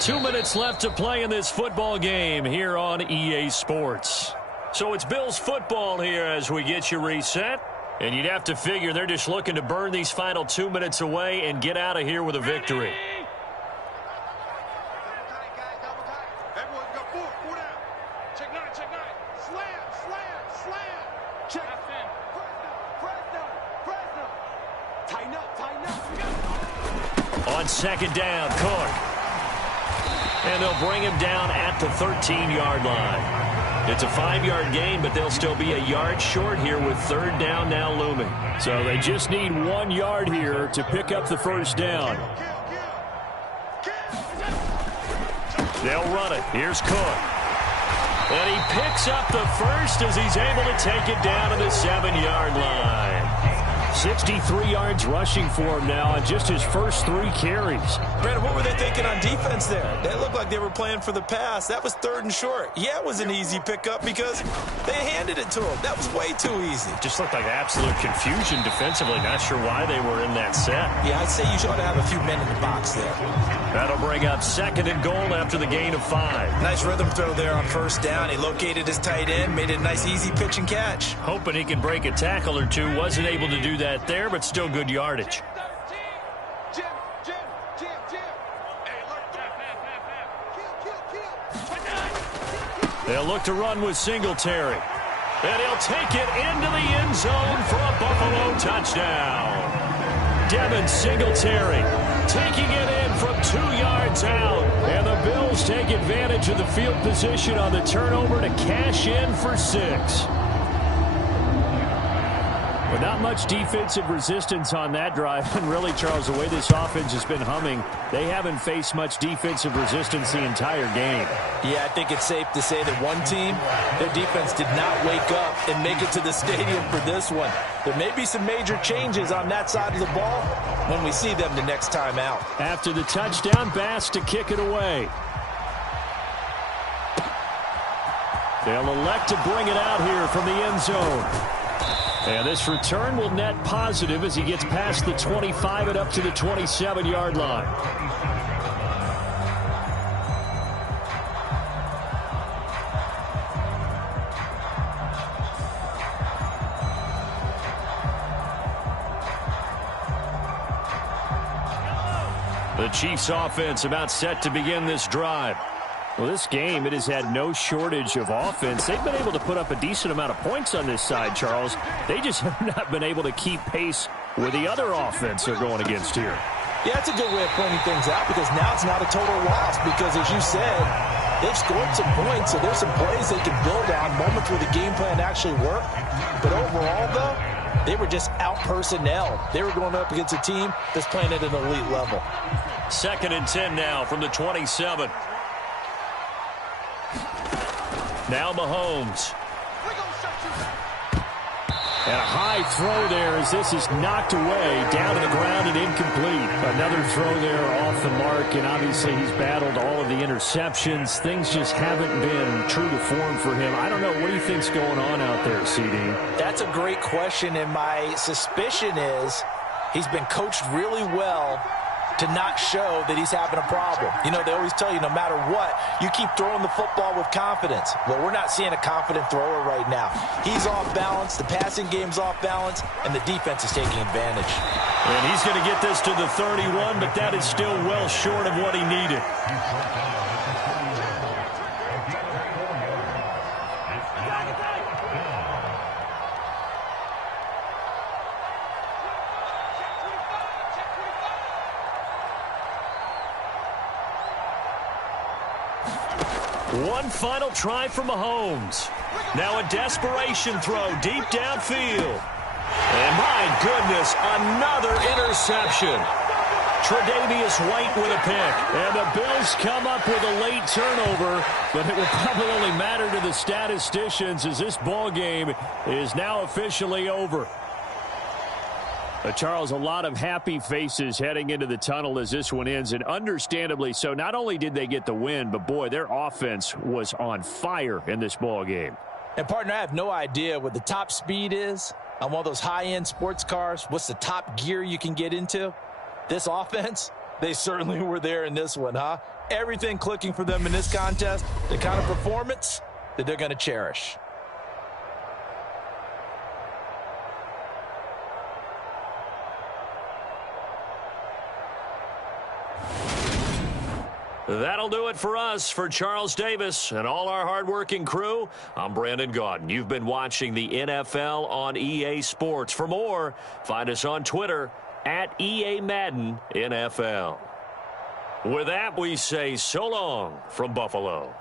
2 minutes left to play in this football game here on EA Sports. So it's Bills football here as we get you reset. And you'd have to figure they're just looking to burn these final 2 minutes away and get out of here with a victory. On second down, Cook. And they'll bring him down at the 13-yard line. It's a 5-yard gain, but they'll still be a yard short here with third down now looming. So they just need 1 yard here to pick up the first down. They'll run it. Here's Cook. And he picks up the first as he's able to take it down to the 7-yard line. 63 yards rushing for him now on just his first 3 carries. Brandon, what were they thinking on defense there? That looked like they were playing for the pass. That was 3rd and short. Yeah, it was an easy pickup because they handed it to him. That was way too easy. Just looked like absolute confusion defensively. Not sure why they were in that set. Yeah, I'd say you should have a few men in the box there. That'll bring up 2nd and goal after the gain of 5. Nice rhythm throw there on first down. He located his tight end, made it a nice easy pitch and catch. Hoping he can break a tackle or two. Wasn't able to do that there, but still good yardage. They'll look to run with Singletary. And he'll take it into the end zone for a Buffalo touchdown. Devin Singletary taking it in from 2 yards out. And the Bills take advantage of the field position on the turnover to cash in for 6. But not much defensive resistance on that drive. And really, Charles, the way this offense has been humming, they haven't faced much defensive resistance the entire game. Yeah, I think it's safe to say that one team, their defense did not wake up and make it to the stadium for this one. There may be some major changes on that side of the ball when we see them the next time out. After the touchdown, Bass to kick it away. They'll elect to bring it out here from the end zone. And this return will net positive as he gets past the 25 and up to the 27-yard line. The Chiefs offense about set to begin this drive. Well, this game, it has had no shortage of offense. They've been able to put up a decent amount of points on this side, Charles. They just have not been able to keep pace with the other offense they're going against here. Yeah, that's a good way of pointing things out because now it's not a total loss because, as you said, they've scored some points, so there's some plays they can build on, moments where the game plan actually worked. But overall, though, they were just out-personnel. They were going up against a team that's playing at an elite level. 2nd and 10 now from the 27. Now Mahomes. And a high throw there as this is knocked away, down to the ground and incomplete. Another throw there off the mark, and obviously he's battled all of the interceptions. Things just haven't been true to form for him. I don't know. What do you think's going on out there, CD? That's a great question, and my suspicion is he's been coached really well to not show that he's having a problem. You know, they always tell you no matter what, you keep throwing the football with confidence. Well, we're not seeing a confident thrower right now. He's off balance, the passing game's off balance, and the defense is taking advantage. And he's going to get this to the 31, but that is still well short of what he needed. One final try for Mahomes. Now a desperation throw deep downfield. And my goodness, another interception. Tre'Davious White with a pick. And the Bills come up with a late turnover, but it will probably only matter to the statisticians as this ball game is now officially over. Charles, a lot of happy faces heading into the tunnel as this one ends, and understandably so. Not only did they get the win, but, boy, their offense was on fire in this ball game. And, partner, I have no idea what the top speed is on one of those high-end sports cars. What's the top gear you can get into? This offense, they certainly were there in this one, huh? Everything clicking for them in this contest, the kind of performance that they're going to cherish. That'll do it for us. For Charles Davis and all our hardworking crew, I'm Brandon Gaudin. You've been watching the NFL on EA Sports. For more, find us on Twitter at EA Madden NFL. With that, we say so long from Buffalo.